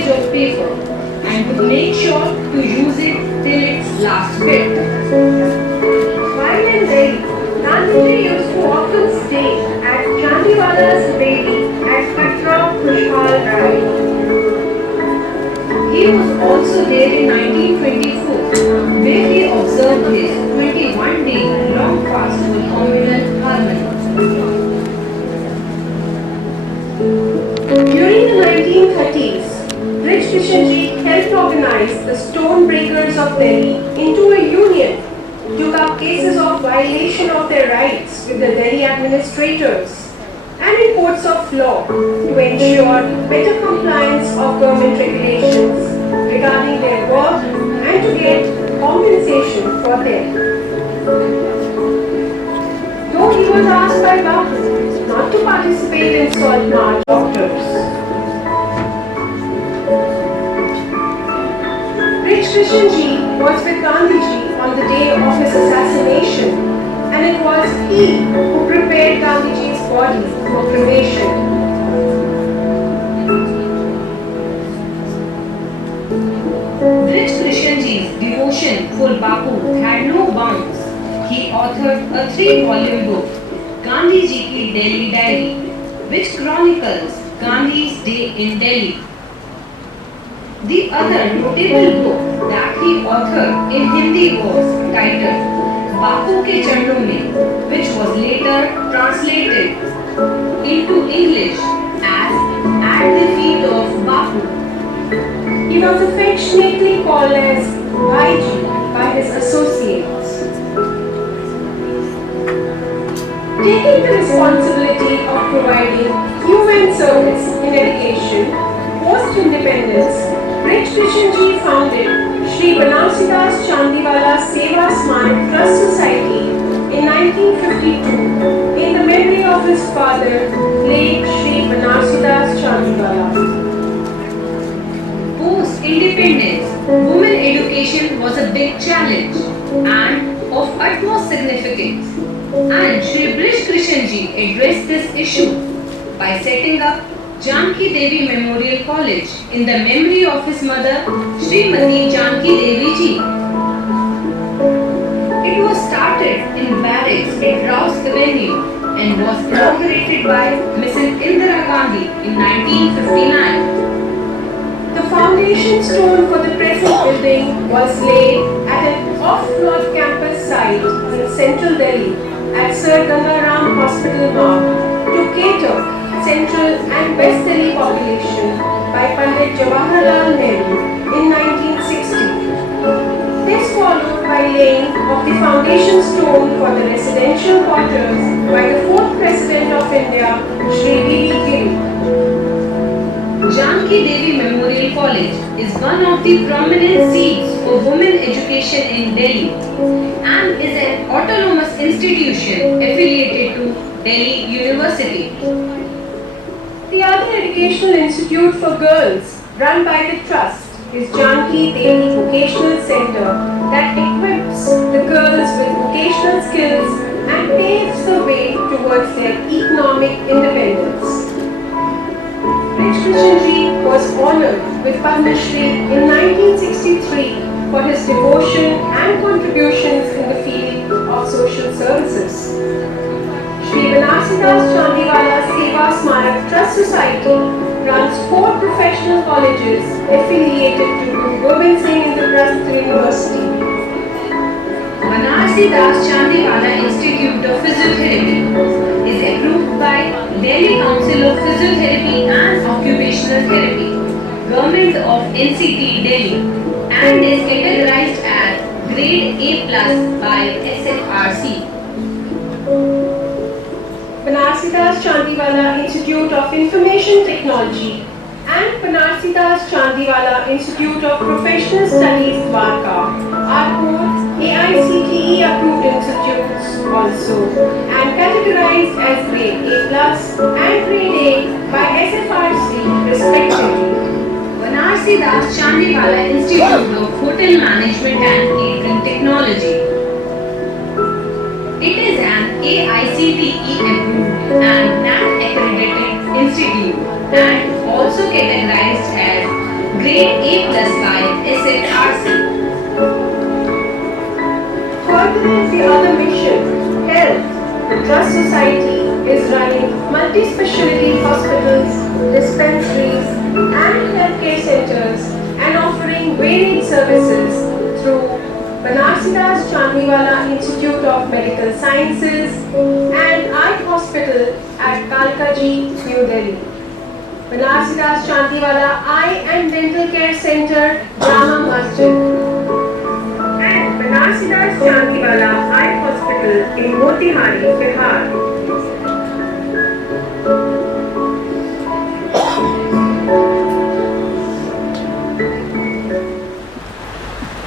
usage of paper and to make sure to use it till its last bit. While in Delhi, Gandhiji used to often stay at Chandiwala's Haveli at Katra Khushhal Rai. He was also there in 1924, where he observed his 21-day long fast for communal harmony. During the 1930s, Brij Kishanji helped organize the Stonebreakers of Delhi into a union, took up cases of violation of their rights with the Delhi administrators and in courts of law to ensure better compliance of government regulations regarding their work and to get compensation for them. Though he was asked by Bapu not to participate in salt march doctors. Brij Kishanji was with Gandhiji on the day of his assassination, and it was he who prepared Gandhiji's body for cremation. Brij Kishanji's devotion for Bapu had no bounds. He authored a 3-volume book, Gandhiji Ki Delhi Diary, which chronicles Gandhi's day in Delhi. The other notable book that he authored in Hindi was titled Bapu Ke Channon Mein, which was later translated into English as At the Feet of Bapu. He was affectionately called as Bhaiji by his associates. Taking the responsibility of providing human service in education, post-independence, Brij Kishanji founded Shri Banarsidas Chandiwala Seva Smarak Trust Society in 1952 in the memory of his father, late Shri Banarsidas Chandiwala. Post-independence, women education was a big challenge and of utmost significance. And Shri Brij Kishanji addressed this issue by setting up Janki Devi Memorial College in the memory of his mother, Srimati Janki Devi ji. It was started in barracks at Rouse Avenue and was inaugurated by Mrs. Indira Gandhi in 1959. The foundation stone for the present building was laid at an off-North campus site in central Delhi at Sir Gangaram Hospital Marg to cater Central and West Delhi population by Pandit Jawaharlal Nehru in 1960. This followed by laying of the foundation stone for the residential quarters by the 4th President of India, Shri V.D. Giri. Janki Devi Memorial College is one of the prominent seats for women education in Delhi and is an autonomous institution affiliated to Delhi University. The other educational institute for girls run by the trust is Janki Devi Vocational Center that equips the girls with vocational skills and paves the way towards their economic independence. Brij Kishanji was honored with Padma Shri in 1963 for his devotion and contributions in the field of social services. Shri Banarsidas Chandiwala Seva Smarak Trust Society runs 4 professional colleges affiliated to Guru Gobind Singh Indraprastha University. Banarsidas Chandiwala Institute of Physiotherapy is approved by Delhi Council of Physiotherapy and Occupational Therapy, Government of NCT Delhi, and is categorized as Grade A+ by SFRC. Banarsidas Chandiwala Institute of Information Technology and Banarsidas Chandiwala Institute of Professional Studies Dwarka are both AICTE approved institutes also and categorized as Grade A+ and Grade A by SFRC respectively. Banarsidas Chandiwala Institute of Hotel Management and Catering Technology. It is an AICTE approved and NAAC accredited institute and also categorized as Grade A+ by SFRC. Furthering the other mission, health, the Trust Society is running multi-specialty hospitals, dispensaries and healthcare centers and offering varied services through Banarsidas Chandniwala Institute of Medical Sciences and Eye Hospital at Kalkaji, New Delhi. Banarsidas Chandniwala Eye and Dental Care Center, Jama Masjid. And Banarsidas Chandniwala Eye Hospital in Motihari, Bihar.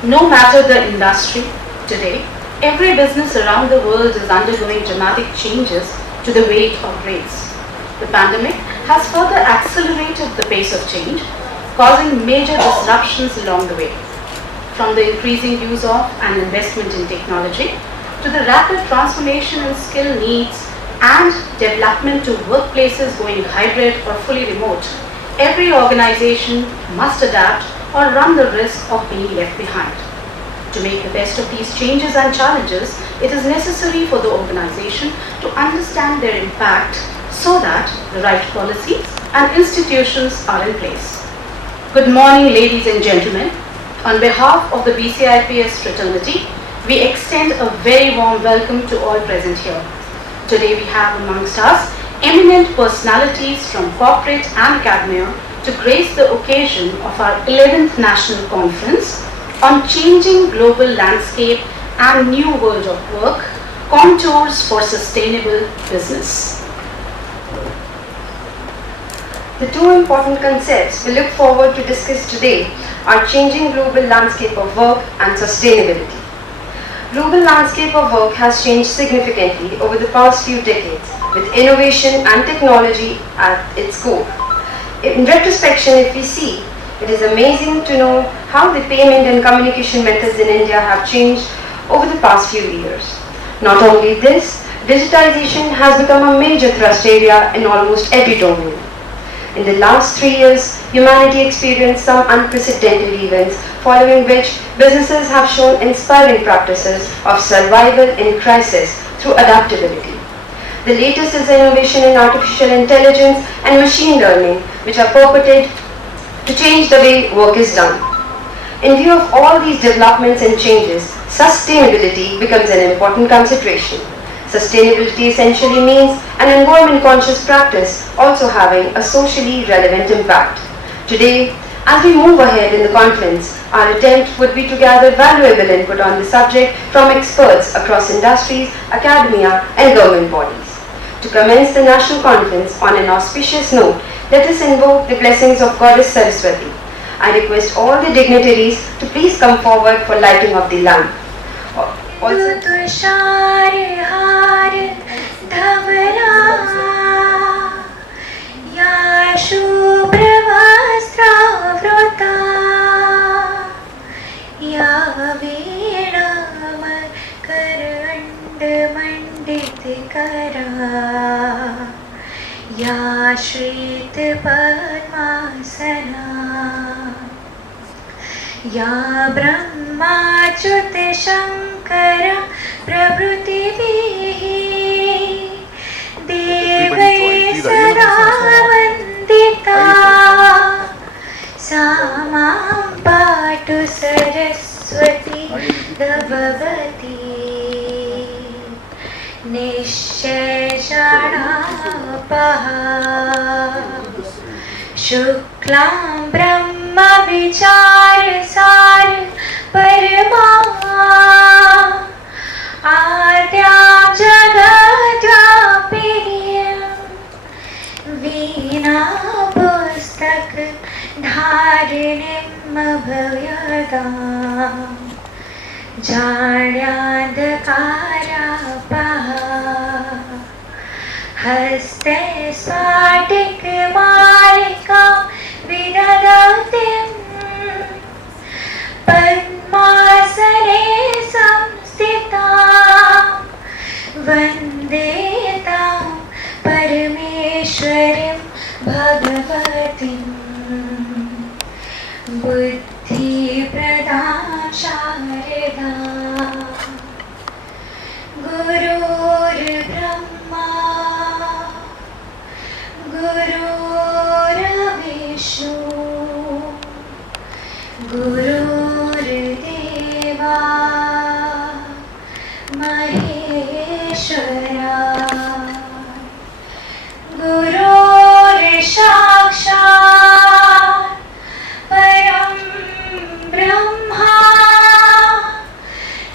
No matter the industry, today, every business around the world is undergoing dramatic changes to the way it operates. The pandemic has further accelerated the pace of change, causing major disruptions along the way. From the increasing use of and investment in technology, to the rapid transformation in skill needs and development to workplaces going hybrid or fully remote, every organization must adapt or run the risk of being left behind. To make the best of these changes and challenges, it is necessary for the organization to understand their impact so that the right policies and institutions are in place. Good morning, ladies and gentlemen. On behalf of the BCIPS fraternity, we extend a very warm welcome to all present here. Today we have amongst us eminent personalities from corporate and academia to grace the occasion of our 11th National Conference on Changing Global Landscape and New World of Work, Contours for Sustainable Business. The two important concepts we look forward to discuss today are changing global landscape of work and sustainability. Global landscape of work has changed significantly over the past few decades, with innovation and technology at its core. In retrospection, if we see, it is amazing to know how the payment and communication methods in India have changed over the past few years. Not only this, digitization has become a major thrust area in almost every domain. In the last 3 years, humanity experienced some unprecedented events, following which businesses have shown inspiring practices of survival in crisis through adaptability. The latest is innovation in artificial intelligence and machine learning, which are purported to change the way work is done. In view of all these developments and changes, sustainability becomes an important consideration. Sustainability essentially means an environment-conscious practice also having a socially relevant impact. Today, as we move ahead in the conference, our attempt would be to gather valuable input on the subject from experts across industries, academia, and government bodies. To commence the National Conference on an auspicious note, let us invoke the blessings of Goddess Saraswati. I request all the dignitaries to please come forward for lighting of the lamp. या श्वेत पद्मासना या ब्रह्माच्युत शंकर प्रभृतिभिः देवैः सदा वन्दिता सा मां पातु सरस्वती भगवती निःशेषणापहा शुक्लां ब्रह्म विचारसार परमा आद्यां जगद्व्यापिनीं वीणा पुस्तक धारिणीं भव्यताम् जाड्यान्धकारापहा हस्ते स्फाटिकमालिकां विदधतीं पद्मासने संस्थितां वन्दे तां परमेश्वरीं भगवतीं गुरुर्देवा महेश्वरा गुरुर्साक्षात् परं ब्रह्मा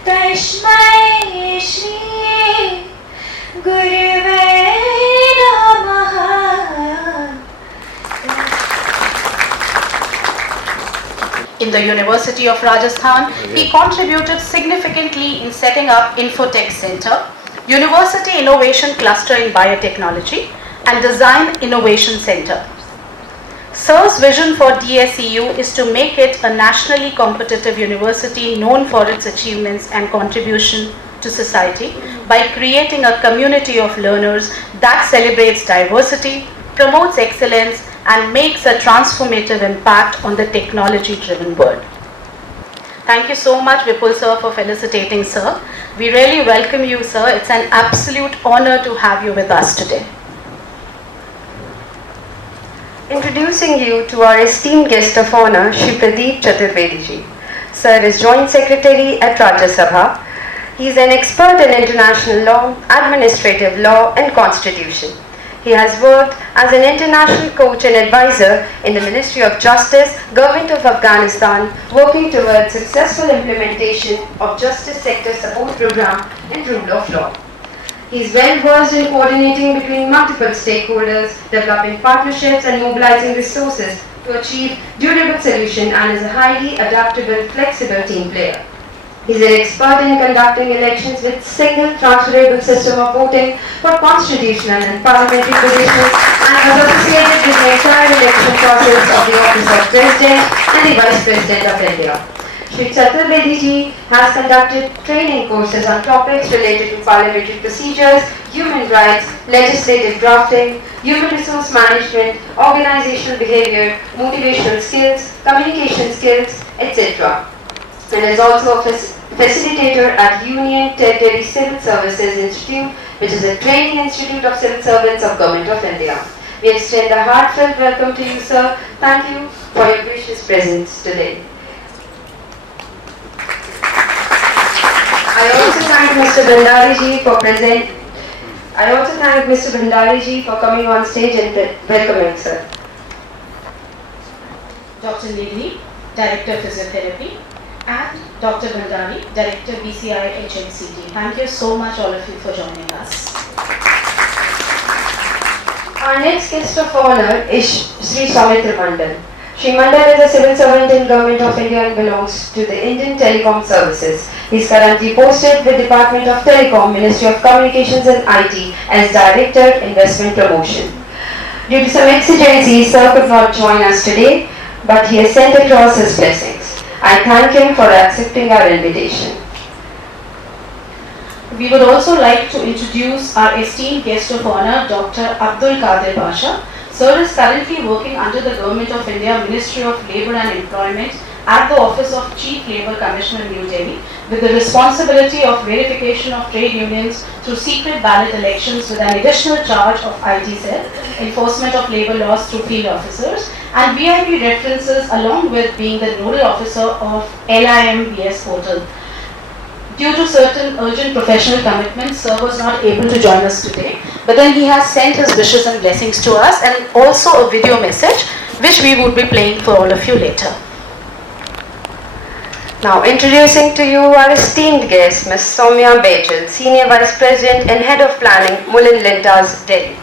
तस्मै श्री गुरवे नमः. In the University of Rajasthan, he contributed significantly in setting up Infotech Center, University Innovation Cluster in Biotechnology, and Design Innovation Center. Sir's vision for DSEU is to make it a nationally competitive university known for its achievements and contribution to society by creating a community of learners that celebrates diversity, promotes excellence, and makes a transformative impact on the technology-driven world. Thank you so much, Vipul sir, for felicitating sir. We really welcome you, sir. It's an absolute honor to have you with us today. Introducing you to our esteemed guest of honor, Shri Pradeep Chaturvedi ji. Sir is Joint Secretary at Rajya Sabha. He is an expert in international law, administrative law and constitution. He has worked as an international coach and advisor in the Ministry of Justice, Government of Afghanistan, working towards successful implementation of Justice Sector Support Program and Rule of Law. He is well versed in coordinating between multiple stakeholders, developing partnerships and mobilizing resources to achieve durable solution, and is a highly adaptable, flexible team player. He is an expert in conducting elections with single transferable system of voting for constitutional and parliamentary positions, and was associated with the entire election process of the office of President and the Vice President of India. Shri Chaturvedi ji has conducted training courses on topics related to parliamentary procedures, human rights, legislative drafting, human resource management, organizational behavior, motivational skills, communication skills, etc. And is also a facilitator at Union Territory Civil Services Institute, which is a training institute of civil servants of Government of India. We extend a heartfelt welcome to you, sir. Thank you for your gracious presence today. I also thank Mr. Bhandari ji for coming on stage and welcoming, sir. Dr. Nidhi, Director Physiotherapy, and Dr. Bhandari, Director BCI HMCT. Thank you so much all of you for joining us. Our next guest of honor is Sri Soumitra Mandal. Sri Mandal is a civil servant in Government of India and belongs to the Indian Telecom Services. He is currently posted with Department of Telecom, Ministry of Communications and IT as Director, Investment Promotion. Due to some exigencies, Sir could not join us today, but he has sent across his blessings. I thank him for accepting our invitation. We would also like to introduce our esteemed guest of honor, Dr. Abdul Qadir Pasha. Sir is currently working under the Government of India Ministry of Labour and Employment at the Office of Chief Labour Commissioner, New Delhi, with the responsibility of verification of trade unions through secret ballot elections, with an additional charge of IT cell, enforcement of labour laws through field officers, and VIP references, along with being the nodal officer of LIMBS portal. Due to certain urgent professional commitments, Sir was not able to join us today, but then he has sent his wishes and blessings to us, and also a video message which we would be playing for all of you later. Now introducing to you our esteemed guest, Ms. Soumya Baijal, Senior Vice President and Head of Planning, Mulin Lintas, Delhi.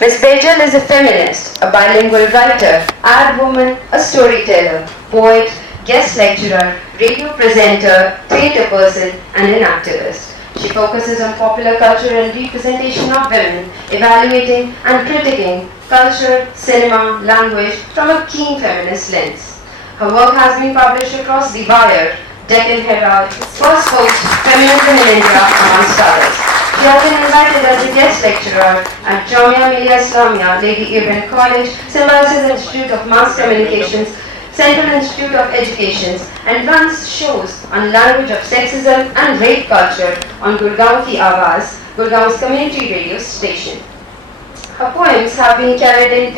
Ms. Baijal is a feminist, a bilingual writer, ad woman, a storyteller, poet, guest lecturer, radio presenter, theatre person, and an activist. She focuses on popular culture and representation of women, evaluating and critiquing culture, cinema, language from a keen feminist lens. Her work has been published across The Wire, Deccan Herald, First Post, Feminism in India, amongst others. She has been invited as a guest lecturer at Jamia Millia Islamia, Lady Irwin College, Symbiosis Institute of Mass Communications, Central Institute of Education, and runs shows on language of sexism and rape culture on Gurgaon Ki Awaaz, Gurgaon's community radio station. Her poems have been carried in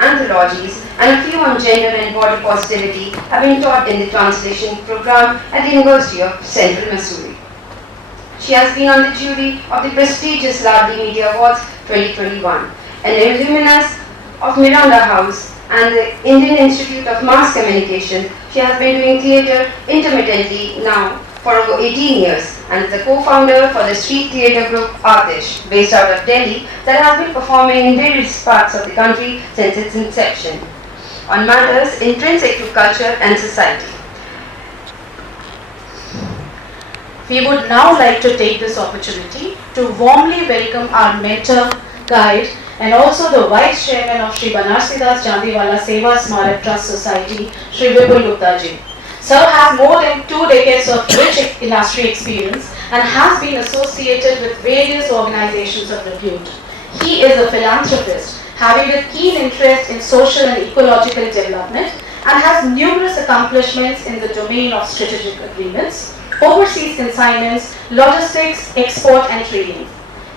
anthologies, and a few on gender and body positivity have been taught in the translation program at the University of Central Missouri. She has been on the jury of the prestigious Loudly Media Awards 2021, an alumnus of Miranda House and the Indian Institute of Mass Communication. She has been doing theatre intermittently now for over 18 years and is the co-founder for the street theatre group Aatish, based out of Delhi, that has been performing in various parts of the country since its inception on matters intrinsic to culture and society. We would now like to take this opportunity to warmly welcome our mentor, guide, and also the Vice Chairman of Sri Banarsidas Jandiwala Seva Smarak Trust Society, Sri Vipul Gupta ji. Sir has more than 2 decades of rich industry experience and has been associated with various organizations of repute. He is a philanthropist, having a keen interest in social and ecological development, and has numerous accomplishments in the domain of strategic agreements, overseas consignments, logistics, export and trading.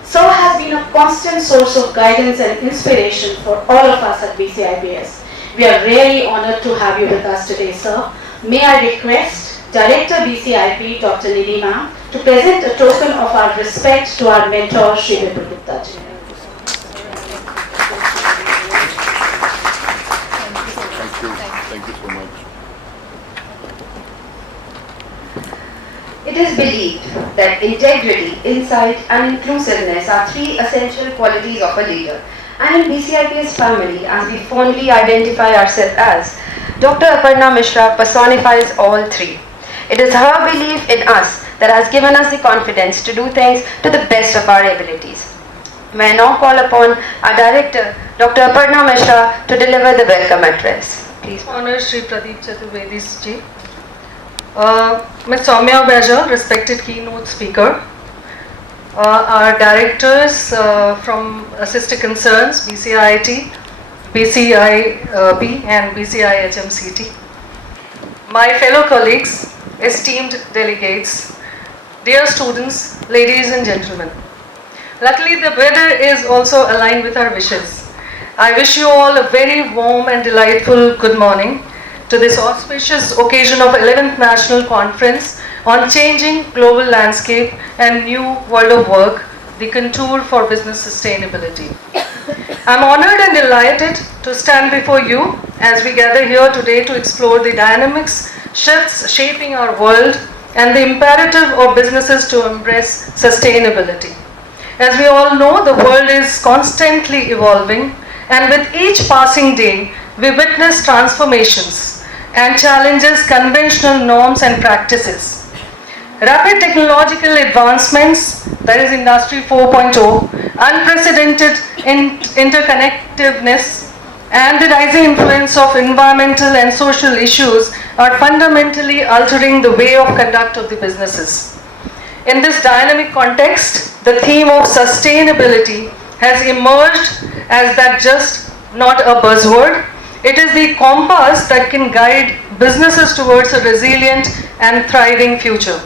Sir has been a constant source of guidance and inspiration for all of us at BCIPS. We are really honored to have you with us today, sir. May I request Director BCIP, Dr. Nidhi ma'am, to present a token of our respect to our mentor, Sri Vipul Gupta ji. Thank you so much. It is believed that integrity, insight and inclusiveness are 3 essential qualities of a leader. And in BCIPS family, as we fondly identify ourselves as, Dr. Aparna Mishra personifies all 3. It is her belief in us that has given us the confidence to do things to the best of our abilities. May I now call upon our Director, Dr. Aparna Mishra, to deliver the welcome address. Please. Honor Sri Pradeep Chaturvedi ji, Ms. Soumya Bajaj, respected keynote speaker, our directors from Sister Concerns, BCIT, BCIB and BCI HMCT, my fellow colleagues, esteemed delegates, dear students, ladies and gentlemen. Luckily, the weather is also aligned with our wishes. I wish you all a very warm and delightful good morning to this auspicious occasion of 11th National Conference on Changing Global Landscape and New World of Work, the Contour for Business Sustainability. I'm honored and delighted to stand before you as we gather here today to explore the dynamics, shifts shaping our world and the imperative of businesses to embrace sustainability. As we all know, the world is constantly evolving, and with each passing day, we witness transformations and challenges conventional norms and practices. Rapid technological advancements, that is Industry 4.0, unprecedented interconnectiveness, and the rising influence of environmental and social issues are fundamentally altering the way of conduct of the businesses. In this dynamic context, the theme of sustainability has emerged as that just not a buzzword. It is the compass that can guide businesses towards a resilient and thriving future.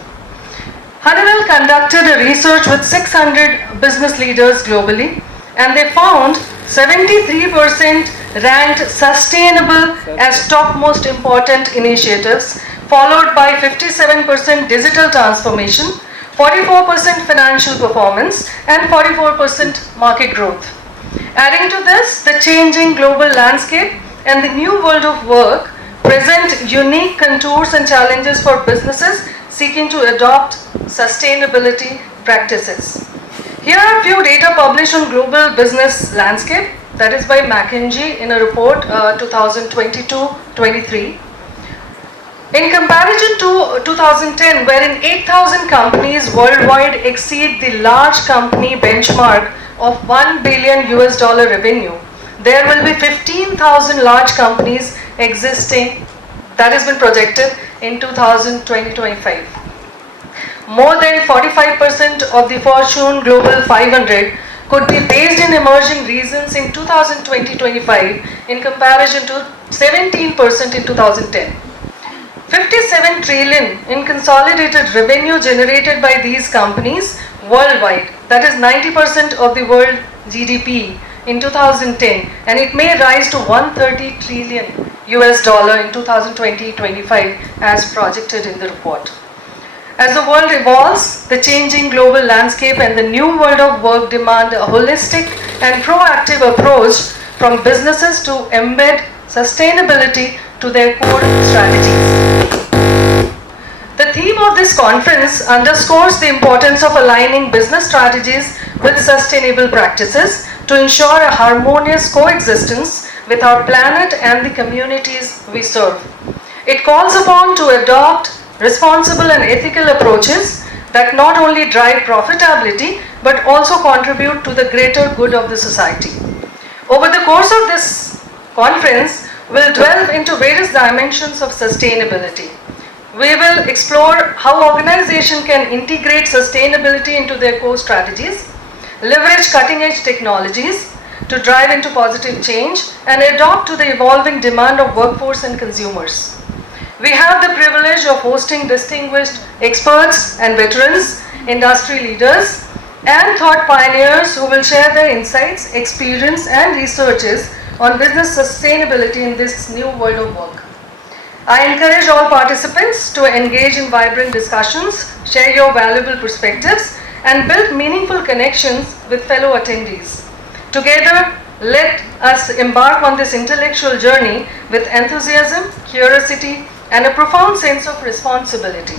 Honeywell conducted a research with 600 business leaders globally, and they found 73% ranked sustainable as top most important initiatives, followed by 57% digital transformation, 44% financial performance, and 44% market growth. Adding to this, the changing global landscape and the new world of work present unique contours and challenges for businesses seeking to adopt sustainability practices. Here are a few data published on global business landscape, that is by McKinsey in a report 2022-23. In comparison to 2010, wherein 8,000 companies worldwide exceed the large company benchmark of $1 billion revenue, there will be 15,000 large companies existing, that has been projected in 2020-25. More than 45% of the Fortune Global 500 could be based in emerging regions in 2020-25 in comparison to 17% in 2010. 57 trillion in consolidated revenue generated by these companies worldwide, that is 90% of the world GDP, in 2010, and it may rise to 130 trillion US dollar in 2020-25 as projected in the report. As the world evolves, the changing global landscape and the new world of work demand a holistic and proactive approach from businesses to embed sustainability to their core strategies. The theme of this conference underscores the importance of aligning business strategies with sustainable practices to ensure a harmonious coexistence with our planet and the communities we serve. It calls upon to adopt responsible and ethical approaches that not only drive profitability but also contribute to the greater good of the society. Over the course of this conference, we'll delve into various dimensions of sustainability. We will explore how organizations can integrate sustainability into their core strategies, leverage cutting-edge technologies to drive into positive change, and adapt to the evolving demand of workforce and consumers. We have the privilege of hosting distinguished experts and veterans, industry leaders, and thought pioneers who will share their insights, experience, and researches on business sustainability in this new world of work. I encourage all participants to engage in vibrant discussions, share your valuable perspectives, and build meaningful connections with fellow attendees. Together, let us embark on this intellectual journey with enthusiasm, curiosity, and a profound sense of responsibility.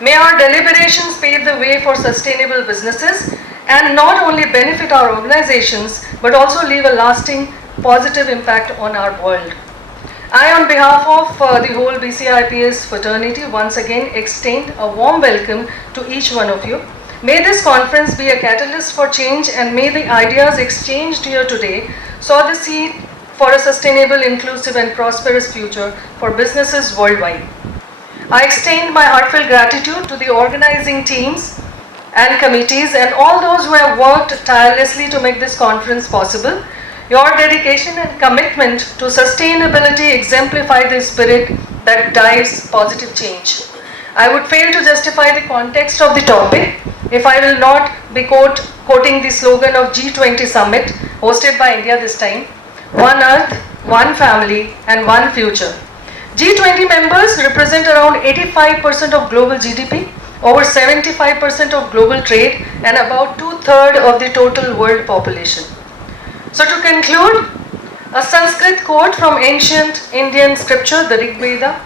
May our deliberations pave the way for sustainable businesses and not only benefit our organizations but also leave a lasting positive impact on our world. I, on behalf of the whole BCIPS fraternity, once again extend a warm welcome to each one of you. May this conference be a catalyst for change, and may the ideas exchanged here today sow the seed for a sustainable, inclusive, and prosperous future for businesses worldwide. I extend my heartfelt gratitude to the organizing teams and committees and all those who have worked tirelessly to make this conference possible. Your dedication and commitment to sustainability exemplify the spirit that drives positive change. I would fail to justify the context of the topic if I will not be quoting the slogan of G20 Summit hosted by India this time: One Earth, One Family, and One Future. G20 members represent around 85% of global GDP, over 75% of global trade, and about 2/3 of the total world population. So to conclude, a Sanskrit quote from ancient Indian scripture, the Rig Veda.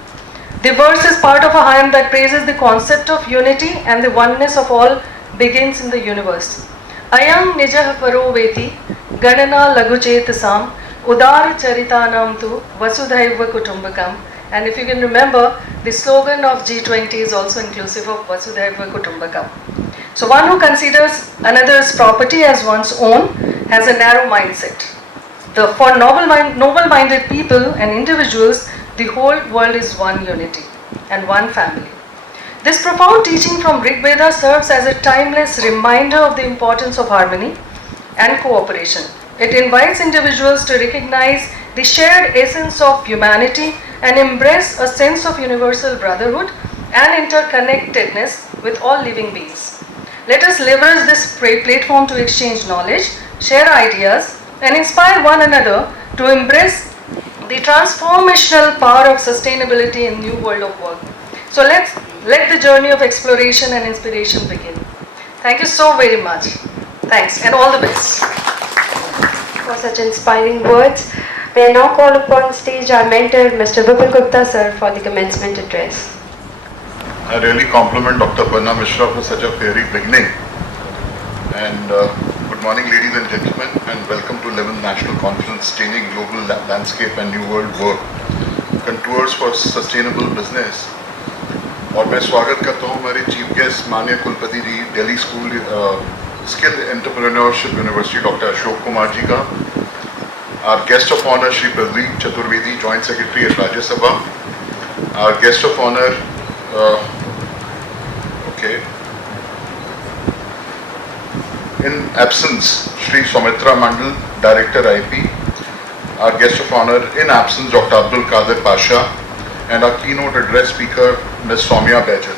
The verse is part of a hymn that praises the concept of unity and the oneness of all begins in the universe. Ayam nijah paro veti, ganana laguchetasam, udar charitanam tu, vasudhaiva kutumbakam. And if you can remember, the slogan of G20 is also inclusive of vasudhaiva kutumbakam. So one who considers another's property as one's own has a narrow mindset. For noble-minded people and individuals, the whole world is one unity and one family. This profound teaching from Rig Veda serves as a timeless reminder of the importance of harmony and cooperation. It invites individuals to recognize the shared essence of humanity and embrace a sense of universal brotherhood and interconnectedness with all living beings. Let us leverage this platform to exchange knowledge, share ideas, and inspire one another to embrace the transformational power of sustainability in new world of work. So let the journey of exploration and inspiration begin. Thank you so very much. Thanks and all the best. For such inspiring words, may I now call upon stage our mentor, Mr. Vipul Gupta sir, for the commencement address. I really compliment Dr. Aparna Mishra for such a fairy beginning. And good morning, ladies and gentlemen, and welcome to 11th National Conference, Changing Global Landscape and New World Work, Contours for Sustainable Business. और मैं स्वागत करता हूँ हमारे chief guest माननीय कुलपति जी Delhi school skill entrepreneurship university doctor Ashok Kumar ji का, our guest of honor Shri Pradeep Chaturvedi, Joint Secretary at Rajya Sabha, our guest of honor in absence Shri Soumitra Mandal, Director IP, our guest of honor in absence Dr. Abdul Qadir Pasha, and our keynote address speaker Ms. Soumya Bajal.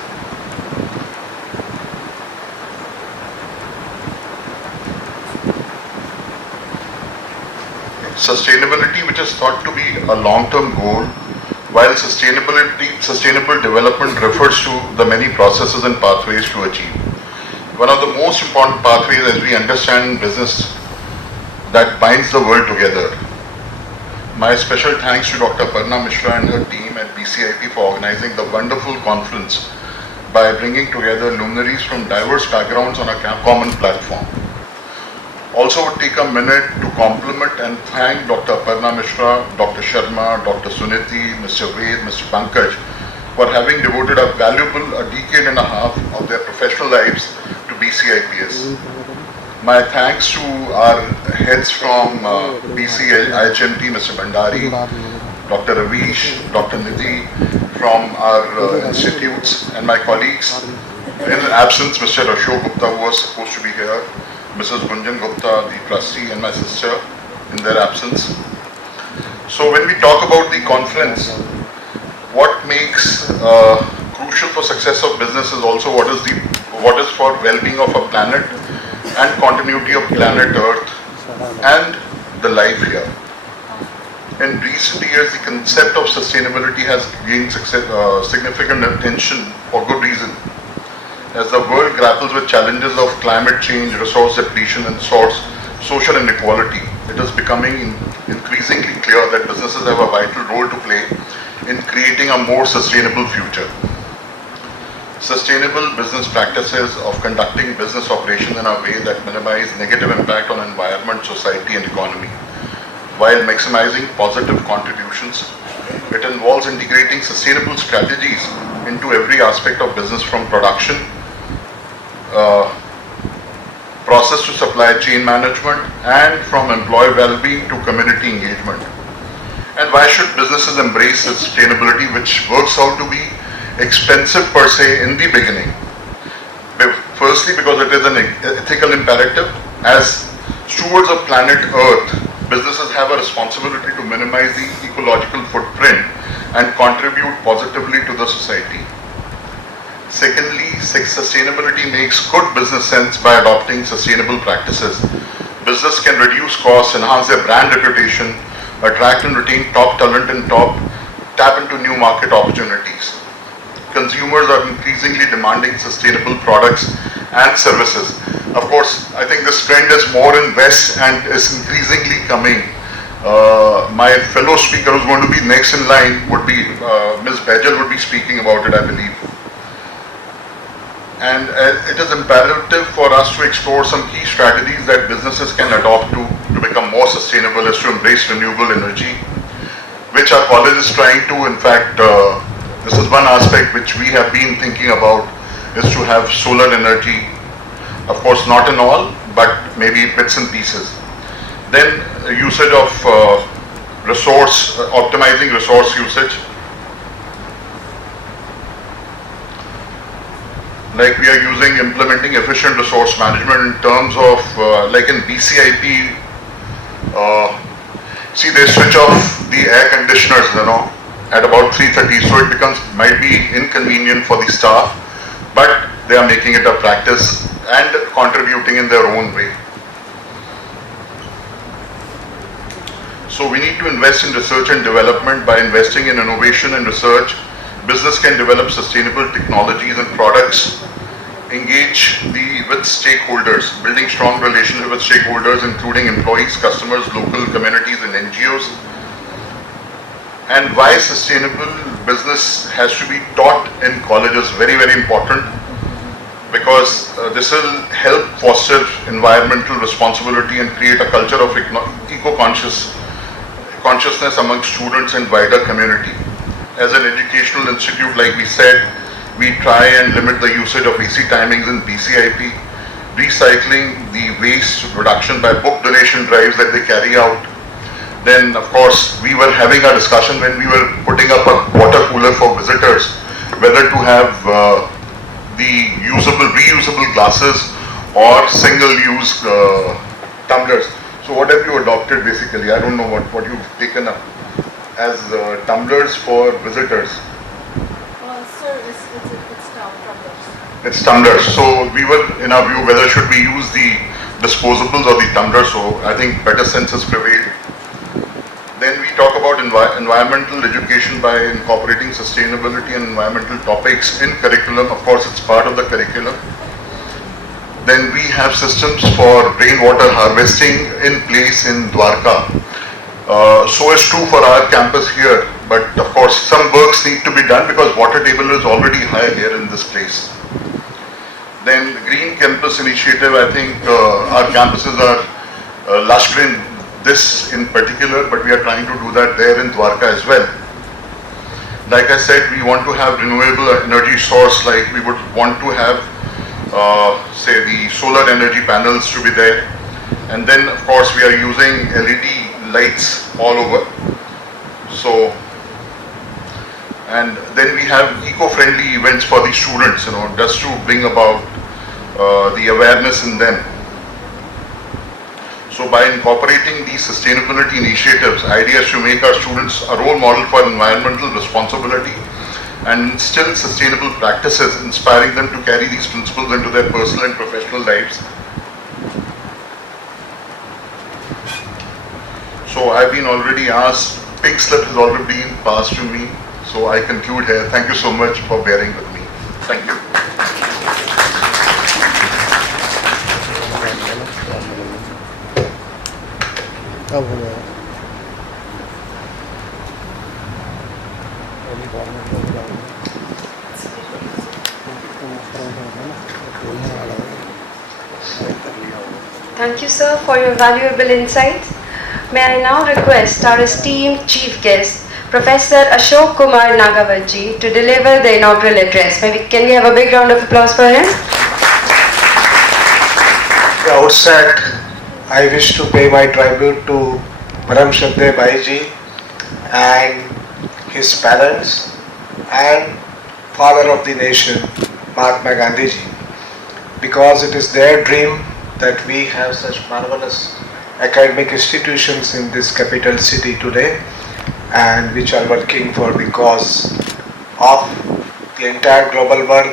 sustainability, which is thought to be a long-term goal, while sustainable development refers to the many processes and pathways to achieve. One of the most important pathways, as we understand in business, that binds the world together. My special thanks to Dr. Aparna Mishra and her team at BCIP for organizing the wonderful conference by bringing together luminaries from diverse backgrounds on a common platform. Also would take a minute to compliment and thank Dr. Aparna Mishra, Dr. Sharma, Dr. Suniti, Mr. Ved, Mr. Pankaj for having devoted a decade and a half of their professional lives to BCIPS. My thanks to our heads from BCIHMT, Mr. Bhandari, Dr. Ravish, Dr. Nidhi from our institutes, and my colleagues. In absence, Mr. Ashok Gupta, who was supposed to be here, Mrs. Gunjan Gupta, the trustee, and my sister in their absence. So when we talk about the conference, what makes crucial for success of business is also what is for well-being of a planet and continuity of planet Earth and the life here. In recent years, the concept of sustainability has gained significant attention for good reason. As the world grapples with challenges of climate change, resource depletion, and social inequality, it is becoming increasingly clear that businesses have a vital role to play in creating a more sustainable future. Sustainable business practices of conducting business operations in a way that minimize negative impact on environment, society, and economy, while maximizing positive contributions. It involves integrating sustainable strategies into every aspect of business, from production, process to supply chain management, and from employee well-being to community engagement. And why should businesses embrace sustainability, which works out to be expensive per se in the beginning? Firstly, because it is an ethical imperative. As stewards of planet Earth, businesses have a responsibility to minimize the ecological footprint and contribute positively to the society. Secondly, sustainability makes good business sense by adopting sustainable practices. Business can reduce costs, enhance their brand reputation, attract and retain top talent, and tap into new market opportunities. Consumers are increasingly demanding sustainable products and services. Of course, I think this trend is more in West and is increasingly coming. My fellow speaker who's going to be next in line would be Ms. Bejal would be speaking about it, I believe. And it is imperative for us to explore some key strategies that businesses can adopt to become more sustainable, is to embrace renewable energy, which our college is trying to. In fact, this is one aspect which we have been thinking about, is to have solar energy. Of course, not in all, but maybe bits and pieces. Then usage of optimizing resource usage. Like we are implementing efficient resource management in terms of, like in BCIP, see, they switch off the air conditioners, at about 3:30, so it might be inconvenient for the staff, but they are making it a practice and contributing in their own way. So we need to invest in research and development. By investing in innovation and research, business can develop sustainable technologies and products, engage with stakeholders, building strong relationship with stakeholders, including employees, customers, local communities, and NGOs. And why sustainable business has to be taught in colleges, very, very important, because this will help foster environmental responsibility and create a culture of consciousness among students and wider community. As an educational institute, like we said, we try and limit the usage of AC timings in BCIP, recycling the waste reduction by book donation drives that they carry out. Then, of course, we were having a discussion when we were putting up a water cooler for visitors, whether to have the reusable glasses or single-use tumblers. So what have you adopted basically? I don't know what you've taken up as tumblers for visitors. Sir, it's tumblers. It's tumblers. So we were in our view whether should we use the disposables or the tumblers. So I think better sense has prevailed. talk about environmental education by incorporating sustainability and environmental topics in curriculum. Of course, it's part of the curriculum. Then we have systems for rainwater harvesting in place in Dwarka. So is true for our campus here, but of course some works need to be done because water table is already high here in this place. Then Green Campus Initiative, I think our campuses are lush green, this in particular, but we are trying to do that there in Dwarka as well. Like I said, we want to have renewable energy source, like we would want to have say the solar energy panels to be there. And then of course we are using LED lights all over. So, and then we have eco-friendly events for the students, just to bring about the awareness in them. So by incorporating these sustainability initiatives, idea is to make our students a role model for environmental responsibility and instill sustainable practices, inspiring them to carry these principles into their personal and professional lives. So I've been already asked, pink slip has already been passed to me, so I conclude here. Thank you so much for bearing with me. Thank you. Thank you, sir, for your valuable insight. May I now request our esteemed chief guest, Professor Ashok Kumar Nagavaji, to deliver the inaugural address. Can we have a big round of applause for him? At the outset, I wish to pay my tribute to Param Shraddhe Bhaiji and his parents and father of the nation, Mahatma Gandhi ji, because it is their dream that we have such marvelous academic institutions in this capital city today, and which are working for the cause of the entire global world,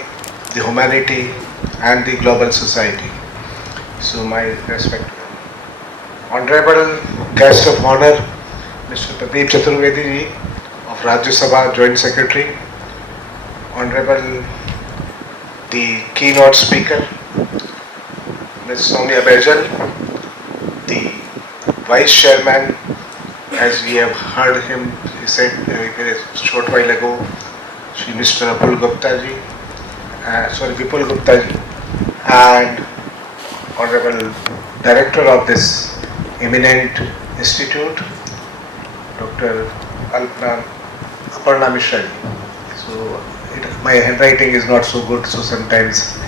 the humanity and the global society. So my respect to them. Honorable guest of honor, Mr. Pradeep Chaturvedi ji of Rajya Sabha Joint Secretary, Honorable the keynote speaker, Ms. Soumya Baijal, the Vice Chairman, as we have heard him, he said a short while ago, Shri Mr. Vipul Gupta ji, and Honorable Director of this eminent institute, Dr. Aparna Mishra ji. So my handwriting is not so good, so sometimes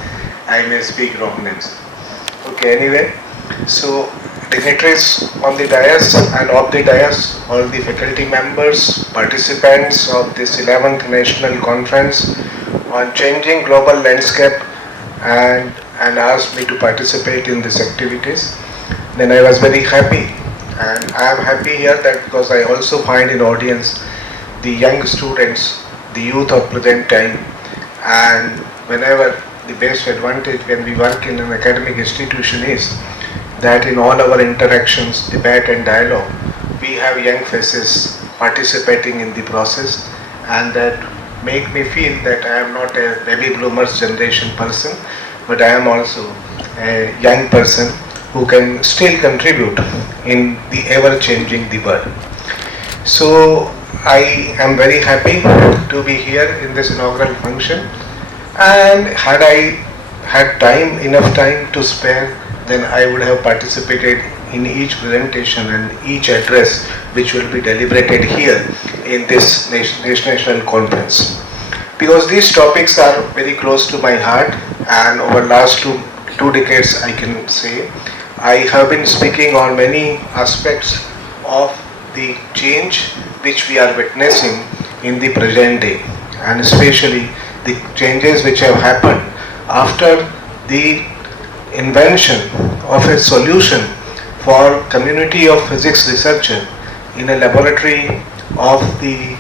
I may speak wrong names. Okay, anyway, so dignitaries on the dais and off the dais, all the faculty members, participants of this 11th National Conference on Changing Global Landscape, and asked me to participate in these activities. Then I was very happy, and I am happy here that because I also find in audience the young students, the youth of present time, and whenever the best advantage when we work in an academic institution is that in all our interactions, debate and dialogue, we have young faces participating in the process, and that make me feel that I am not a baby boomers generation person, but I am also a young person who can still contribute in the ever-changing the world. So I am very happy to be here in this inaugural function, and had I had enough time to spare, then I would have participated in each presentation and each address which will be deliberated here in this national conference. Because these topics are very close to my heart, and over last two decades I can say, I have been speaking on many aspects of the change which we are witnessing in the present day, and especially the changes which have happened after the invention of a solution for community of physics researcher in a laboratory of the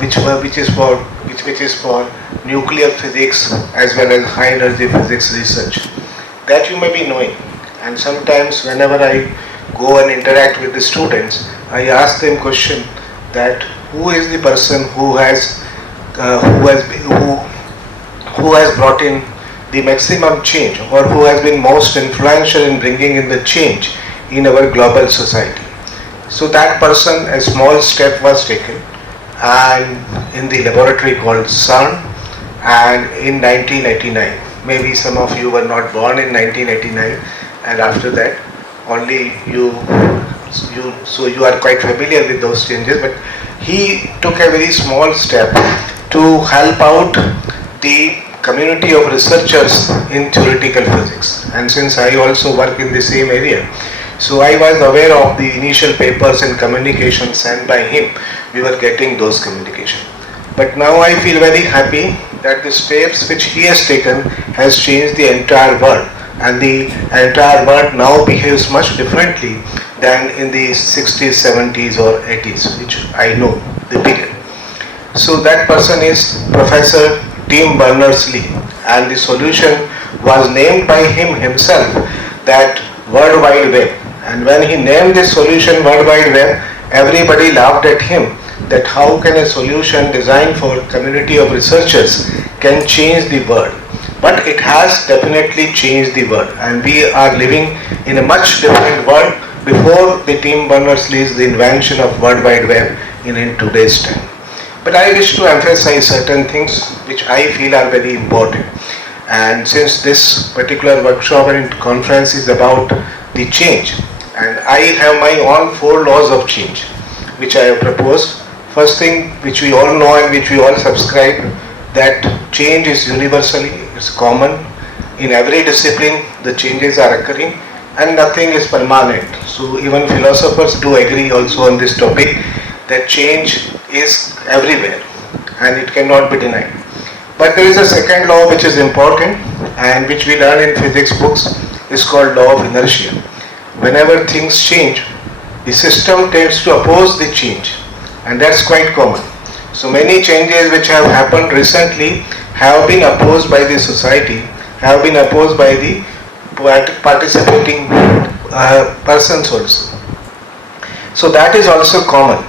which is for nuclear physics as well as high energy physics research. That you may be knowing, and sometimes whenever I go and interact with the students, I ask them question that who is the person who has brought in the maximum change, or who has been most influential in bringing in the change in our global society. So that person, a small step was taken, and in the laboratory called CERN, and in 1989. Maybe some of you were not born in 1989, and after that only so you are quite familiar with those changes, but he took a very small step to help out the community of researchers in theoretical physics. And since I also work in the same area, so I was aware of the initial papers and communications sent by him. We were getting those communications. But now I feel very happy that the steps which he has taken has changed the entire world, and the entire world now behaves much differently than in the 60s, 70s or 80s, which I know the period. So that person is Professor Tim Berners-Lee, and the solution was named by him himself, that World Wide Web. And when he named this solution World Wide Web, everybody laughed at him, that how can a solution designed for community of researchers can change the world. But it has definitely changed the world, and we are living in a much different world before the Tim Berners-Lee's the invention of World Wide Web in today's time. But I wish to emphasize certain things which I feel are very important. And since this particular workshop and conference is about the change, and I have my own 4 laws of change which I have proposed. First thing, which we all know and which we all subscribe, that change is universally, it's common. In every discipline the changes are occurring and nothing is permanent. So even philosophers do agree also on this topic, that change is everywhere and it cannot be denied. But there is a second law which is important and which we learn in physics books, is called law of inertia. Whenever things change, the system tends to oppose the change, and that's quite common. So many changes which have happened recently have been opposed by the society, have been opposed by the participating persons also. So that is also common,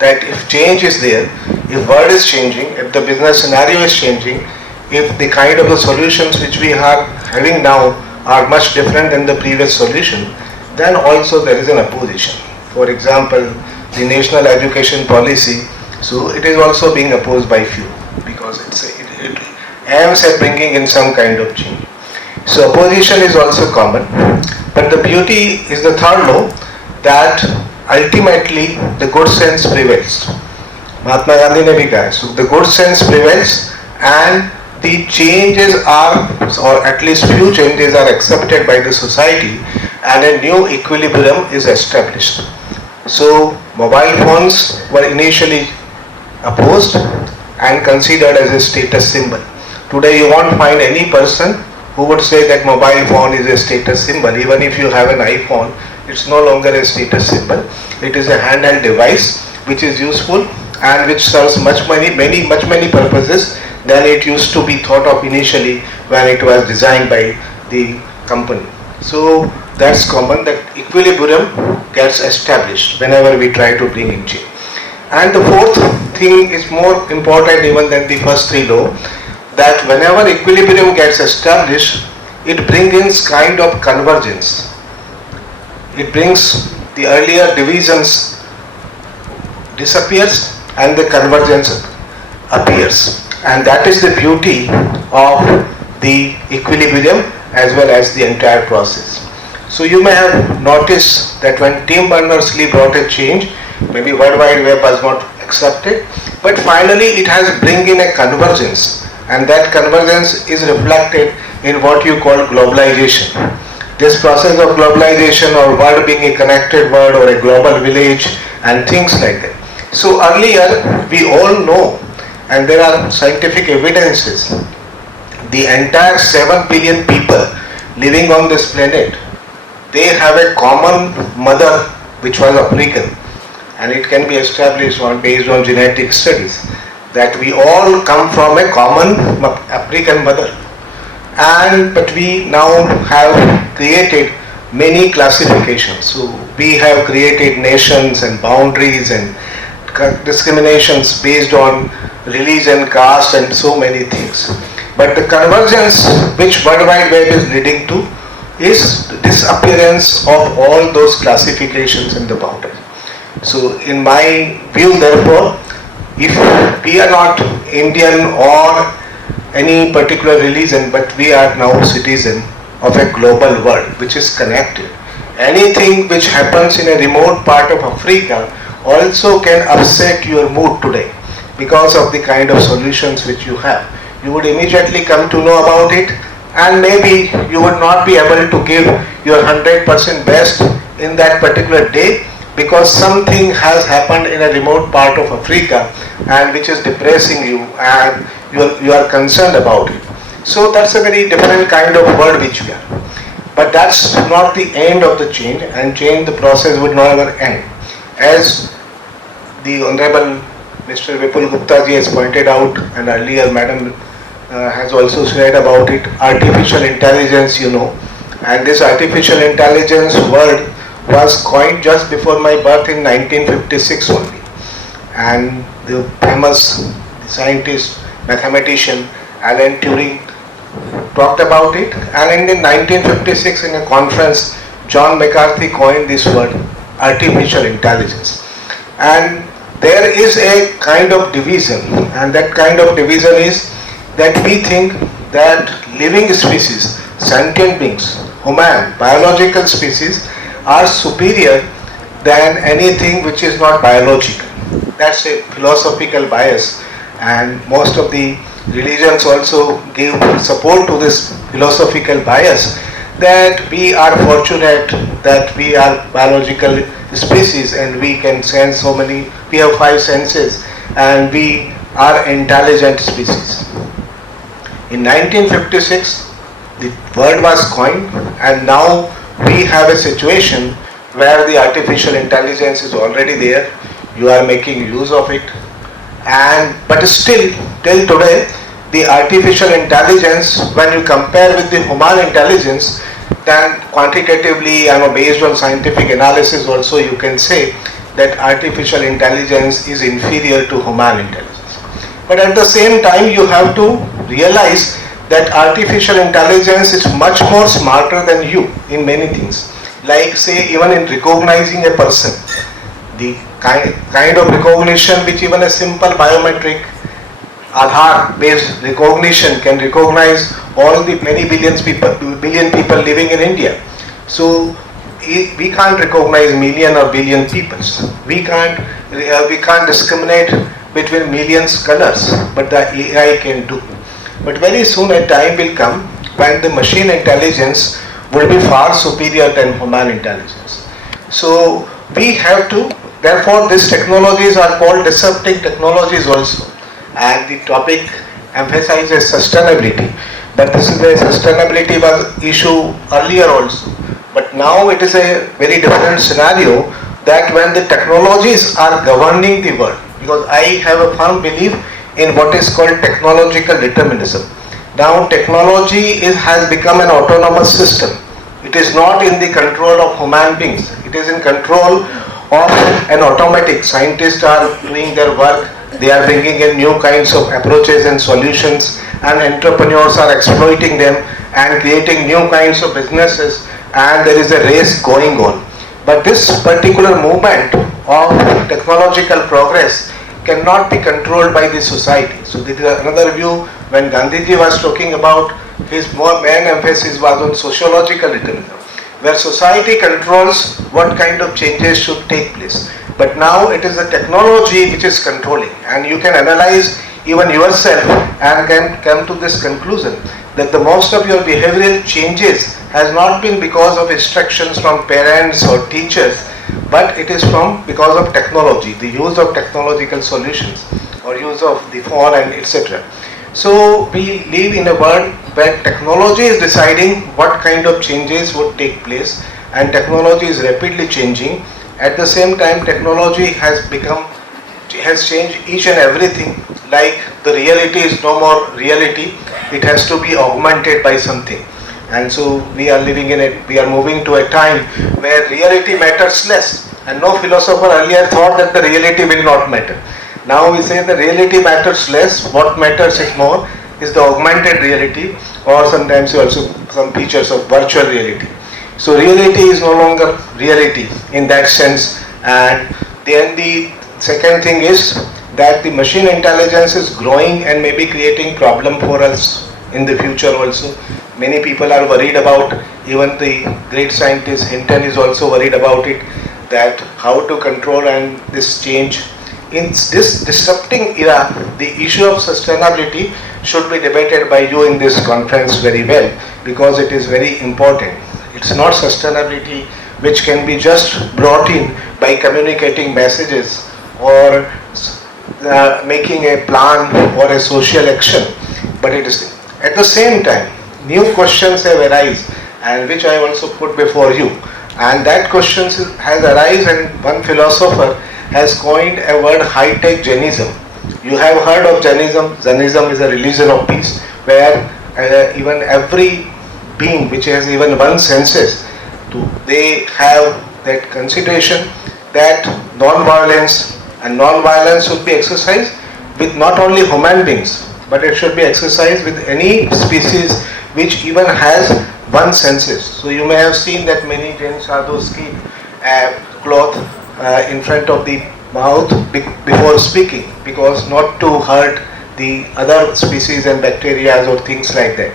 that if change is there, if world is changing, if the business scenario is changing, if the kind of the solutions which we are having now are much different than the previous solution, then also there is an opposition. For example, the national education policy, so it is also being opposed by few, because it aims at bringing in some kind of change. So opposition is also common, but the beauty is the third law, that ultimately the good sense prevails. Mahatma Gandhi ne bhi kaha, so the good sense prevails and the changes are, or at least few changes are accepted by the society, and a new equilibrium is established. So mobile phones were initially opposed and considered as a status symbol. Today you won't find any person who would say that mobile phone is a status symbol. Even if you have an iPhone, it's no longer a status symbol. It is a handheld device which is useful and which serves much many purposes than it used to be thought of initially when it was designed by the company. So that's common, that equilibrium gets established whenever we try to bring in change. And the fourth thing is more important even than the first 3 laws, that whenever equilibrium gets established, it brings kind of convergence. It brings the earlier divisions disappears and the convergence appears. And that is the beauty of the equilibrium as well as the entire process. So you may have noticed that when Tim Berners-Lee brought a change, maybe World Wide Web was not accepted, but finally it has bring in a convergence, and that convergence is reflected in what you call globalization. This process of globalization, or world being a connected world or a global village and things like that. So earlier we all know, and there are scientific evidences, the entire 7 billion people living on this planet, they have a common mother which was African, and it can be established based on genetic studies that we all come from a common African mother. But we now have created many classifications. So we have created nations and boundaries and discriminations based on religion, caste and so many things. But the convergence which World Wide Web is leading to is the disappearance of all those classifications and the boundaries. So in my view, therefore, if we are not Indian or any particular religion, but we are now citizen of a global world which is connected. Anything which happens in a remote part of Africa also can upset your mood today because of the kind of solutions which you have. You would immediately come to know about it, and maybe you would not be able to give your 100% best in that particular day because something has happened in a remote part of Africa and which is depressing you and you are concerned about it. So that's a very different kind of world which we are. But that's not the end of the change, and change, the process would never end. As the Honorable Mr. Vipul Gupta ji has pointed out, and earlier Madam has also said about it, artificial intelligence, and this artificial intelligence word was coined just before my birth in 1956 only. And the famous scientist, mathematician Alan Turing talked about it, and in 1956 in a conference, John McCarthy coined this word, artificial intelligence. And there is a kind of division, and that kind of division is that we think that living species, sentient beings, human, biological species are superior than anything which is not biological. That's a philosophical bias, and most of the religions also give support to this philosophical bias, that we are fortunate that we are biological species and we can sense we have 5 senses and we are intelligent species. In 1956 the word was coined, and now we have a situation where the artificial intelligence is already there, you are making use of it, but still till today the artificial intelligence, when you compare with the human intelligence, then quantitatively and based on scientific analysis also you can say that artificial intelligence is inferior to human intelligence. But at the same time you have to realize that artificial intelligence is much more smarter than you in many things. Like say even in recognizing a person, the kind of recognition which even a simple biometric Aadhaar based recognition can recognize all the many billion people living in India. So we can't recognize million or billion people. We can't discriminate between millions colors, but the AI can do. But very soon a time will come when the machine intelligence will be far superior than human intelligence. So we have to, therefore these technologies are called disrupting technologies also. And the topic emphasizes sustainability, but this is a sustainability issue earlier also. But now it is a very different scenario, that when the technologies are governing the world, because I have a firm belief in what is called technological determinism. Now technology has become an autonomous system. It is not in the control of human beings. It is in control of an automatic. Scientists are doing their work. They are bringing in new kinds of approaches and solutions, and entrepreneurs are exploiting them and creating new kinds of businesses, and there is a race going on. But this particular movement of technological progress cannot be controlled by the society. So this is another view. When Gandhiji was talking about, his main emphasis was on sociological determinism, where society controls what kind of changes should take place. But now it is the technology which is controlling, and you can analyze even yourself and can come to this conclusion that the most of your behavioral changes has not been because of instructions from parents or teachers, but it is because of technology, the use of technological solutions or use of the phone and etc. So we live in a world where technology is deciding what kind of changes would take place, and technology is rapidly changing. At the same time, technology has changed each and everything. Like the reality is no more reality, it has to be augmented by something. And so we are moving to a time where reality matters less. And no philosopher earlier thought that the reality will not matter. Now we say the reality matters less, what matters is more is the augmented reality, or sometimes also some features of virtual reality. So reality is no longer reality in that sense. And then the second thing is that the machine intelligence is growing and maybe creating problem for us in the future also. Many people are worried about, even the great scientist Hinton is also worried about it, that how to control and this change. In this disrupting era, the issue of sustainability should be debated by you in this conference very well, because it is very important. It's not sustainability which can be just brought in by communicating messages or making a plan or a social action, but it is at the same time new questions have arisen, and which I also put before you, and that questions has arisen, and one philosopher has coined a word, high-tech Jainism. You have heard of Jainism. Jainism is a religion of peace, where even every being which has even one senses, they have that consideration that non-violence and non-violence should be exercised with not only human beings, but it should be exercised with any species which even has one senses. So you may have seen that many Jain sadhus keep a cloth in front of the mouth before speaking, because not to hurt the other species and bacteria or things like that.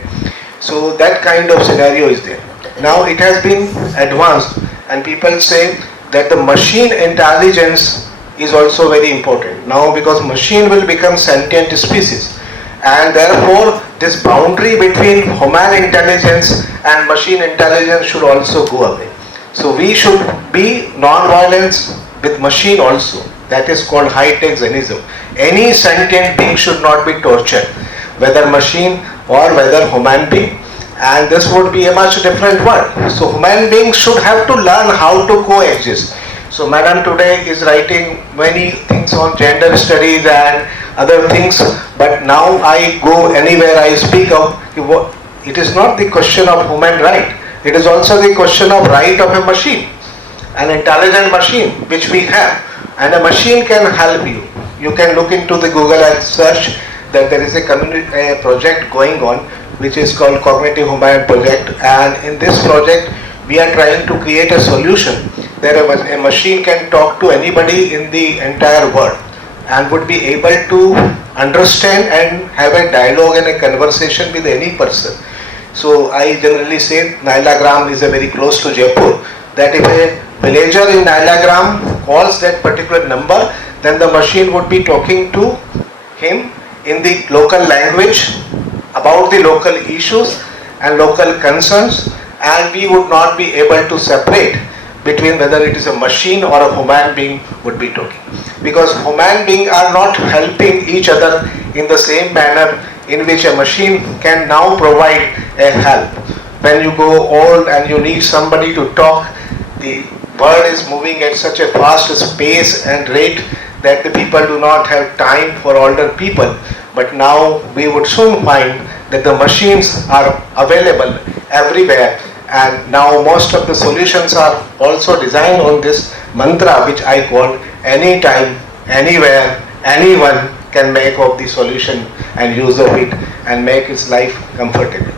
So that kind of scenario is there. Now it has been advanced, and people say that the machine intelligence is also very important now, because machine will become sentient species, and therefore this boundary between human intelligence and machine intelligence should also go away. So we should be non-violence with machine also. That is called high-tech Jainism. Any sentient being should not be tortured, whether machine or whether human being. And this would be a much different world. So human beings should have to learn how to coexist. So Madam today is writing many things on gender studies and other things, but now I go anywhere I speak of, it is not the question of human right. It is also the question of right of a machine, an intelligent machine which we have, and a machine can help you. You can look into the Google and search that there is a project going on which is called Cognitive Human Project, and in this project we are trying to create a solution that a machine can talk to anybody in the entire world and would be able to understand and have a dialogue and a conversation with any person. So I generally say Nailagram is a very close to Jaipur, that if a villager in Nailagram calls that particular number, then the machine would be talking to him in the local language about the local issues and local concerns, and we would not be able to separate between whether it is a machine or a human being would be talking, because human beings are not helping each other in the same manner in which a machine can now provide a help. When you go old and you need somebody to talk, the world is moving at such a fast pace and rate that the people do not have time for older people. But now we would soon find that the machines are available everywhere, and now most of the solutions are also designed on this mantra which I call anytime, anywhere, anyone can make of the solution and use of it and make his life comfortable.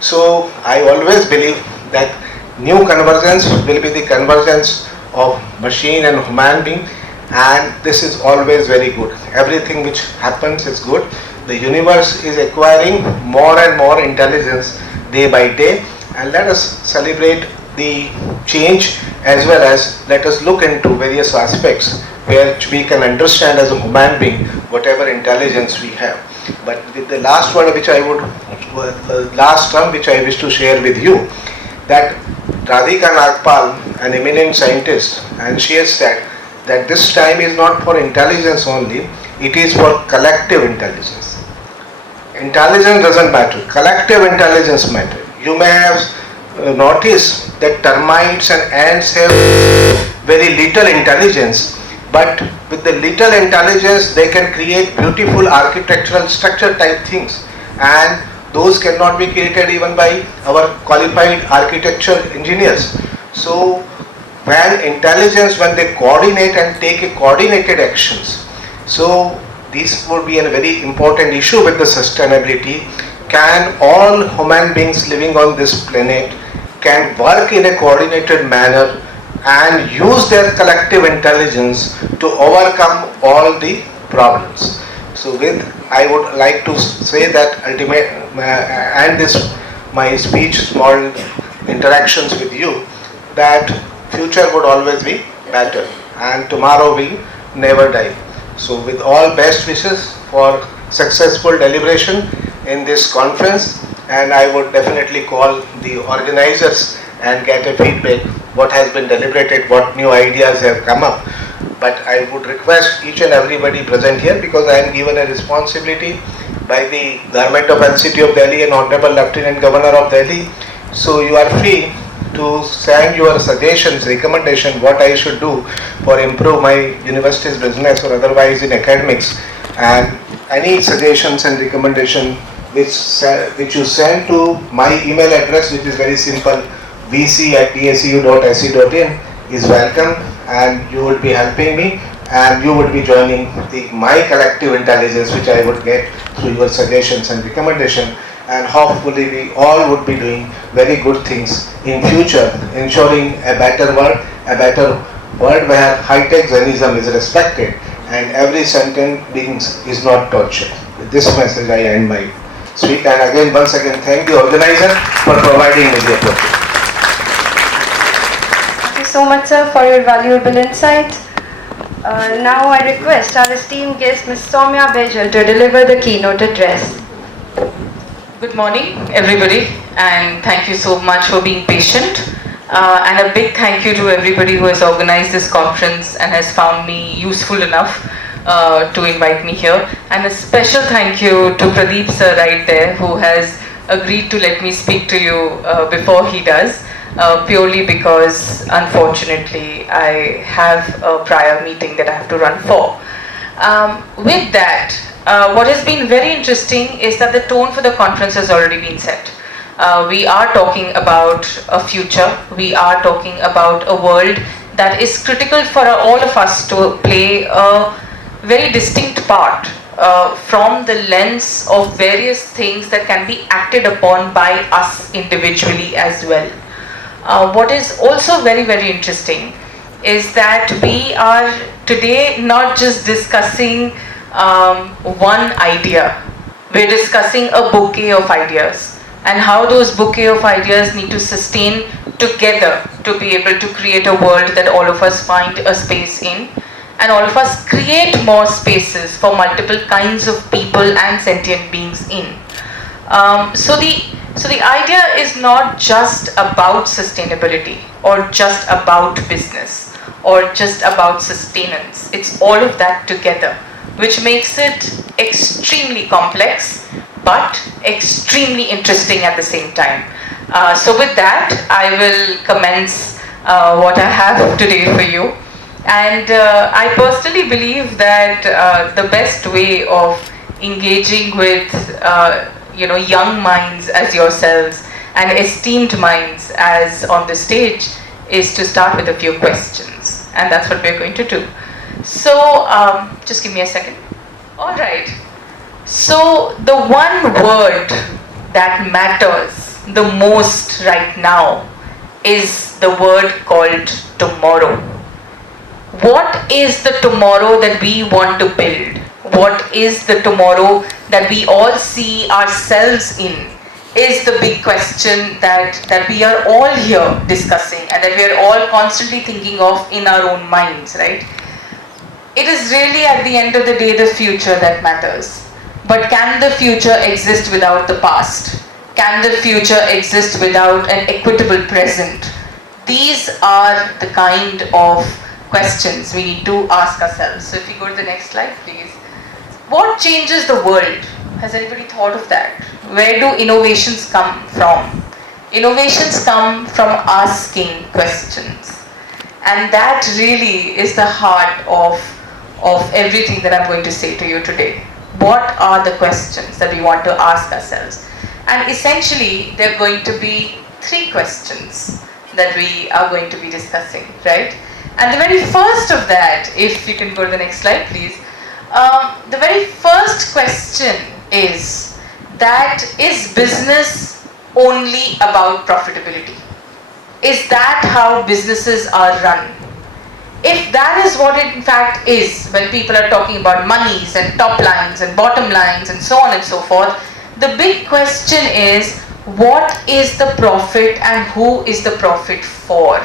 So I always believe that new convergence will be the convergence of machine and human being, and this is always very good. Everything which happens is good. The universe is acquiring more and more intelligence day by day, and let us celebrate the change, as well as let us look into various aspects where we can understand as a human being whatever intelligence we have. But the last word which I would, last term which I wish to share with you, that Radhika Nagpal, an eminent scientist, and she has said that this time is not for intelligence only, it is for collective intelligence. Intelligence doesn't matter, collective intelligence matters. You may have noticed that termites and ants have very little intelligence, but with the little intelligence they can create beautiful architectural structure type things, and those cannot be created even by our qualified architecture engineers. So when intelligence, when they coordinate and take a coordinated actions. So this would be a very important issue with the sustainability. Can all human beings living on this planet can work in a coordinated manner and use their collective intelligence to overcome all the problems. So with, I would like to say that ultimate, and this my speech, small interactions with you, that future would always be better and tomorrow will never die. So with all best wishes for successful deliberation in this conference, and I would definitely call the organizers and get a feedback what has been deliberated, what new ideas have come up. But I would request each and everybody present here, because I am given a responsibility by the Government of NCT of Delhi and Honorable Lieutenant Governor of Delhi. So you are free to send your suggestions, recommendation, what I should do for improve my university's business or otherwise in academics, and any suggestions and recommendation which you send to my email address, which is very simple, vc@dsu.ac.in, is welcome, and you would be helping me and you would be joining my collective intelligence, which I would get through your suggestions and recommendation, and hopefully we all would be doing very good things in future, ensuring a better world where high-tech Zionism is respected and every sentient being is not tortured. With this message I end my speech, and again, once again, thank the organizer for providing me the opportunity. Thank you so much, sir, for your valuable insight. Now I request our esteemed guest, Ms. Soumya Bejal, to deliver the keynote address. Good morning, everybody, and thank you so much for being patient. And a big thank you to everybody who has organized this conference and has found me useful enough to invite me here. And a special thank you to Pradeep sir right there, who has agreed to let me speak to you before he does, purely because unfortunately I have a prior meeting that I have to run for. With that, what has been very interesting is that the tone for the conference has already been set. We are talking about a future, we are talking about a world that is critical for all of us to play a very distinct part from the lens of various things that can be acted upon by us individually as well. What is also very, very interesting is that we are today not just discussing one idea, we're discussing a bouquet of ideas, and how those bouquet of ideas need to sustain together to be able to create a world that all of us find a space in, and all of us create more spaces for multiple kinds of people and sentient beings in. So the idea is not just about sustainability or just about business or just about sustenance. It's all of that together, which makes it extremely complex but extremely interesting at the same time. So with that, I will commence what I have today for you. And I personally believe that the best way of engaging with young minds as yourselves and esteemed minds as on the stage is to start with a few questions, and that's what we're going to do. So just give me a second. All right. So the one word that matters the most right now is the word called tomorrow. What is the tomorrow that we want to build? What is the tomorrow that we all see ourselves in is the big question that we are all here discussing and that we are all constantly thinking of in our own minds, right? It is really at the end of the day the future that matters. But can the future exist without the past? Can the future exist without an equitable present? These are the kind of questions we need to ask ourselves. So if you go to the next slide, please. What changes the world? Has anybody thought of that? Where do innovations come from? Innovations come from asking questions. And that really is the heart of everything that I'm going to say to you today. What are the questions that we want to ask ourselves? And essentially, there are going to be three questions that we are going to be discussing, right? And the very first of that, if you can go to the next slide, please. The very first question is that is business only about profitability? Is that how businesses are run? If that is what it in fact is, when people are talking about monies and top lines and bottom lines and so on and so forth, the big question is, what is the profit and who is the profit for?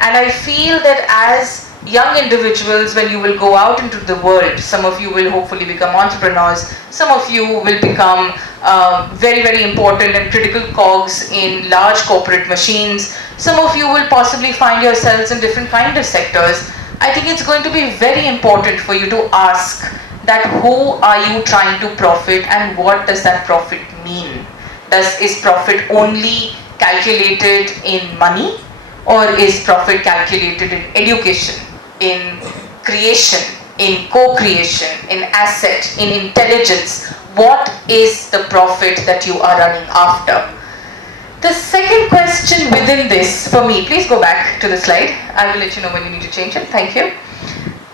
And I feel that as young individuals, when you will go out into the world, some of you will hopefully become entrepreneurs, some of you will become very, very important and critical cogs in large corporate machines, some of you will possibly find yourselves in different kind of sectors. I think it's going to be very important for you to ask that who are you trying to profit and what does that profit mean? Is profit only calculated in money, or is profit calculated in education, in creation, in co-creation, in asset, in intelligence? What is the profit that you are running after? The second question within this, for me, please go back to the slide. I will let you know when you need to change it. Thank you.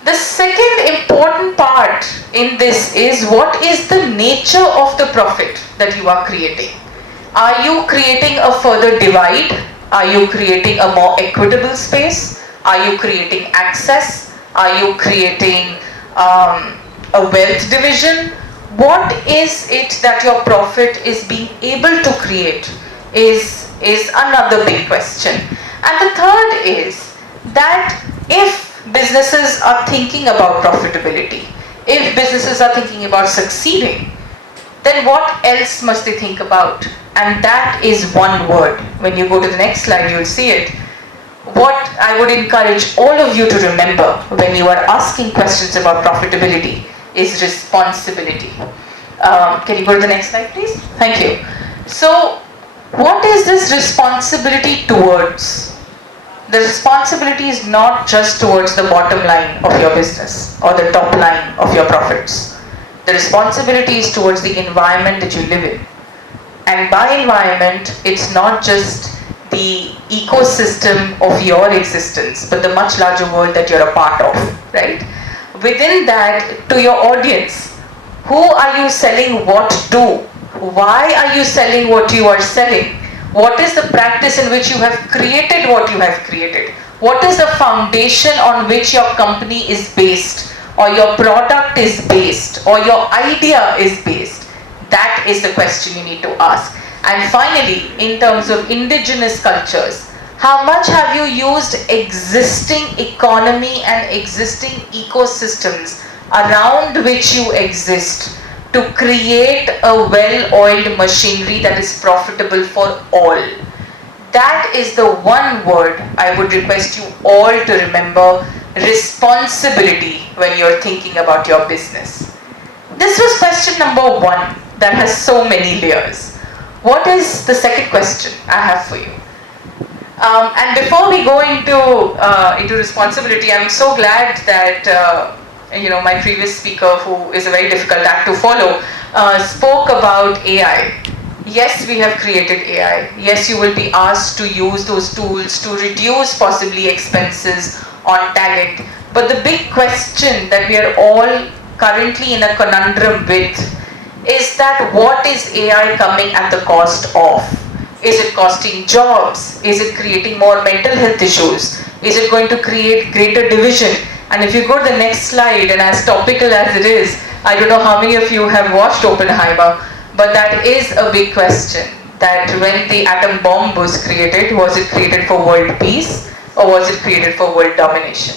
The second important part in this is, what is the nature of the profit that you are creating? Are you creating a further divide? Are you creating a more equitable space? Are you creating access? Are you creating a wealth division? What is it that your profit is being able to create is another big question. And the third is that if businesses are thinking about profitability, if businesses are thinking about succeeding, then what else must they think about? And that is one word. When you go to the next slide, you'll see it. What I would encourage all of you to remember when you are asking questions about profitability is responsibility. Can you go to the next slide, please? Thank you. So, what is this responsibility towards? The responsibility is not just towards the bottom line of your business or the top line of your profits. The responsibility is towards the environment that you live in. And by environment, it's not just the ecosystem of your existence, but the much larger world that you're a part of, right? Within that, to your audience, who are you selling what to? Why are you selling what you are selling? What is the practice in which you have created what you have created? What is the foundation on which your company is based, or your product is based, or your idea is based? That is the question you need to ask. And finally, in terms of indigenous cultures, how much have you used existing economy and existing ecosystems around which you exist to create a well-oiled machinery that is profitable for all? That is the one word I would request you all to remember: responsibility, when you're thinking about your business. This was question number one that has so many layers. What is the second question I have for you? And before we go into responsibility, I'm so glad that my previous speaker, who is a very difficult act to follow, spoke about AI. Yes, we have created AI. Yes, you will be asked to use those tools to reduce possibly expenses on talent. But the big question that we are all currently in a conundrum with is that what is AI coming at the cost of? Is it costing jobs? Is it creating more mental health issues? Is it going to create greater division? And if you go to the next slide, and as topical as it is, I don't know how many of you have watched Oppenheimer, but that is a big question. That when the atom bomb was it created for world peace, or was it created for world domination?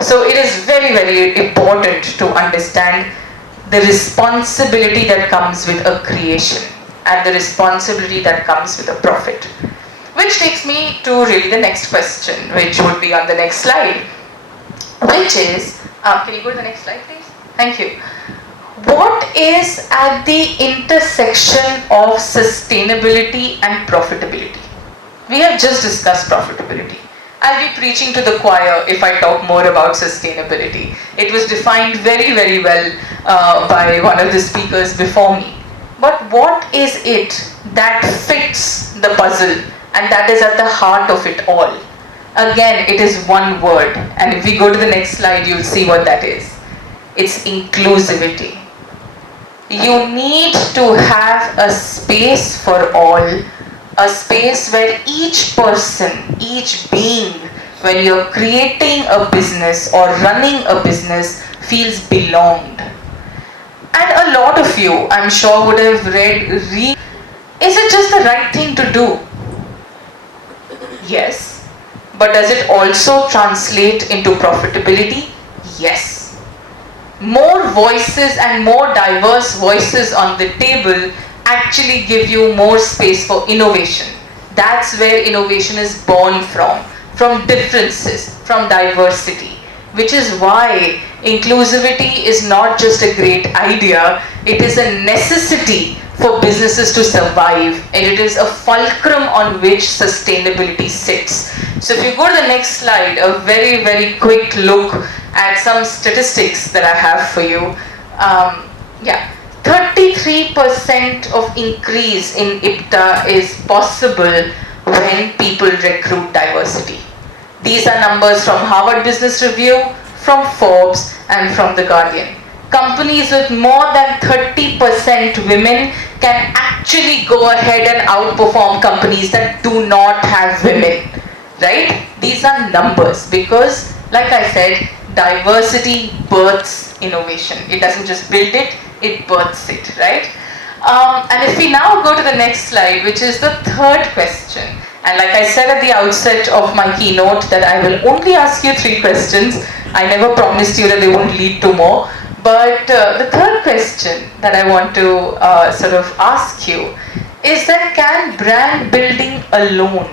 So it is very, very important to understand the responsibility that comes with a creation and the responsibility that comes with a profit. Which takes me to really the next question, which would be on the next slide, which is, can you go to the next slide, please? Thank you. What is at the intersection of sustainability and profitability? We have just discussed profitability. I'll be preaching to the choir if I talk more about sustainability. It was defined very, very well by one of the speakers before me. But what is it that fits the puzzle and that is at the heart of it all. Again, it is one word, and if we go to the next slide, you'll see what that is. It's inclusivity. You need to have a space for all, a space where each person, each being, when you're creating a business or running a business, feels belonged. And a lot of you, I'm sure, would have read, is it just the right thing to do? Yes. But does it also translate into profitability? Yes. More voices and more diverse voices on the table actually give you more space for innovation. That's where innovation is born from differences, from diversity, which is why inclusivity is not just a great idea, it is a necessity for businesses to survive, and it is a fulcrum on which sustainability sits. So if you go to the next slide, a very, very quick look at some statistics that I have for you. 33% of increase in IPTA is possible when people recruit diversity. These are numbers from Harvard Business Review, from Forbes, and from The Guardian. Companies with more than 30% women can actually go ahead and outperform companies that do not have women, right? These are numbers because, like I said, diversity births innovation. It doesn't just build it, it births it, right? And if we now go to the next slide, which is the third question, and like I said at the outset of my keynote that I will only ask you 3 questions. I never promised you that they won't lead to more. But the third question that I want to sort of ask you is that can brand building alone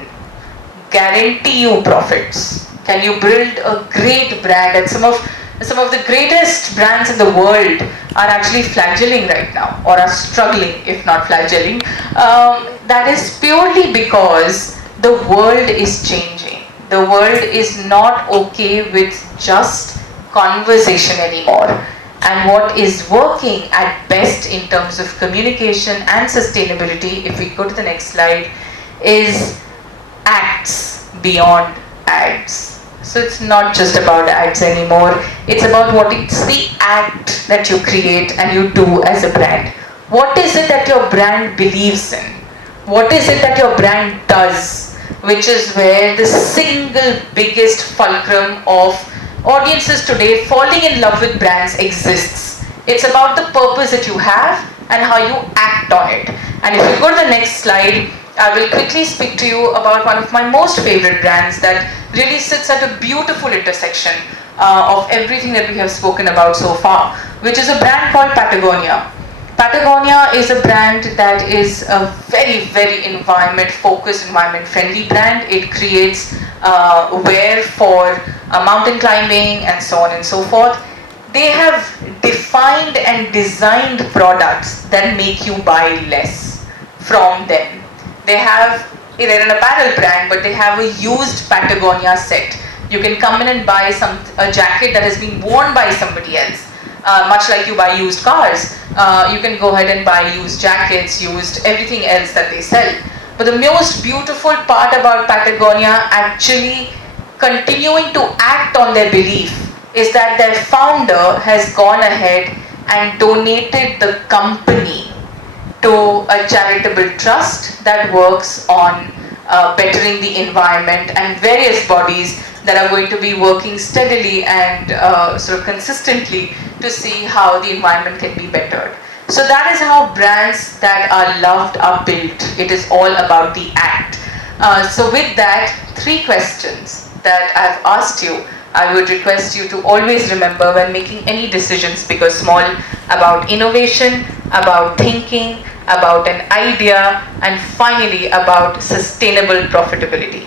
guarantee you profits? Can you build a great brand? And some of the greatest brands in the world are actually flagelling right now, or are struggling, if not flagelling. That is purely because the world is changing. The world is not okay with just conversation anymore. And what is working at best in terms of communication and sustainability, if we go to the next slide, is acts beyond ads. So it's not just about ads anymore, it's about what it's the act that you create and you do as a brand. What is it that your brand believes in? What is it that your brand does? Which is where the single biggest fulcrum of audiences today falling in love with brands exists. It's about the purpose that you have and how you act on it. And if you go to the next slide, I will quickly speak to you about one of my most favorite brands that really sits at a beautiful intersection of everything that we have spoken about so far, which is a brand called Patagonia. Patagonia is a brand that is a very, very environment-focused, environment-friendly brand. It creates wear for mountain climbing and so on and so forth. They have defined and designed products that make you buy less from them. They're an apparel brand, but they have a used Patagonia set. You can come in and buy a jacket that has been worn by somebody else. Much like you buy used cars, you can go ahead and buy used jackets, used everything else that they sell. But the most beautiful part about Patagonia actually continuing to act on their belief is that their founder has gone ahead and donated the company to a charitable trust that works on bettering the environment, and various bodies that are going to be working steadily and sort of consistently to see how the environment can be bettered. So that is how brands that are loved are built. It is all about the act. So with that, 3 questions that I've asked you, I would request you to always remember when making any decisions, big or small, about innovation, about thinking, about an idea, and finally about sustainable profitability.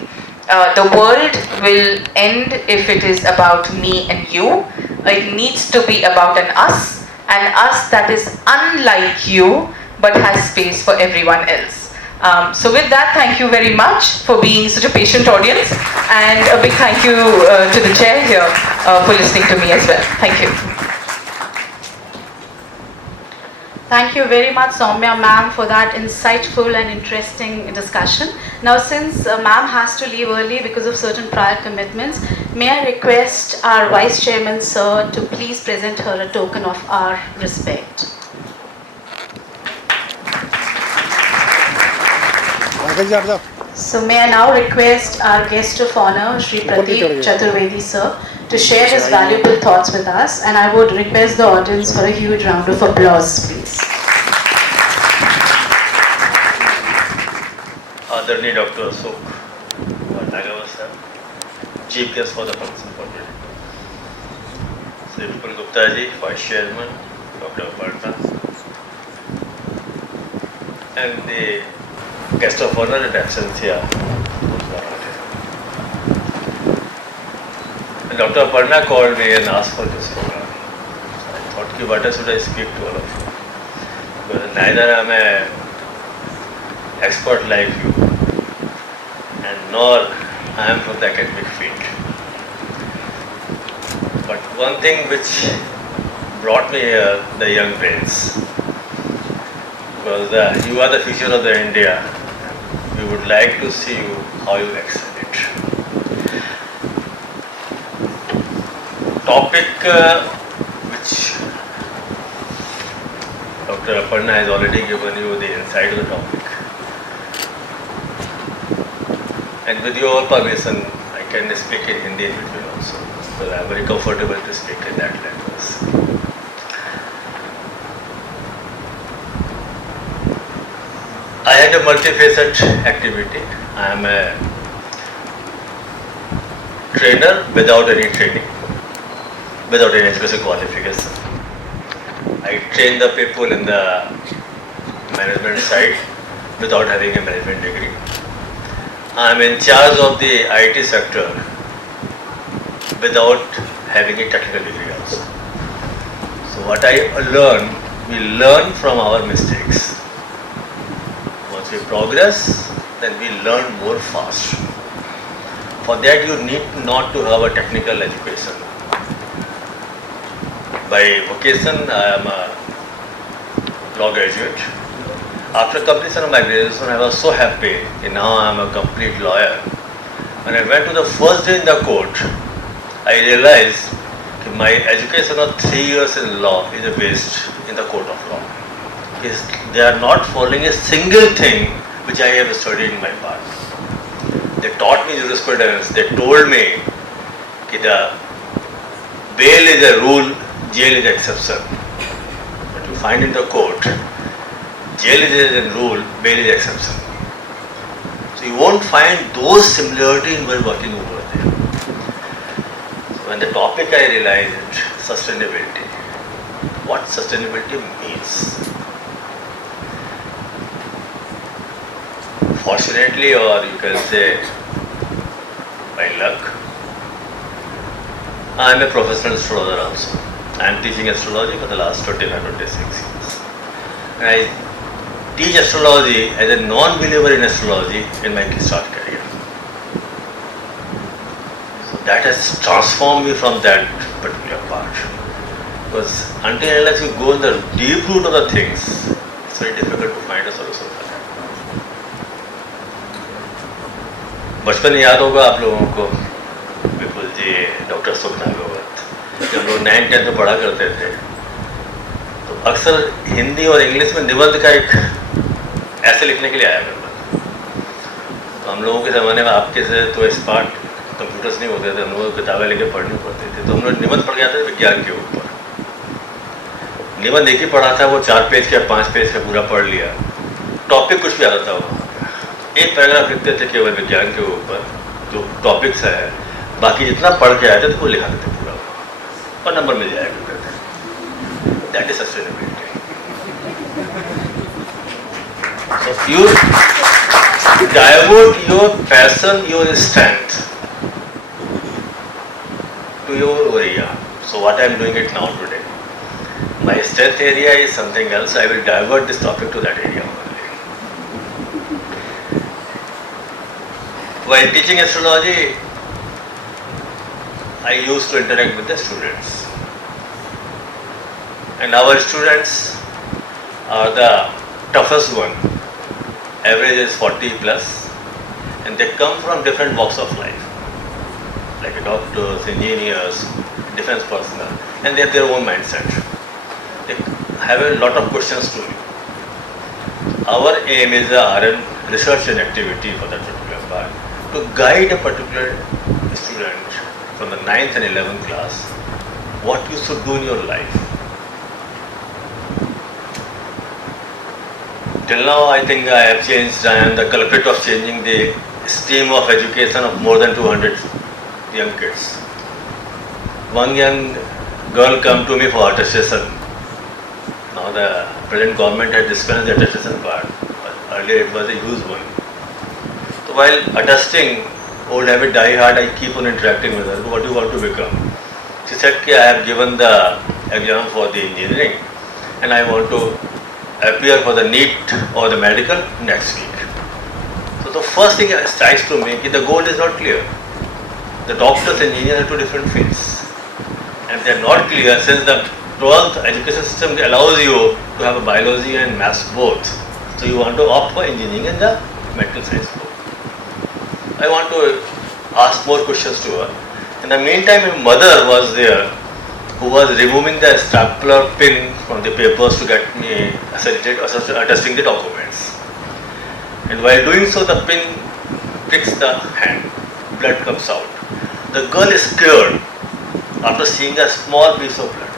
The world will end if it is about me and you. It needs to be about an us that is unlike you but has space for everyone else. So with that, thank you very much for being such a patient audience, and a big thank you to the chair here for listening to me as well. Thank you. Thank you very much, Soumya ma'am, for that insightful and interesting discussion. Now, since ma'am has to leave early because of certain prior commitments, may I request our Vice Chairman, sir, to please present her a token of our respect. So, may I now request our guest of honor, Shri Pradeep Chaturvedi, sir, to share his valuable thoughts with us, and I would request the audience for a huge round of applause, please. Adharani Dr. Ashok Nagawar sir, Chief Guest for the function for today. Sri Vipul Gupta ji, Vice Chairman, Dr. Aparna, and the guest of honor in absence here. Dr. Aparna called me and asked for this program. So I thought, what should I speak to all of you? Because neither am I expert like you, and nor I am from the academic field. But one thing which brought me here, the young brains, because you are the future of the India. We would like to see you how you excel it. Topic which Dr. Aparna has already given you the insight of the topic. And with your permission, I can speak in Hindi in between also, because I am very comfortable to speak in that language. I had a multifaceted activity. I am a trainer without any training, without any special qualification. I train the people in the management side without having a management degree. I am in charge of the IT sector without having a technical degree also. So what I learn, we learn from our mistakes. Once we progress, then we learn more fast. For that you need not to have a technical education. By vocation, I am a law graduate. After completion of my graduation, I was so happy that now I am a complete lawyer. When I went to the first day in the court, I realized that my education of 3 years in law is a waste in the court of law. They are not following a single thing which I have studied in my part. They taught me jurisprudence. They told me that the bail is a rule, jail is an exception. But you find in the court, jail is a rule, bail is an exception. So you won't find those similarities while working over there. So when the topic I realized it, sustainability. What sustainability means. Fortunately, or you can say by luck, I am a professional astrologer also. I am teaching astrology for the last 25-26 years. And I teach astrology as a non-believer in astrology in my start career. So that has transformed me from that particular part. Because until and unless you go in the deep root of the things, it's very difficult to find a solution for that. बचपन याद होगा आप लोगों को, विपुल जी, doctor Ashok नागवत, जब लोग 9th-10th में पढ़ा करते थे तो अक्सर हिंदी और इंग्लिश में निबंध का एक ऐसे लिखने के लिए आया करता था। तो हम लोगों के ज़माने में आपके से तो स्मार्ट कंप्यूटर्स नहीं होते थे, हम लोगों को किताबें लेके पढ़नी पड़ती थी। तो हम लोग निबंध पढ़ के आते थे विज्ञान के ऊपर। निबंध एक ही पढ़ा था, वो 4 पेज का 5 पेज का पूरा पढ़ लिया, टॉपिक कुछ भी आता था वो, एक पैराग्राफ लिखते थे केवल विज्ञान के ऊपर जो टॉपिक्स है, बाकी जितना पढ़ के आए थे तो वो लिखा देते पूरा और नंबर मिल जाया करते थे। That is sustainability. So you divert your passion, your strength to your area. So what I am doing it now today. My strength area is something else. I will divert this topic to that area only. While teaching astrology, I used to interact with the students. And our students are the toughest one. Average is 40 plus, and they come from different walks of life, like doctors, engineers, defense personnel, and they have their own mindset. They have a lot of questions to you. Our aim is a RN research and activity for that particular part, to guide a particular student from the 9th and 11th class what you should do in your life. Till now, I think I have changed, I am the culprit of changing the stream of education of more than 200 young kids. One young girl come to me for attestation. Now the present government had dispensed the attestation part, but earlier it was a huge one. So while attesting, old habit die hard, I keep on interacting with her. What do you want to become? She said, I have given the exam for the engineering and I want to appear for the NEET or the medical next week. So the first thing strikes to me is the goal is not clear. The doctors and engineers are two different fields, and they are not clear since the 12th education system allows you to have a biology and maths both. So you want to opt for engineering and the medical science both. I want to ask more questions to her. In the meantime, my mother was there, who was removing the stapler pin from the papers to get me attesting the documents. And while doing so, the pin pricks the hand, blood comes out. The girl is scared after seeing a small piece of blood.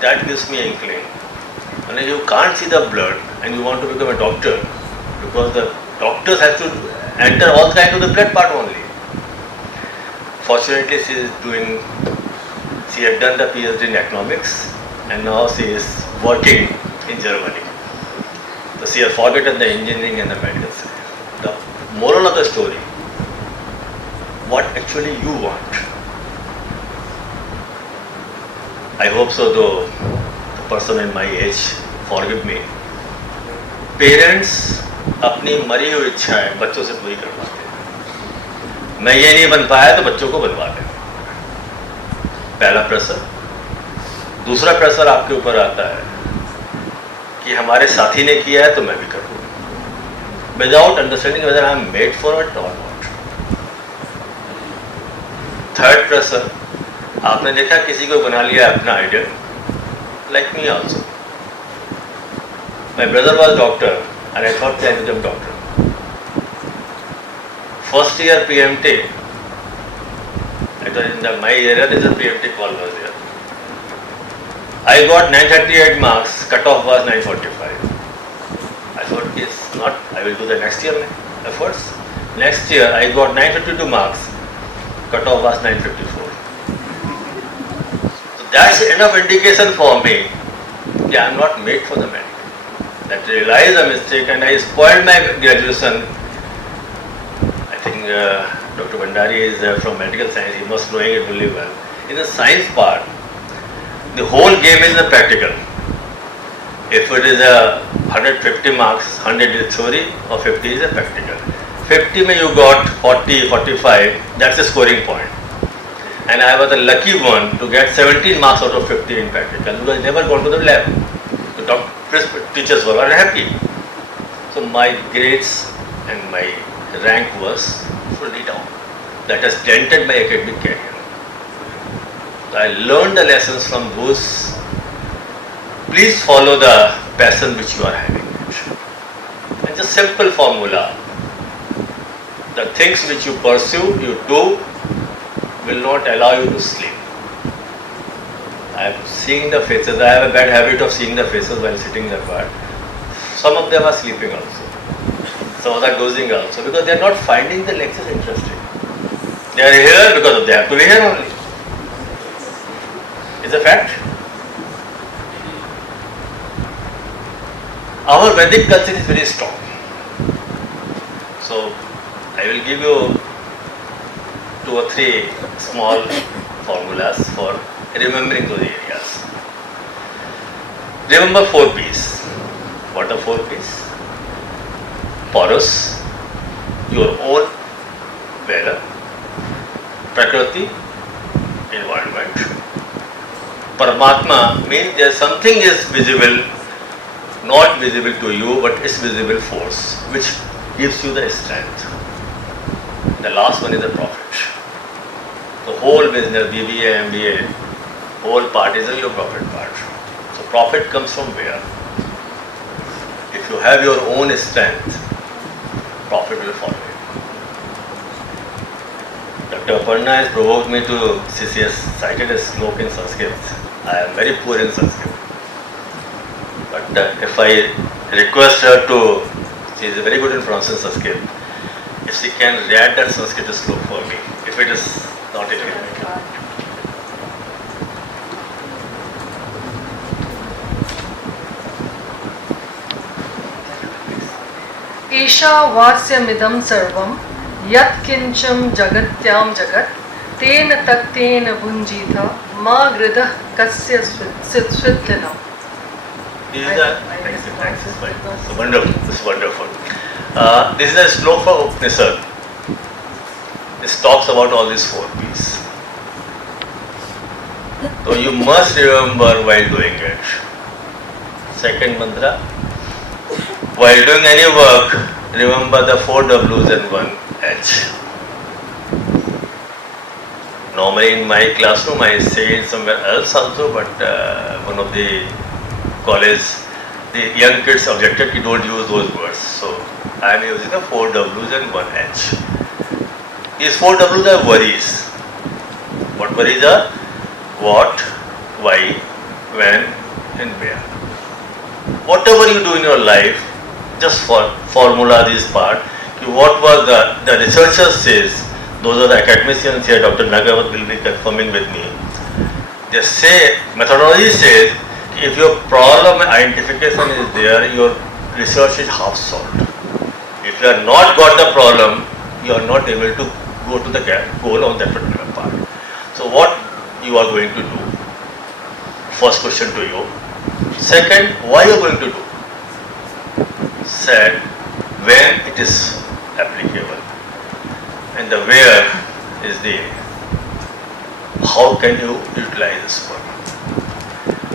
That gives me an inkling. And you can't see the blood and you want to become a doctor, because the doctors have to enter all kinds of the blood part only. Fortunately, she had done the PhD in economics and now she is working in Germany. So she has forgotten the engineering and the medical science. The moral of the story, what actually you want. I hope so, though the person in my age, forgive me. Parents अपनी मरी हुई इच्छाएं बच्चों से पूरी करवाते हैं. मैं ये नहीं बन पाया तो बच्चों को बनवा दें. पहला प्रेशर. दूसरा प्रेशर आपके ऊपर आता है कि हमारे साथी ने किया है तो मैं भी करूँ, without understanding whether I am made for it और नॉट. थर्ड प्रेशर, आपने देखा किसी को बना लिया अपना ideal, like me also. My brother was doctor and I thought I became doctor. First year PMT, it was in my area, this is PMT call was there. I got 938 marks, cutoff was 945. I thought it's not, I will do the next year efforts. Next year I got 952 marks, cutoff was 954. So that's enough indication for me that I am not made for the medical. That realized a mistake and I spoiled my graduation. I think Dr. Bhandari is from medical science, he must knowing it really well. In the science part, the whole game is the practical. If it is a 150 marks, 100 is theory or 50 is a practical. 50 mein you got 40, 45, that's a scoring point. And I was the lucky one to get 17 marks out of 50 in practical because I never gone to the lab. The teachers were unhappy. So my grades and my rank was fully down. That has dented my academic career. So I learned the lessons from those. Please follow the passion which you are having. And just simple formula. The things which you pursue, you do, will not allow you to sleep. I am seeing the faces. I have a bad habit of seeing the faces while sitting in the car. Some of them are sleeping also. Some of them are dozing also because they are not finding the lectures interesting. They are here because they have to be here only. It's a fact. Our Vedic culture is very strong. So I will give you 2 or 3 small formulas for remembering those areas. Remember 4 P's. What are 4 P's? Porous, your own weather, Prakriti, environment. Paramatma means there something is visible, not visible to you, but it's visible force, which gives you the strength. The last one is the profit. The whole business, BBA, MBA, whole part is your profit part. So profit comes from where? If you have your own strength, profit will follow you. Dr. Aparna has provoked me to, she has cited a slok in Sanskrit. I am very poor in Sanskrit. But if I request her to, she is very good in pronouncing Sanskrit, if she can read that Sanskrit slok for me, if it is not in Hindi. ईशावास्यमिदं सर्वं यत्किंचं जगत्यां जगत् तेन तत्तेन भुञ्जीथ मा गृधः कस्य स्विद्धिनम्. Thanks, it's wonderful. It's wonderful. This is a slok for Upanishad. This talks about all these 4 P's. So you must remember while doing it. Second mantra. While doing any work, remember the 4 W's and 1 H. Normally in my classroom, I say it somewhere else also, but one of the college, the young kids objected, you don't use those words. So I am using the 4 W's and 1 H. These 4 W's are worries. What worries are? What, why, when, and where. Whatever you do in your life, just for formula this part, what was the researcher says, those are the academicians here, Dr. Nagavat will be confirming with me. They say, methodology says, if your problem identification is there, your research is half solved. If you have not got the problem, you are not able to go to the goal on that particular part. So what you are going to do? First question to you. Second, why you are going to do? Said, when it is applicable. And the where is the how can you utilize this one.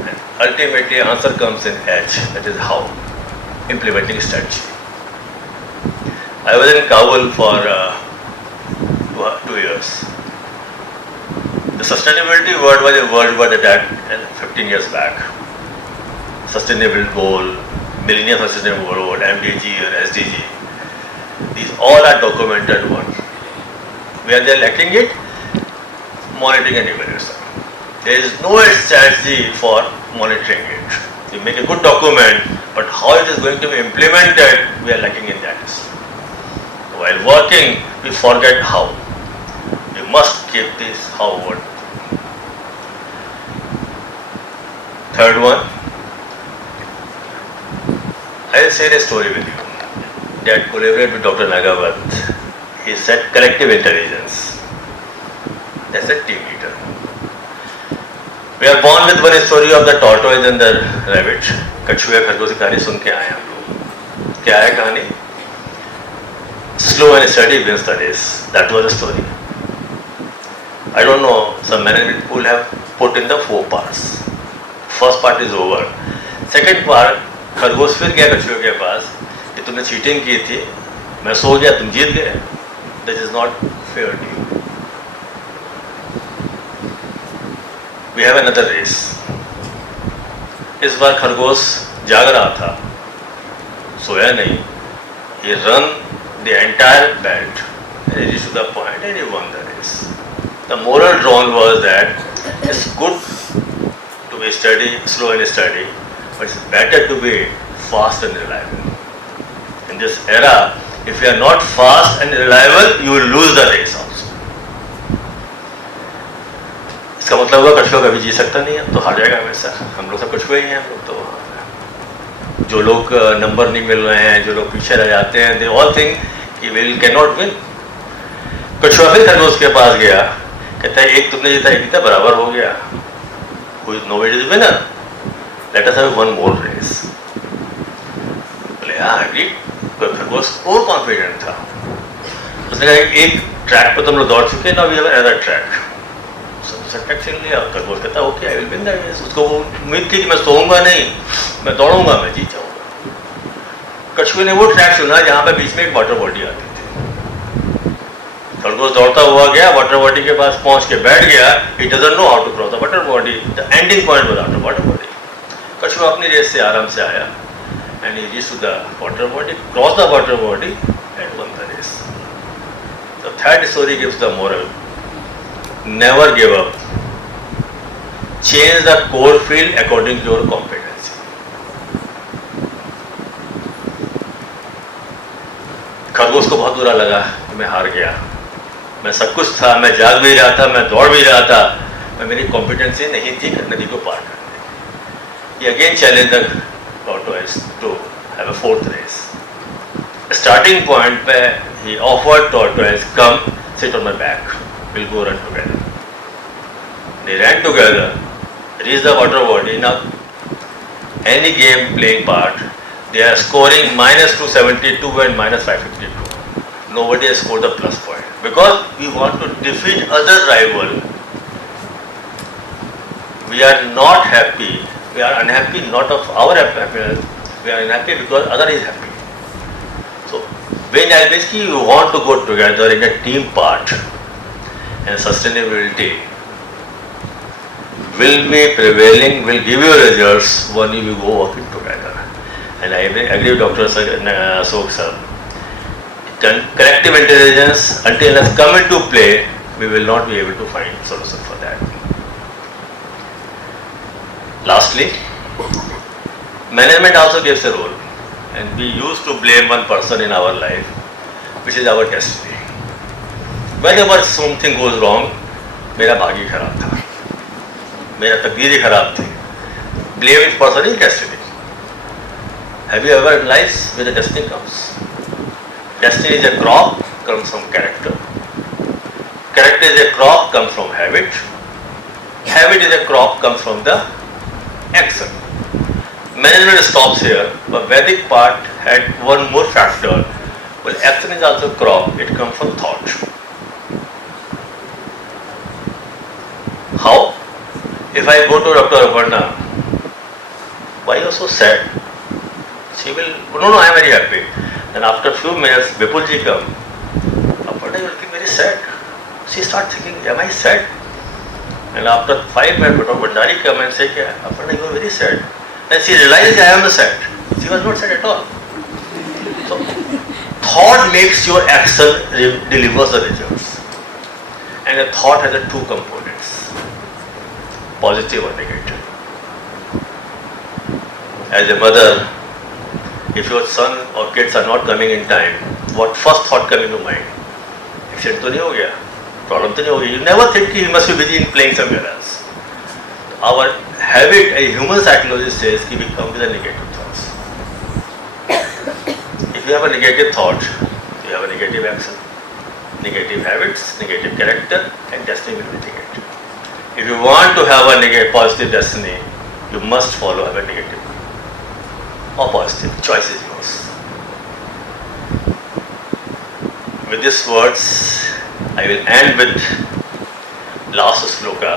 And ultimately answer comes in H, that is how. Implementing strategy. I was in Kabul for 2 years. The sustainability word was a word that 15 years back. Sustainable goal, Millennium Sustainable Goal, MDG or SDG. These all are documented one. Where they are lacking it, monitoring and evaluation. There is no strategy for monitoring it. You make a good document, but how it is going to be implemented, we are lacking in that. While working, we forget how. We must keep this how word. Third one, I will share a story with you that collaborated with Dr. Nagavat. He said collective intelligence. That's a team leader. We are born with one story of the tortoise and the rabbit. कछुए खरगोश की कहानी सुन के आए हम लोग. क्या है कहानी? Slow and steady wins the race. That was the story. I don't know. Some many people have put in the 4 parts. First part is over. Second part, खरगोश फिर गया कछुए के पास कि तुमने चीटिंग की थी, मैं सो गया, तुम जीत गए. That is not fair to you. We have another race. इस बार खरगोश जाग रहा था, सोया नहीं. He ran the entire belt and he reached to the point and he won the race. The moral drawn was that it's good to be steady, slow and steady, but it's better to be fast and reliable. In this era, if you are not fast and reliable, you will lose the race also. इसका मतलब होगा कछुआ कभी जी सकता नहीं है, तो हार जाएगा हमेशा. हम लोग सब कछुए ही हैं. हम लोग तो जो लोग नंबर नहीं मिल रहे हैं, जो लोग पीछे रह जाते हैं, they all think कि we cannot win. कछुआ फिर खरगोश के पास गया, कहता है एक तुमने जीता, एक जीता, बराबर हो गया. Who is nobody is the winner. Let us have one more race. बोले हाँ agree. तो खरगोश और कॉन्फिडेंट था. उसने कहा एक ट्रैक पर तुम लोग दौड़ चुके, now we have another track. Track चल लिया. खरगोश कहता okay I will win that race. उसको वो उम्मीद थी कि मैं सोऊंगा नहीं, मैं दौड़ूंगा, मैं जीत जाऊंगा. कछुए ने वो ट्रैक चुना जहाँ पे बीच में एक वाटर बॉडी आती थी। खरगोश दौड़ता हुआ गया, वाटर बॉडी के पास पहुंच के बैठ गया। He doesn't know how to cross the water body. The ending point was after water body. कछुआ अपनी रेस से आराम से आया and he reached to the water body, crossed the water body and won the race. The third story gives the moral. Never give up. Change the core field according to your competency. खरगोश को बहुत बुरा लगा कि मैं हार गया। मैं सब कुछ था, मैं जाग भी रहा था, मैं दौड़ भी रहा था, मैं मेरी कॉम्पिटेंसी नहीं थी नदी को पार करने। He again challenged the tortoise to have a fourth race. Starting point पे he offered tortoise, come sit on my back, we'll go run together. They ran together, reached the water body. Now any game playing part, they are scoring -272 and -552. Nobody has scored the plus point because we want to defeat other rival. We are not happy. We are unhappy not of our happiness. We are unhappy because other is happy. So when basically you want to go together in a team part, and sustainability will be prevailing, will give you results when you go working together. And I agree with Dr. Ashok sir. Collective intelligence, until it has come into play, we will not be able to find solution for that. Lastly, management also gives a role, and we used to blame one person in our life, which is our destiny. Whenever something goes wrong, मेरा भाग्य खराब था, मेरा तकदीर ही खराब थी. Blame this person is destiny. Have you ever realized where the destiny comes? Destiny is a crop, comes from character. Character is a crop, comes from habit. Habit is a crop, comes from the action. Management stops here, but Vedic part had one more factor. Well, action is also crop, it comes from thought. How? If I go to Dr. Aparna, why are you so sad? She will, no, I am very happy. Then after a few minutes, Vipulji come. Aparna, you will feel very sad. She start thinking, am I sad? And after 5 minutes, Dr. Bhandari come and say, Aparna, you are very sad. Then she realizes I am the sad. She was not sad at all. So, thought makes your action delivers the results. And a thought has a two components, positive or negative. As a mother, if your son or kids are not coming in time, what first thought comes into mind? Accident तो नहीं हो गया, problem तो नहीं हो गई. You never think he must be busy in playing somewhere else. Our habit, a human psychologist says, कि we come with the negative thoughts. If you have a negative thought, you have a negative action, negative habits, negative character, and destiny will be negative. If you want to have a negative, positive destiny, you must follow a negative or positive. Choice is yours. With these words, I will end with last sloka.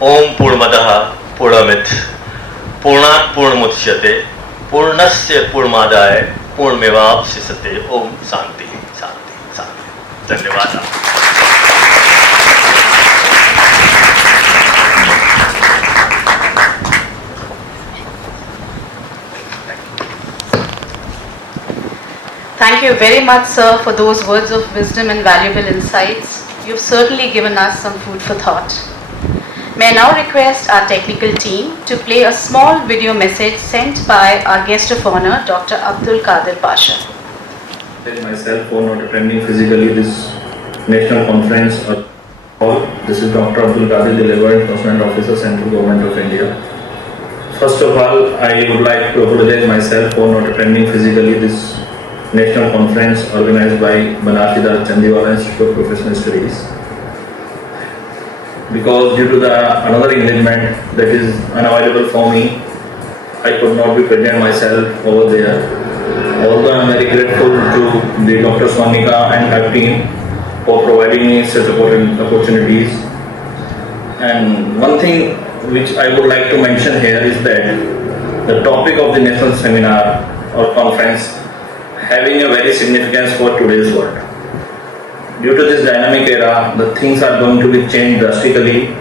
Om Purnamadaha Purnamit Purnat Purnamudhyate Purnasya Purnamadaya Purnamevapshisate. Om Shanti Shanti Shanti. Dhanyawad. Thank you very much, sir, for those words of wisdom and valuable insights. You've certainly given us some food for thought. May I now request our technical team to play a small video message sent by our guest of honor, Dr. Abdul Qadir Pasha. Myself for not attending physically this national conference. This is Dr. Abdul Qadir, the Labour Enforcement Officer, Central Government of India. First of all, I would like to apologize myself for not attending physically this national conference organized by Banarsi Das Chandiwala Institute of Professional Studies, because due to the another engagement that is unavoidable for me, I could not be present myself over there. Although I am very grateful to the Dr. Swanika and her team for providing me such opportunities. And one thing which I would like to mention here is that the topic of the national seminar or conference having a very significance for today's world. Due to this dynamic era, the things are going to be changed drastically.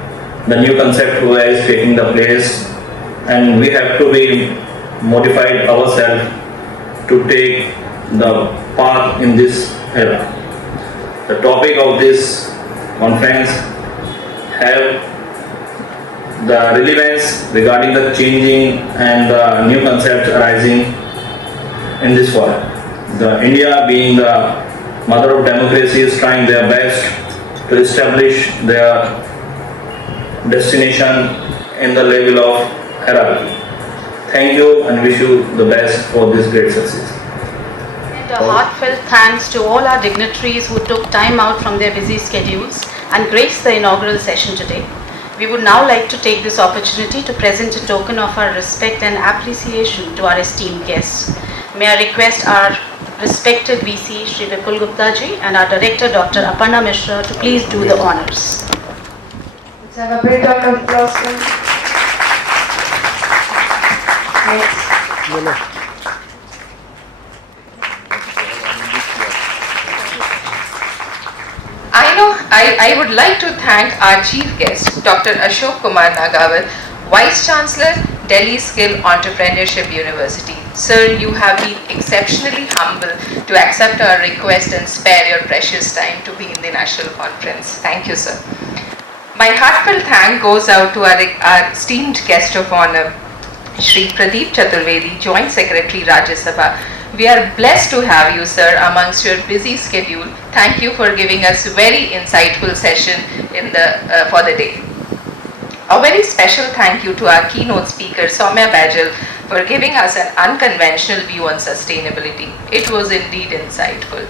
The new concept AI is taking the place, and we have to be modified ourselves to take the path in this era. The topic of this conference have the relevance regarding the changing and the new concepts arising in this world. The India, being the mother of democracy, is trying their best to establish their destination in the level of hierarchy. Thank you and wish you the best for this great success. And a heartfelt thanks to all our dignitaries who took time out from their busy schedules and graced the inaugural session today. We would now like to take this opportunity to present a token of our respect and appreciation to our esteemed guests. May I request our respected VC Shri Vipul Gupta ji and our Director Dr. Aparna Mishra to please do the honors. Let's have a big round of applause. Next. I would like to thank our chief guest, Dr. Ashok Kumar Nagawal, Vice Chancellor, Delhi Skill Entrepreneurship University. Sir, you have been exceptionally humble to accept our request and spare your precious time to be in the national conference. Thank you, sir. My heartfelt thank goes out to our esteemed guest of honor, Shri Pradeep Chaturvedi, Joint Secretary, Rajya Sabha. We are blessed to have you, sir, amongst your busy schedule. Thank you for giving us a very insightful session for the day. A very special thank you to our keynote speaker, Soumya Bajal, for giving us an unconventional view on sustainability. It was indeed insightful.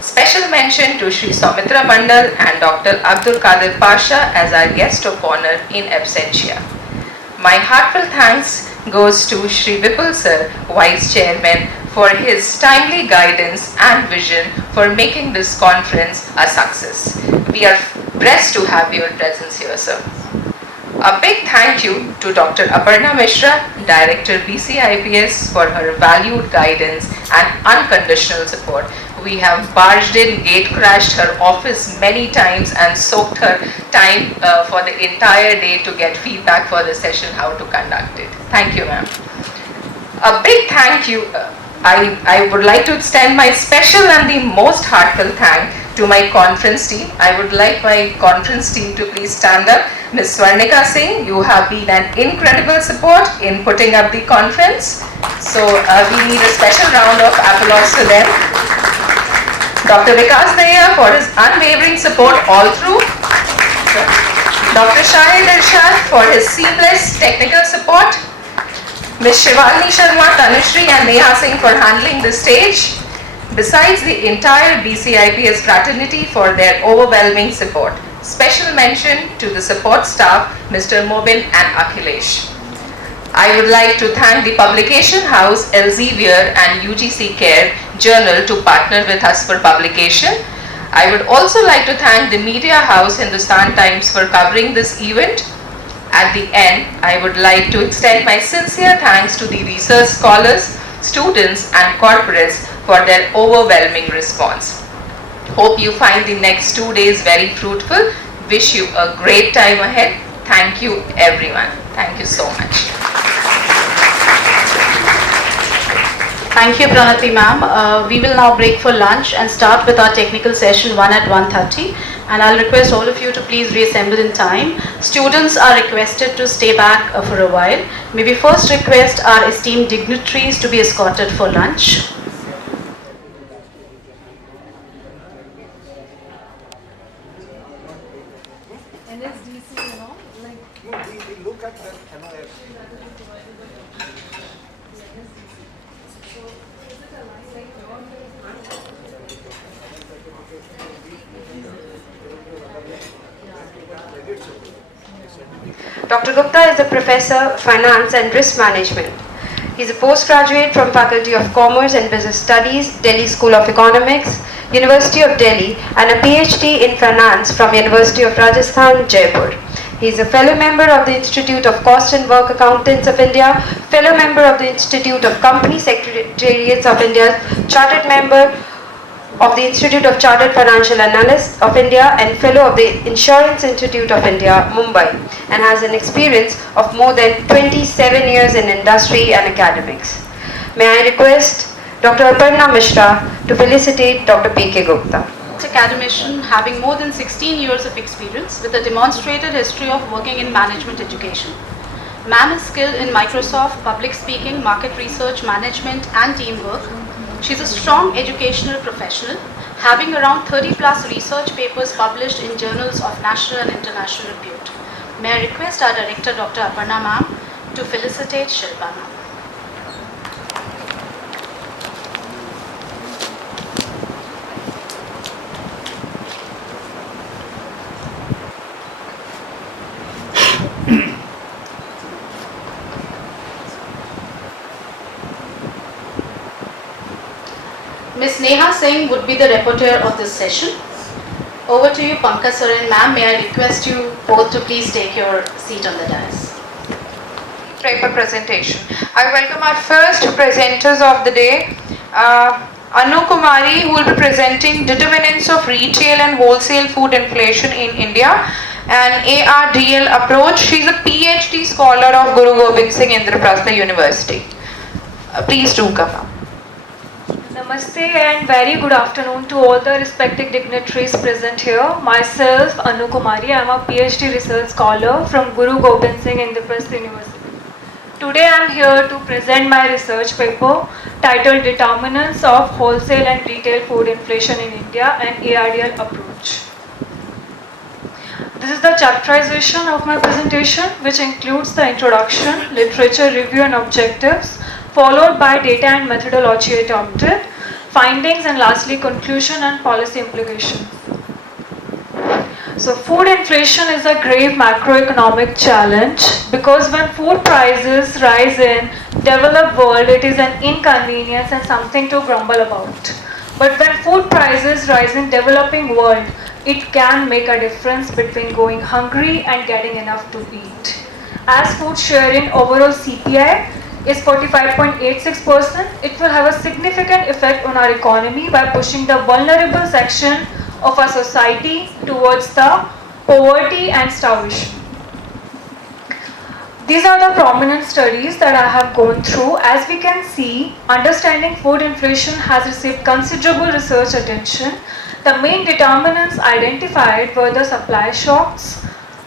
Special mention to Shri Soumitra Mandal and Dr. Abdul Qadir Pasha as our guest of honor in absentia. My heartfelt thanks goes to Shri Vipul sir, Vice Chairman, for his timely guidance and vision for making this conference a success. We are blessed to have your presence here, sir. A big thank you to Dr. Aparna Mishra, Director BCIPS, for her valued guidance and unconditional support. We have barged in, gate crashed her office many times and soaked her time for the entire day to get feedback for the session, how to conduct it. Thank you, ma'am. A big thank you. I would like to extend my special and the most heartfelt thank to my conference team. I would like my conference team to please stand up. Ms. Swarnika Singh, you have been an incredible support in putting up the conference. So we need a special round of applause to them. Dr. Vikas Daya for his unwavering support all through. Dr. Shahid Irshad for his seamless technical support. Ms. Shivalini Sharma, Tanushree and Neha Singh for handling the stage. Besides the entire BCIPS fraternity for their overwhelming support. Special mention to the support staff, Mr. Mobin and Akhilesh. I would like to thank the publication house Elsevier and UGC Care Journal to partner with us for publication. I would also like to thank the media house Hindustan Times for covering this event. At the end, I would like to extend my sincere thanks to the research scholars, students and corporates for their overwhelming response. Hope you find the next 2 days very fruitful. Wish you a great time ahead. Thank you everyone. Thank you so much. Thank you, Pranati ma'am. We will now break for lunch and start with our technical session 1 at 1:30. And I'll request all of you to please reassemble in time. Students are requested to stay back for a while. May we first request our esteemed dignitaries to be escorted for lunch. NSDC and all, like... No, we look at that MIF. Dr. Gupta is a professor of finance and risk management. He is a postgraduate from Faculty of Commerce and Business Studies, Delhi School of Economics, University of Delhi, and a PhD in finance from University of Rajasthan, Jaipur. He is a fellow member of the Institute of Cost and Work Accountants of India, fellow member of the Institute of Company Secretariats of India, chartered member of the Institute of Chartered Financial Analysts of India and fellow of the Insurance Institute of India, Mumbai, and has an experience of more than 27 years in industry and academics. May I request Dr. Aparna Mishra to felicitate Dr. P.K. Gupta. Academician having more than 16 years of experience with a demonstrated history of working in management education. Ma'am is skilled in Microsoft, public speaking, market research, management and teamwork. She is a strong educational professional, having around 30 plus research papers published in journals of national and international repute. May I request our Director Dr. Aparna Ma'am to felicitate Shilpa Ma'am. Ms. Neha Singh would be the rapporteur of this session. Over to you, Pankaj Soren. Ma'am, may I request you both to please take your seat on the dais. Paper presentation. I welcome our first presenters of the day, Anu Kumari, who will be presenting determinants of retail and wholesale food inflation in India, and ARDL approach. She is a PhD scholar of Guru Gobind Singh Indraprastha University. Please do come up. Namaste and very good afternoon to all the respected dignitaries present here. Myself, Anu Kumari, I am a PhD research scholar from Guru Gobind Singh Indraprastha University. Today I am here to present my research paper titled Determinants of Wholesale and Retail Food Inflation in India and ARDL Approach. This is the chapterization of my presentation, which includes the introduction, literature review and objectives, followed by data and methodology adopted, findings, and lastly conclusion and policy implications. So food inflation is a grave macroeconomic challenge because when food prices rise in developed world, it is an inconvenience and something to grumble about. But when food prices rise in developing world, it can make a difference between going hungry and getting enough to eat. As food share in overall CPI is 45.86%, it will have a significant effect on our economy by pushing the vulnerable section of our society towards the poverty and starvation. These are the prominent studies that I have gone through. As we can see, understanding food inflation has received considerable research attention. The main determinants identified were the supply shocks,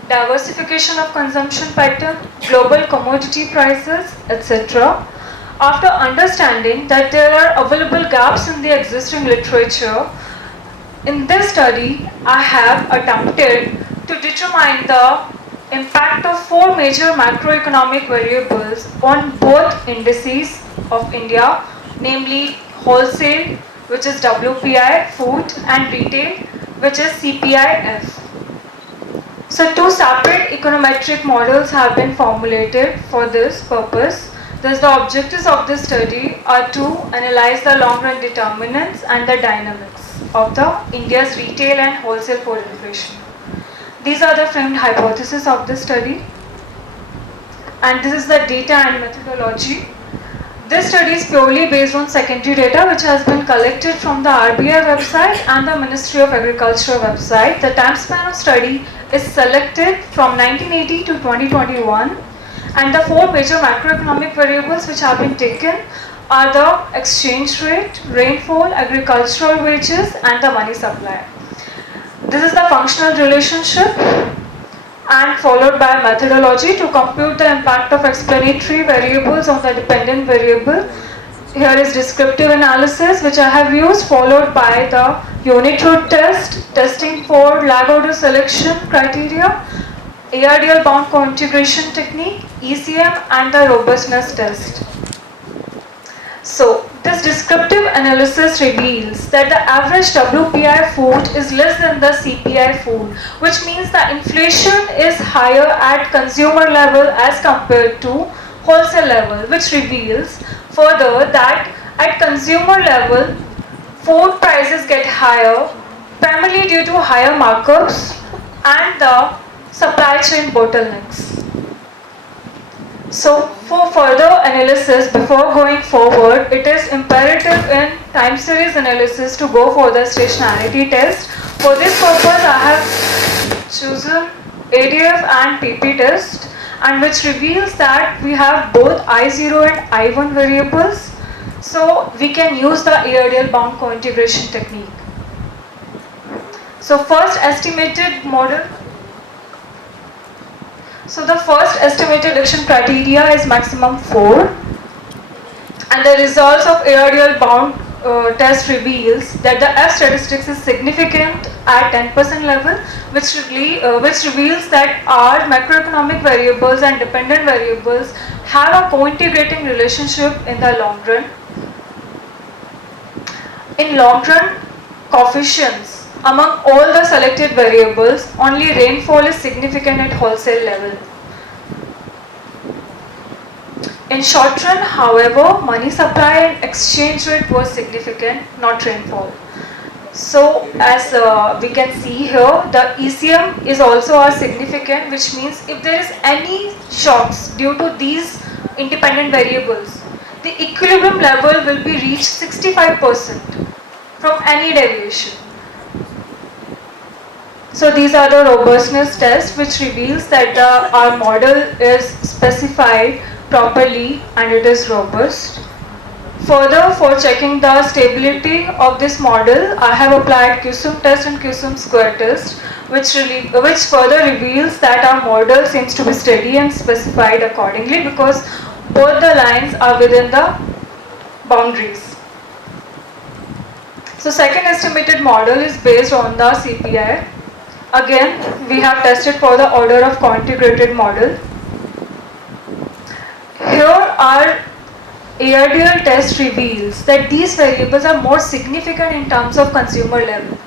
diversification of consumption pattern, global commodity prices, etc. After understanding that there are available gaps in the existing literature, in this study, I have attempted to determine the impact of four major macroeconomic variables on both indices of India, namely wholesale, which is WPI, food, and retail, which is CPI-F. So two separate econometric models have been formulated for this purpose. Thus the objectives of this study are to analyze the long-run determinants and the dynamics of the India's retail and wholesale food inflation. These are the framed hypotheses of this study, and this is the data and methodology. This study is purely based on secondary data which has been collected from the RBI website and the Ministry of Agriculture website. The time span of study is selected from 1980 to 2021, and the four major macroeconomic variables which have been taken are the exchange rate, rainfall, agricultural wages, and the money supply. This is the functional relationship, and followed by methodology to compute the impact of explanatory variables on the dependent variable. Here is descriptive analysis which I have used, followed by the unit root test, testing for lag order selection criteria, ARDL bound co-integration technique, ECM, and the robustness test. So this descriptive analysis reveals that the average WPI food is less than the CPI food, which means the inflation is higher at consumer level as compared to wholesale level, which reveals further that at consumer level, food prices get higher primarily due to higher markups and the supply chain bottlenecks. So for further analysis before going forward, it is imperative in time series analysis to go for the stationarity test. For this purpose, I have chosen ADF and PP test, and which reveals that we have both I0 and I1 variables. So we can use the ARDL bound co-integration technique. So first estimated model. So the first estimated reduction criteria is maximum 4, and the results of ARDL bound test reveals that the F statistics is significant at 10% level, which reveals that our macroeconomic variables and dependent variables have a co-integrating relationship in the long run. In long run, coefficients among all the selected variables, only rainfall is significant at wholesale level. In short run, however, money supply and exchange rate was significant, not rainfall. So as we can see here, the ECM is also significant, which means if there is any shocks due to these independent variables, the equilibrium level will be reached 65% from any deviation. So these are the robustness tests, which reveals that our model is specified properly and it is robust. Further, for checking the stability of this model, I have applied QSUM test and QSUM square test, which further reveals that our model seems to be steady and specified accordingly because both the lines are within the boundaries. So second estimated model is based on the CPI. Again, we have tested for the order of co-integrated model. Here our ARDL test reveals that these variables are more significant in terms of consumer level.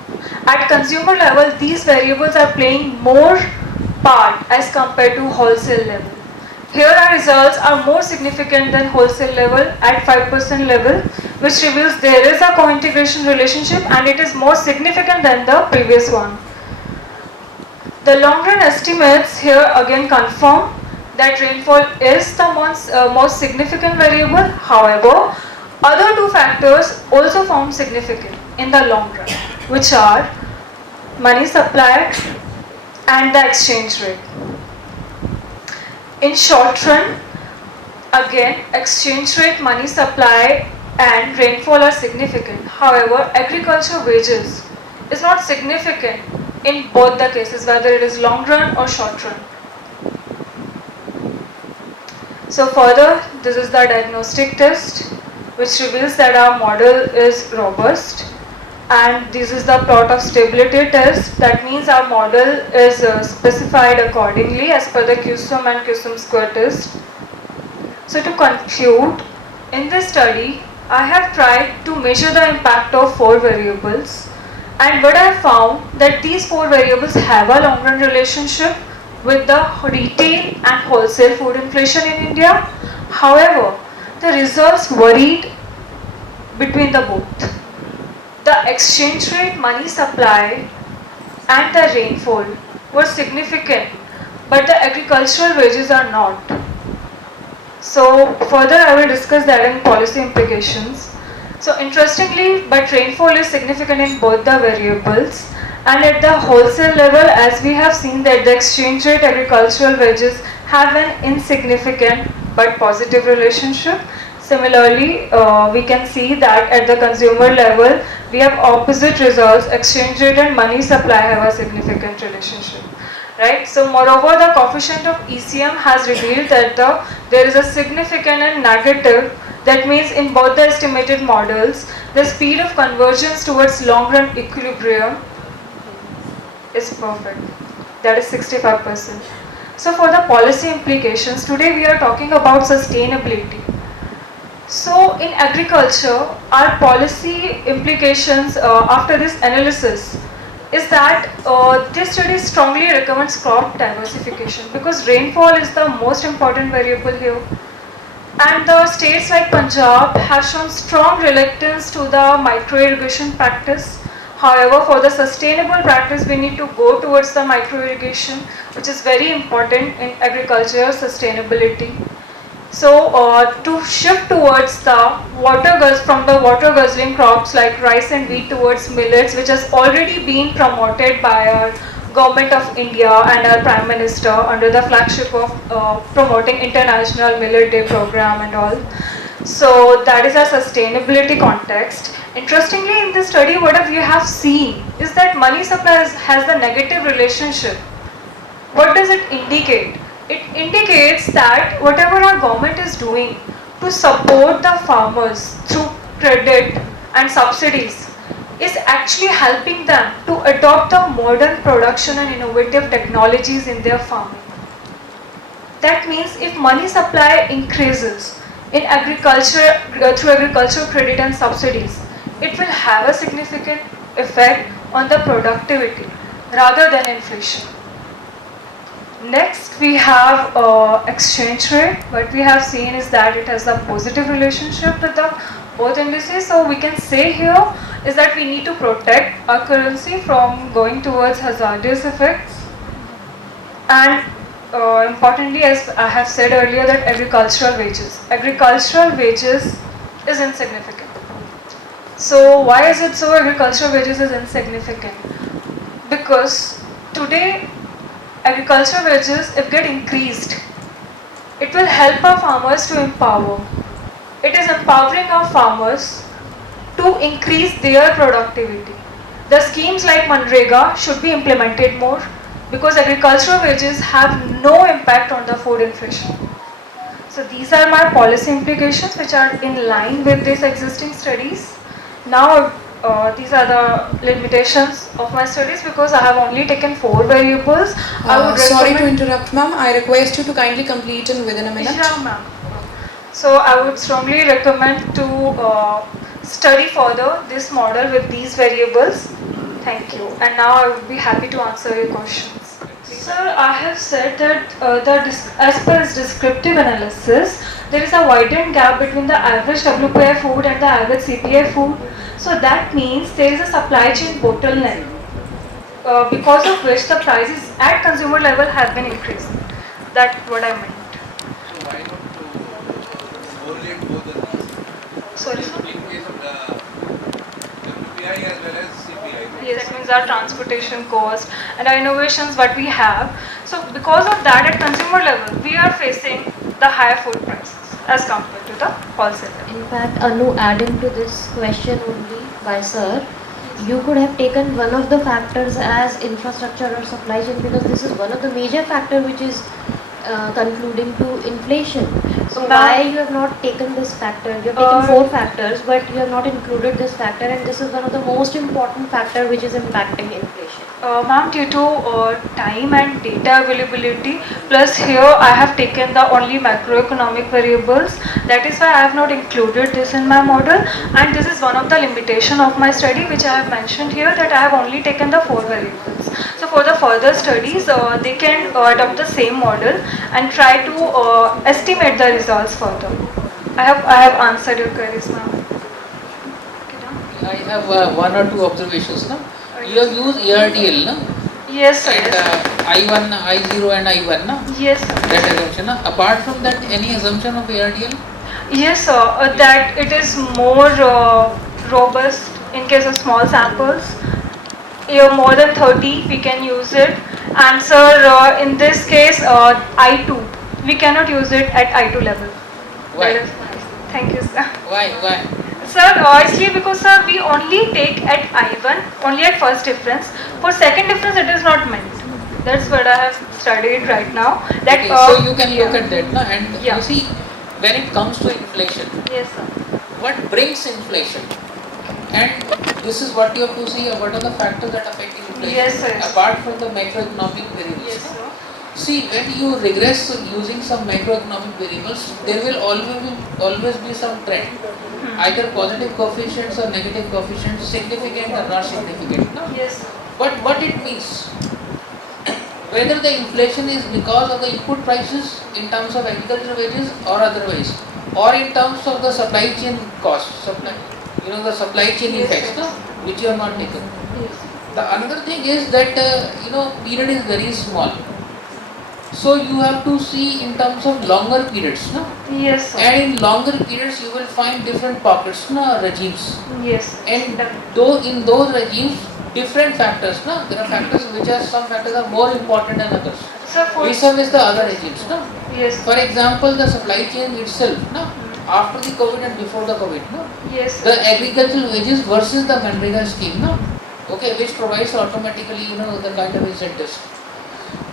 At consumer level, these variables are playing more part as compared to wholesale level. Here our results are more significant than wholesale level at 5% level, which reveals there is a co-integration relationship and it is more significant than the previous one. The long run estimates here again confirm that rainfall is the most significant variable. However, other two factors also found significant in the long run, which are money supply and the exchange rate. In short run, again, exchange rate, money supply and rainfall are significant. However, agriculture wages is not significant in both the cases, whether it is long run or short run. So further, this is the diagnostic test, which reveals that our model is robust, and this is the plot of stability test. That means our model is specified accordingly as per the QSUM and QSUM square test. So to conclude, in this study, I have tried to measure the impact of 4 variables. And what I found that these 4 variables have a long run relationship with the retail and wholesale food inflation in India. However, the results varied between the both. The exchange rate, money supply and the rainfall were significant, but the agricultural wages are not. So further I will discuss that in policy implications. So interestingly, but rainfall is significant in both the variables, and at the wholesale level, as we have seen that the exchange rate, agricultural wages have an insignificant but positive relationship. Similarly, we can see that at the consumer level, we have opposite results. Exchange rate and money supply have a significant relationship. Right? So moreover, the coefficient of ECM has revealed that there is a significant and negative. That means in both the estimated models, the speed of convergence towards long run equilibrium is perfect. That is 65%. So for the policy implications, today we are talking about sustainability. So in agriculture, our policy implications after this analysis is that this study strongly recommends crop diversification because rainfall is the most important variable here. And the states like Punjab have shown strong reluctance to the micro irrigation practice. However, for the sustainable practice, we need to go towards the micro irrigation, which is very important in agriculture sustainability. So, to shift towards the from the water guzzling crops like rice and wheat towards millets, which has already been promoted by our Government of India and our Prime Minister under the flagship of promoting International Millet Day program and all. So that is our sustainability context. Interestingly, in this study, what we have seen is that money supply has the negative relationship. What does it indicate? It indicates that whatever our government is doing to support the farmers through credit and subsidies is actually helping them to adopt the modern production and innovative technologies in their farming. That means if money supply increases in agriculture through agricultural credit and subsidies, it will have a significant effect on the productivity rather than inflation. Next, we have exchange rate. What we have seen is that it has a positive relationship with the both indices. So we can say here is that we need to protect our currency from going towards hazardous effects. And importantly, as I have said earlier, that agricultural wages is insignificant. So why is it so agricultural wages is insignificant? Because today agricultural wages, if get increased, it will help our farmers to empower. It is empowering our farmers to increase their productivity. The schemes like Manrega should be implemented more because agricultural wages have no impact on the food inflation. So these are my policy implications which are in line with these existing studies. Now these are the limitations of my studies because I have only taken 4 variables. Sorry to interrupt, ma'am. I request you to kindly complete in within a minute. Sure, ma'am. So I would strongly recommend to study further this model with these variables. Thank you. And now I would be happy to answer your questions. Sir, I have said that as per its descriptive analysis, there is a widened gap between the average WPI food and the average CPI food. So that means there is a supply chain bottleneck because of which the prices at consumer level have been increasing. That's what I meant. So why not to correlate both the things? Sorry, sir? In case of the WPI as well as CPI. Yes, that means our transportation cost and our innovations what we have. So because of that at consumer level, we are facing the higher food prices as compared to the wholesale. In fact, Anu, adding to this question only by sir, you could have taken one of the factors as infrastructure or supply chain because this is one of the major factor which is concluding to inflation. So why you have not taken this factor? You have taken 4 factors, but you have not included this factor, and this is one of the most important factor which is impacting inflation. Ma'am, due to time and data availability, plus here I have taken the only macroeconomic variables. That is why I have not included this in my model, and this is one of the limitation of my study which I have mentioned here, that I have only taken the 4 variables. So for the further studies, they can adopt the same model and try to estimate the results further. I have answered your queries, ma'am. I have 1 or 2 observations. No? You have used ARDL, no? Yes, sir. And I1, I0 and I1, no? Yes, sir. That assumption. No? Apart from that, any assumption of ARDL? Yes, sir. That it is more robust in case of small samples. More than 30, we can use it. And sir, in this case, I2, we cannot use it at I2 level. Why? Thank you, sir. Why? Sir, actually because sir, we only take at I1, only at first difference. For second difference, it is not meant. That's what I have studied right now. That, okay, so you can look at that, no? And you see, when it comes to inflation, yes, sir. What brings inflation? And this is what you have to see, what are the factors that affect inflation, yes, sir. apart from the macroeconomic variables. Yes, sir. See, when you regress using some macroeconomic variables, there will always be some trend. Either positive coefficients or negative coefficients, significant or not significant. No? Yes. But what it means, whether the inflation is because of the input prices in terms of agricultural wages or otherwise, or in terms of the supply chain cost, the supply chain effects, no? Which you have not taken. The another thing is that period is very small. So you have to see in terms of longer periods, no? Yes, sir. And in longer periods you will find different pockets, no, regimes. Yes. And though in those regimes, different factors, no? There are factors which are, some factors are more important than others. So for Which one is the other regimes, no? Yes. For example, the supply chain itself, no? After the COVID and before the COVID, no? Yes. The agricultural wages versus the Manrega scheme, no? Okay, which provides automatically, the kind of incentives.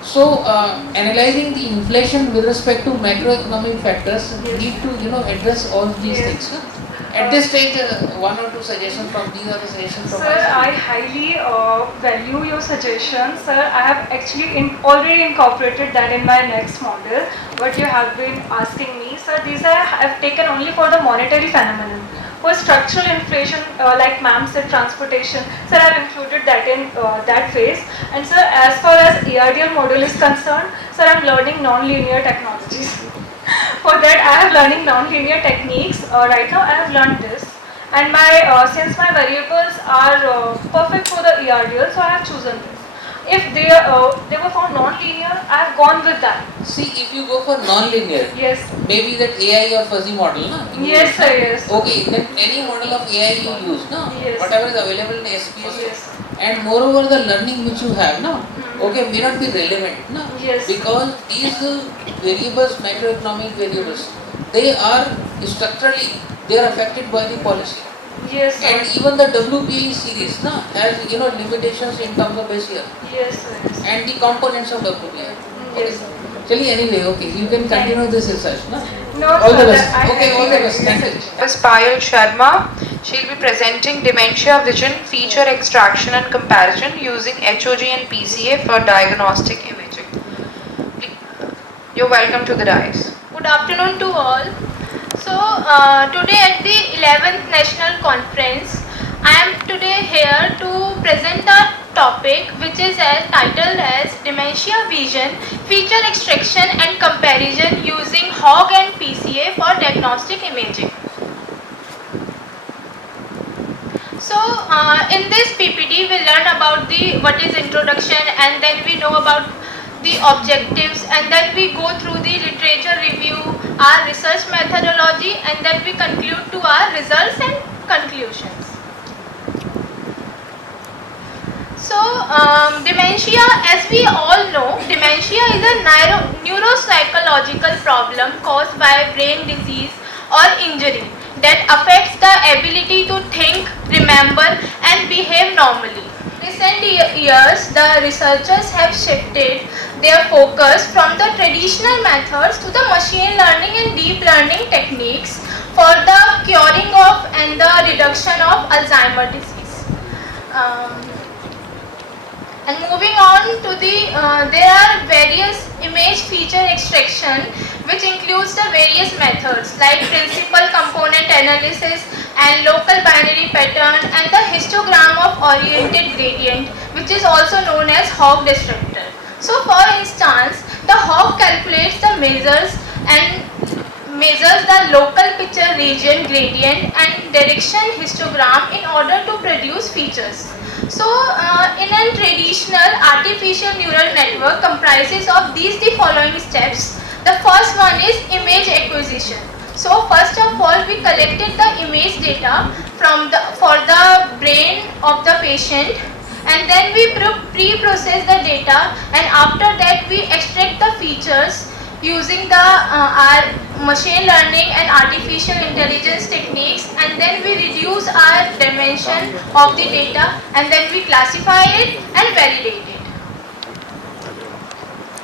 So, analyzing the inflation with respect to macroeconomic factors need to, address all these things. No? At this stage, one or two suggestions from these are the suggestions from Sir, my side. I highly value your suggestions. Sir, I have actually already incorporated that in my next model. What you have been asking me, sir, these I have taken only for the monetary phenomenon. For structural inflation, like ma'am said, transportation, sir, I have included that in that phase. And sir, as far as ERDL model is concerned, sir, I am learning non-linear technologies. For that, I have learning non-linear techniques. Right now, I have learned this. And my since my variables are perfect for the ERDL, so I have chosen this. If they were found non-linear, I have gone with that. See, if you go for non-linear, yes, maybe that AI or fuzzy model, no? Yes, sir, yes. Okay, then any model of AI you use, no? Yes. Whatever is available in SPS. Yes. And moreover, the learning which you have, no? Okay, may not be relevant, no? Yes. Because these variables, macroeconomic variables, they are structurally, they are affected by the policy. Yes, sir. And even the WPE series, no, has limitations in terms of base year. Yes, sir. And the components of WPE. Yes. Actually, anyway, okay, you can continue this research, no? No, All the sir, best. Okay, all the best. Thank you. Ms. Payal Sharma. She'll be presenting dementia vision feature extraction and comparison using HOG and PCA for diagnostic imaging. You're welcome to the dais. Good afternoon to all. So today at the 11th National Conference, I am today here to present the topic which is titled as Dementia Vision, Feature Extraction and Comparison using HOG and PCA for Diagnostic Imaging. So in this PPT we learn about what is introduction, and then we know about the objectives, and then we go through the literature review, our research methodology, and then we conclude to our results and conclusions. So dementia, as we all know, dementia is a neuropsychological problem caused by brain disease or injury that affects the ability to think, remember and behave normally. Recent years, the researchers have shifted their focus from the traditional methods to the machine learning and deep learning techniques for the curing of and the reduction of Alzheimer's disease. And moving on to there are various image feature extraction, which includes the various methods like principal component analysis and local binary pattern and the histogram of oriented gradient, which is also known as HOG descriptor. So for instance, the HOG calculates the measures the local picture region gradient and direction histogram in order to produce features. So in a traditional artificial neural network comprises of the following steps. The first one is image acquisition. So first of all, we collected the image data for the brain of the patient, and then we pre-process the data, and after that we extract the features using our machine learning and artificial intelligence techniques, and then we reduce our dimension of the data, and then we classify it and validate it.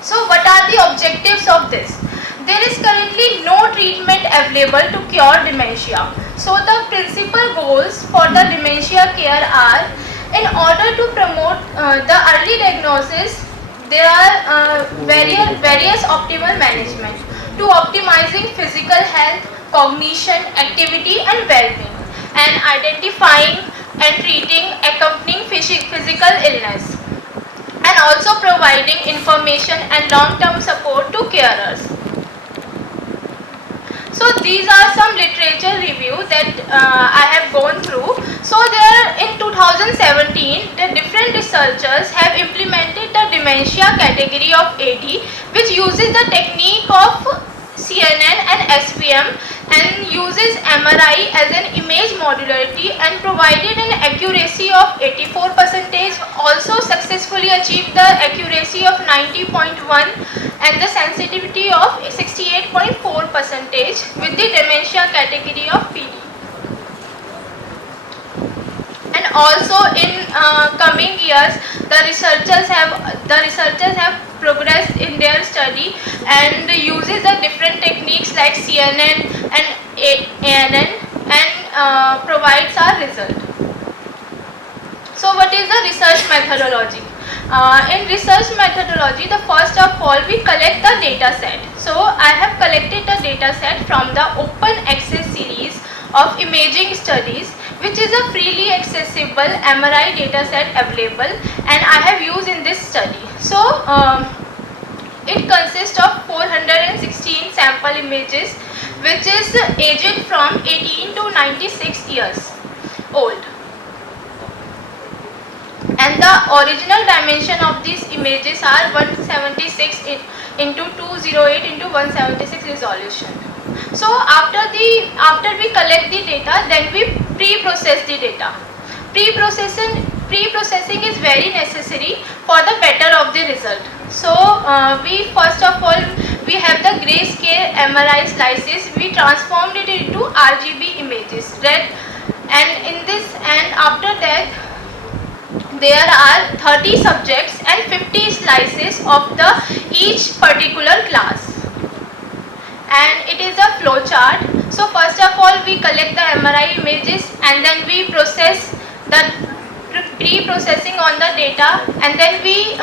So what are the objectives of this? There is currently no treatment available to cure dementia. So the principal goals for the dementia care are, in order to promote the early diagnosis, there are various optimal management to optimizing physical health, cognition, activity and well-being, and identifying and treating accompanying physical illness, and also providing information and long-term support to carers. So So these are some literature review that I have gone through. So there in 2017, the different researchers have implemented the dementia category of AD, which uses the technique of CNN and SVM and uses MRI as an image modularity and provided an accuracy of 84%, also successfully achieved the accuracy of 90.1 and the sensitivity of 68.4% with the dementia category of PD. And also in coming years, the researchers have progressed in their study and uses the different techniques like CNN and ANN and provides our result. So what is the research methodology? In research methodology, the first of all we collect the data set. So I have collected the data set from the open access series of imaging studies, which is a freely accessible MRI data set available, and I have used in this study. So it consists of 416 sample images, which is aged from 18 to 96 years old. And the original dimension of these images are 176 into 208 into 176 resolution. So after we collect the data, then we pre-process the data. Pre-processing is very necessary for the better of the result. So we first of all we have the grayscale MRI slices. We transformed it into RGB images, red, and in this, and after that there are 30 subjects and 50 slices of the each particular class. And it is a flow chart. So first of all we collect the MRI images and then we process the pre-processing on the data, and then we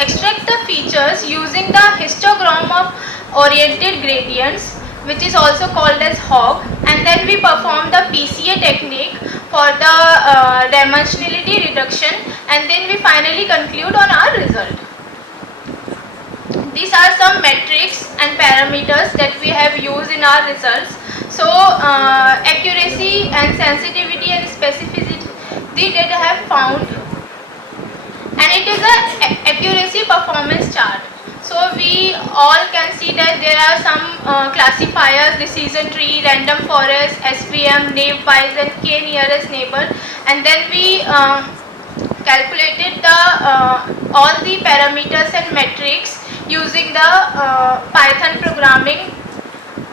extract the features using the histogram of oriented gradients, which is also called as HOG, and then we perform the PCA technique for the dimensionality reduction, and then we finally conclude on our result. These are some metrics and parameters that we have used in our results. So accuracy and sensitivity and specificity that I have found, and it is a accuracy performance chart. So we all can see that there are some classifiers: decision tree, random forest, SVM, naive Bayes and K nearest neighbor, and then we calculated the all the parameters and metrics using the Python programming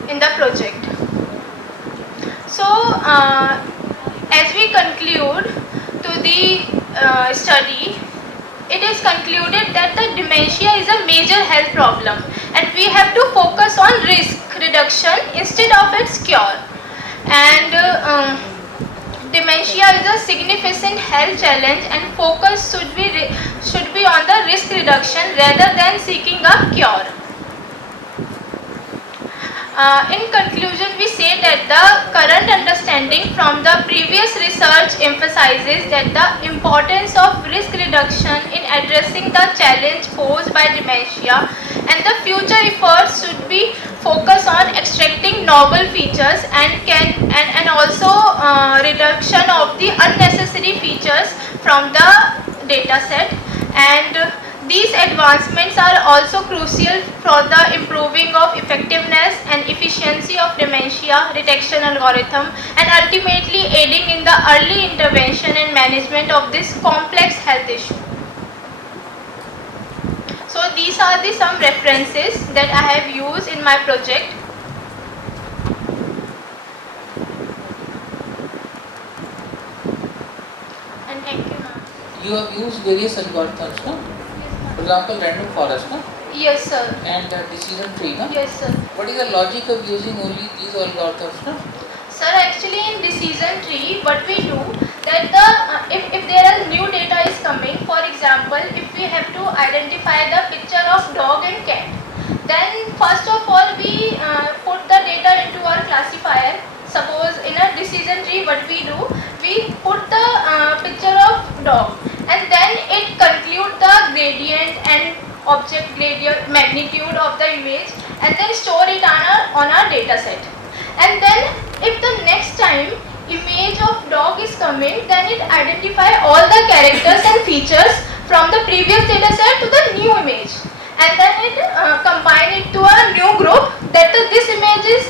in the project. So as we conclude to the study, it is concluded that the dementia is a major health problem and we have to focus on risk reduction instead of its cure. And dementia is a significant health challenge and focus should be on the risk reduction rather than seeking a cure. In conclusion, we say that the current understanding from the previous research emphasizes that the importance of risk reduction in addressing the challenge posed by dementia, and the future efforts should be focused on extracting novel features and also reduction of the unnecessary features from the data set. And these advancements are also crucial for the improving of effectiveness and efficiency of dementia detection algorithm, and ultimately aiding in the early intervention and management of this complex health issue. So these are the some references that I have used in my project. And thank you, ma'am. You have used various algorithms, no? For example, random forest, no? Yes, sir. And decision tree, no? Yes, sir. What is the logic of using only these algorithms, no? Sir, actually in decision tree, what we do that if there is new data is coming, for example, if we have to identify the picture of dog and cat, then first of all we put the data into our classifier. Suppose in a decision tree, what we do, we put the picture of dog, and then it conclude the gradient and object gradient magnitude of the image, and then store it on our data set. and then if the next time image of dog is coming, then it identify all the characters and features from the previous data set to the new image, and then it combine it to a new group that this image is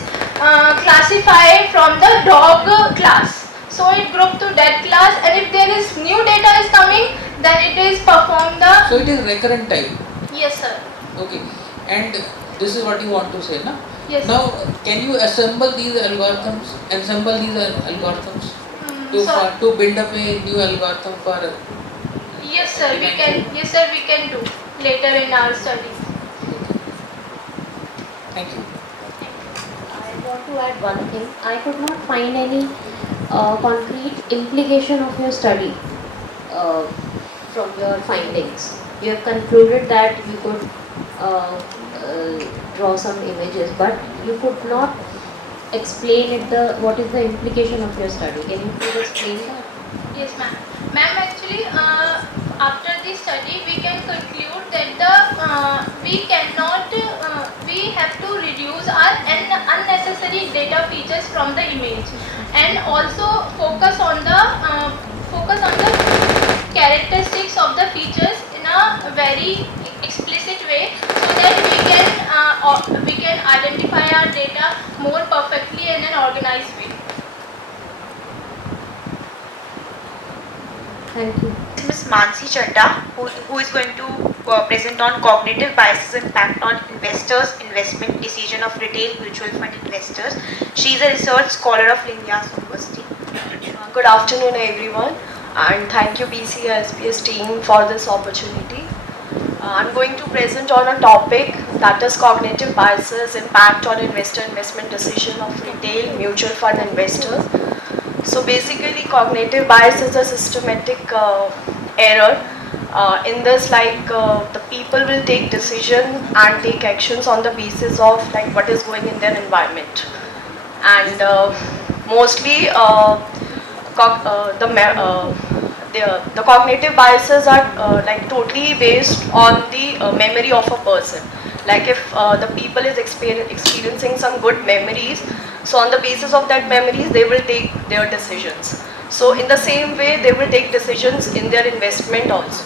classified from the dog class. So it group to that class, and if there is new data is coming, then it is perform the. So it is recurrent type. Yes, sir. Okay, and this is what you want to say, na? Yes. Now, can you assemble these algorithms? To build up a new algorithm for? Yes, sir. We can. Yes, sir. We can do later in our study. Thank you. I want to add one thing. I could not find any concrete implication of your study from your findings. You have concluded that you could draw some images, but you could not explain it. What is the implication of your study? Can you please explain that? Yes, ma'am. Ma'am, actually, after this study, we can conclude that we have to reduce our unnecessary data features from the image, and also focus on the characteristics of the features in a very explicit way, so that we can identify our data more perfectly in an organized way. Thank you. Ms. Mansi Chadda, who is going to present on cognitive biases impact on investors' investment decision of retail mutual fund investors. She is a research scholar of Linnaeus University. Good afternoon, everyone, and thank you BCSPS team for this opportunity. I'm going to present on a topic that is cognitive biases impact on investor investment decision of retail mutual fund investors. So basically, cognitive bias is a systematic error. In this, the people will take decision and take actions on the basis of what is going in their environment, and mostly the cognitive biases are totally based on the memory of a person. Like if the people is experiencing some good memories, so on the basis of that memories they will take their decisions. So in the same way they will take decisions in their investment also.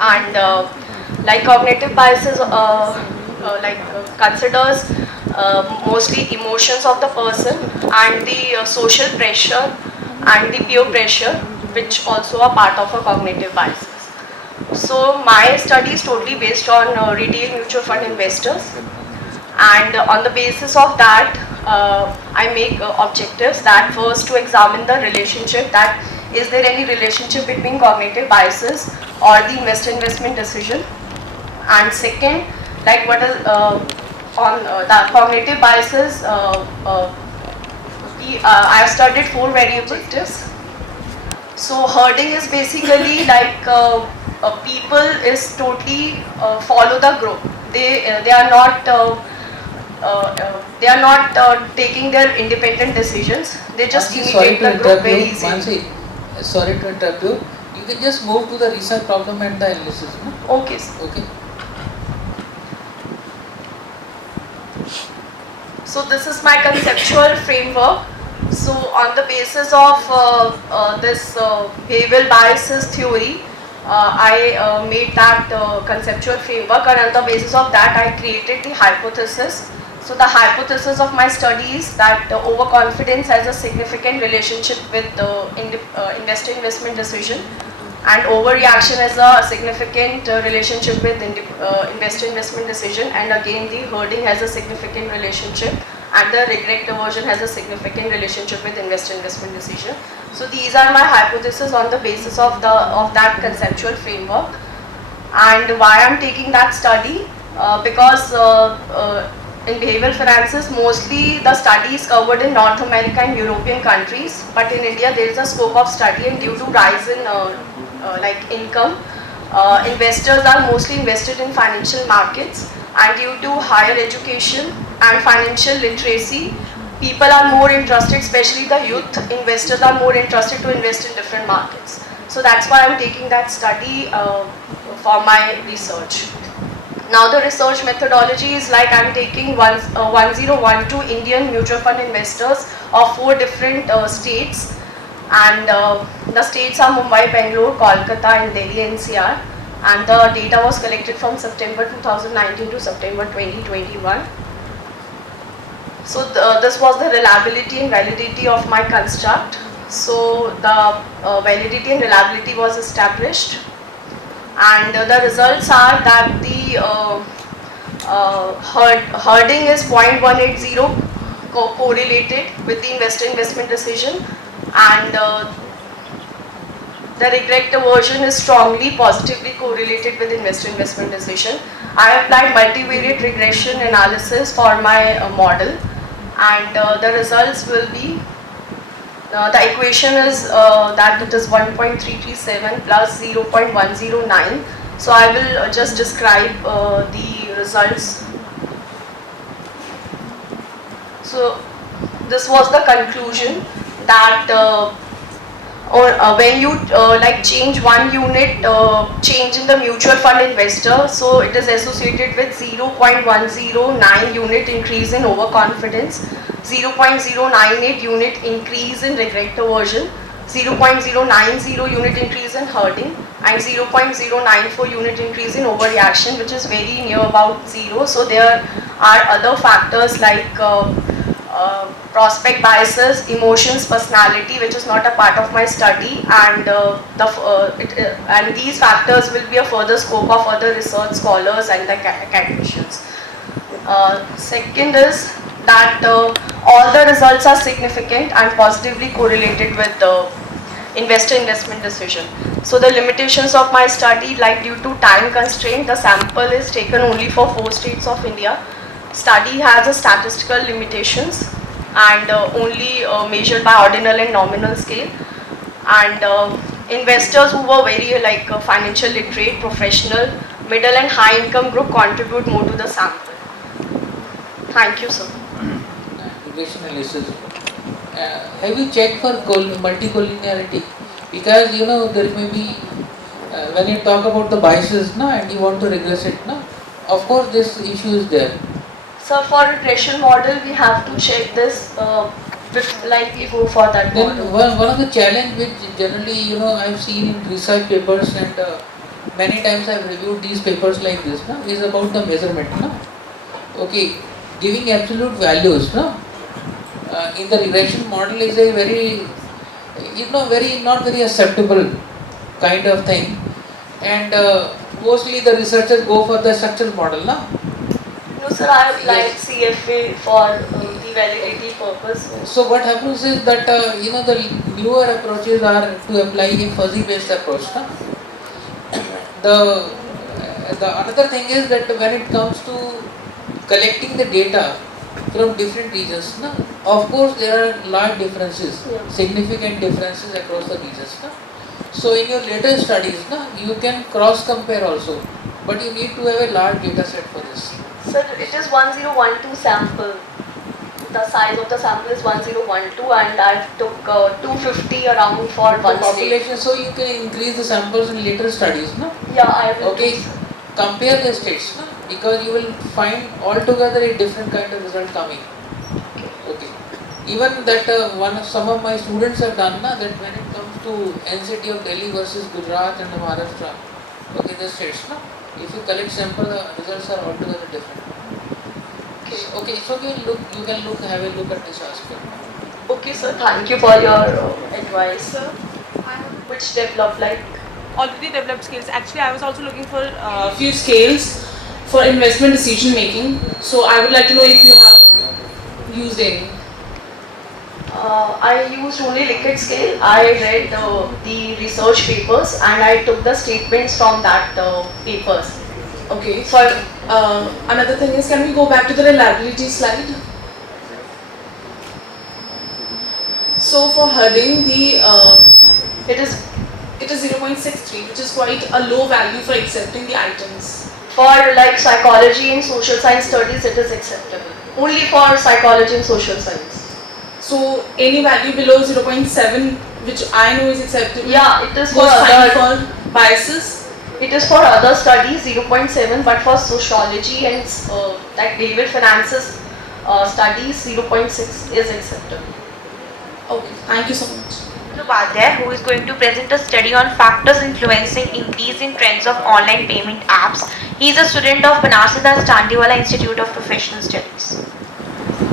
And cognitive biases considers mostly emotions of the person and the social pressure and the peer pressure, which also are part of a cognitive biases. So my study is totally based on retail mutual fund investors, and on the basis of that I make objectives that first to examine the relationship, that is there any relationship between cognitive biases or the investment decision, and second what is on the cognitive biases I have studied 4 very objectives. So herding is basically people is totally follow the group. They are not taking their independent decisions. They just imitate the group very easily. Mansi, sorry to interrupt you. You can just move to the research problem and the analysis. No? Okay. Okay. So this is my conceptual framework. So on the basis of this behavioral biases theory, I made that conceptual framework, and on the basis of that I created the hypothesis. So the hypothesis of my study is that overconfidence has a significant relationship with investor investment decision, and overreaction has a significant relationship with investor investment decision, and again the herding has a significant relationship, and the regret aversion has a significant relationship with investor investment decision. So these are my hypotheses on the basis of that conceptual framework. And why I'm taking that study? Because in behavioral finances, mostly the study is covered in North America and European countries, but in India there is a scope of study, and due to rise in income, investors are mostly invested in financial markets, and due to higher education and financial literacy, people are more interested, especially the youth investors are more interested to invest in different markets. So that's why I'm taking that study for my research. Now the research methodology is like I'm taking 1012 Indian mutual fund investors of 4 different states, and the states are Mumbai, Bangalore, Kolkata and Delhi NCR, and the data was collected from September 2019 to September 2021. So this was the reliability and validity of my construct. So the validity and reliability was established, and the results are that the herding is 0.180 correlated with the investor investment decision, and the regret aversion is strongly positively correlated with investor investment decision. I applied multivariate regression analysis for my model, and the results will be, the equation is that it is 1.337 plus 0.109. So I will just describe the results. So this was the conclusion that when you like change 1 unit change in the mutual fund investor, so it is associated with 0.109 unit increase in overconfidence, 0.098 unit increase in regret aversion, 0.090 unit increase in herding, and 0.094 unit increase in overreaction, which is very near about 0. So there are other factors like prospect biases, emotions, personality, which is not a part of my study, and and these factors will be a further scope of other research scholars and the academicians. Second is that all the results are significant and positively correlated with the investor investment decision. So the limitations of my study, like due to time constraint, the sample is taken only for 4 states of India. Study has a statistical limitations and only measured by ordinal and nominal scale, and investors who were very like financial literate, professional, middle and high income group contribute more to the sample. Thank you, sir. Regression analysis. Have you checked for multicollinearity? Because you know there may be when you talk about the biases, and you want to regress it, of course this issue is there. So for regression model, we have to check this like we go for that then model. one of the challenge which generally I've seen in research papers, and many times I've reviewed these papers like this, is about the measurement. Okay, giving absolute values in the regression model is a very not very acceptable kind of thing, and mostly the researchers go for the structural model. No, sir, I applied CFA for the validity purpose. So what happens is that the newer approaches are to apply a fuzzy based approach. The another thing is that when it comes to collecting the data from different regions, of course there are large differences, significant differences across the regions. So in your later studies, you can cross compare also, but you need to have a large data set for this. Sir, it is 1012 sample. The size of the sample is 1012, and I took 250 around for one population. state. So you can increase the samples in later studies, Yeah, I will. Okay, compare the states, because you will find altogether a different kind of result coming. Okay, even that some of my students have done that when it comes to NCT of Delhi versus Gujarat and Maharashtra, okay, the states, if you collect sample, the results are altogether different. Okay, so you can have a look at this aspect. Okay, sir. Thank you for your advice, sir. Which developed like already developed scales. Actually, I was also looking for a few scales for investment decision making. So I would like to know if you have used any. I used only Likert scale. I read the research papers and I took the statements from that papers. Okay. So another thing is, can we go back to the reliability slide? So for herding, it is 0.63, which is quite a low value for accepting the items. For like psychology and social science studies, it is acceptable. Only for psychology and social science. So any value below 0.7, which I know is acceptable. Yeah, it is goes for fine for biases. It is for other studies 0.7, but for sociology and that behavioral finances studies 0.6 is acceptable. Okay, thank you so much. Upadhyay, who is going to present a study on factors influencing increase in trends of online payment apps. He is a student of Banarsidas Chandiwala Institute of Professional Studies.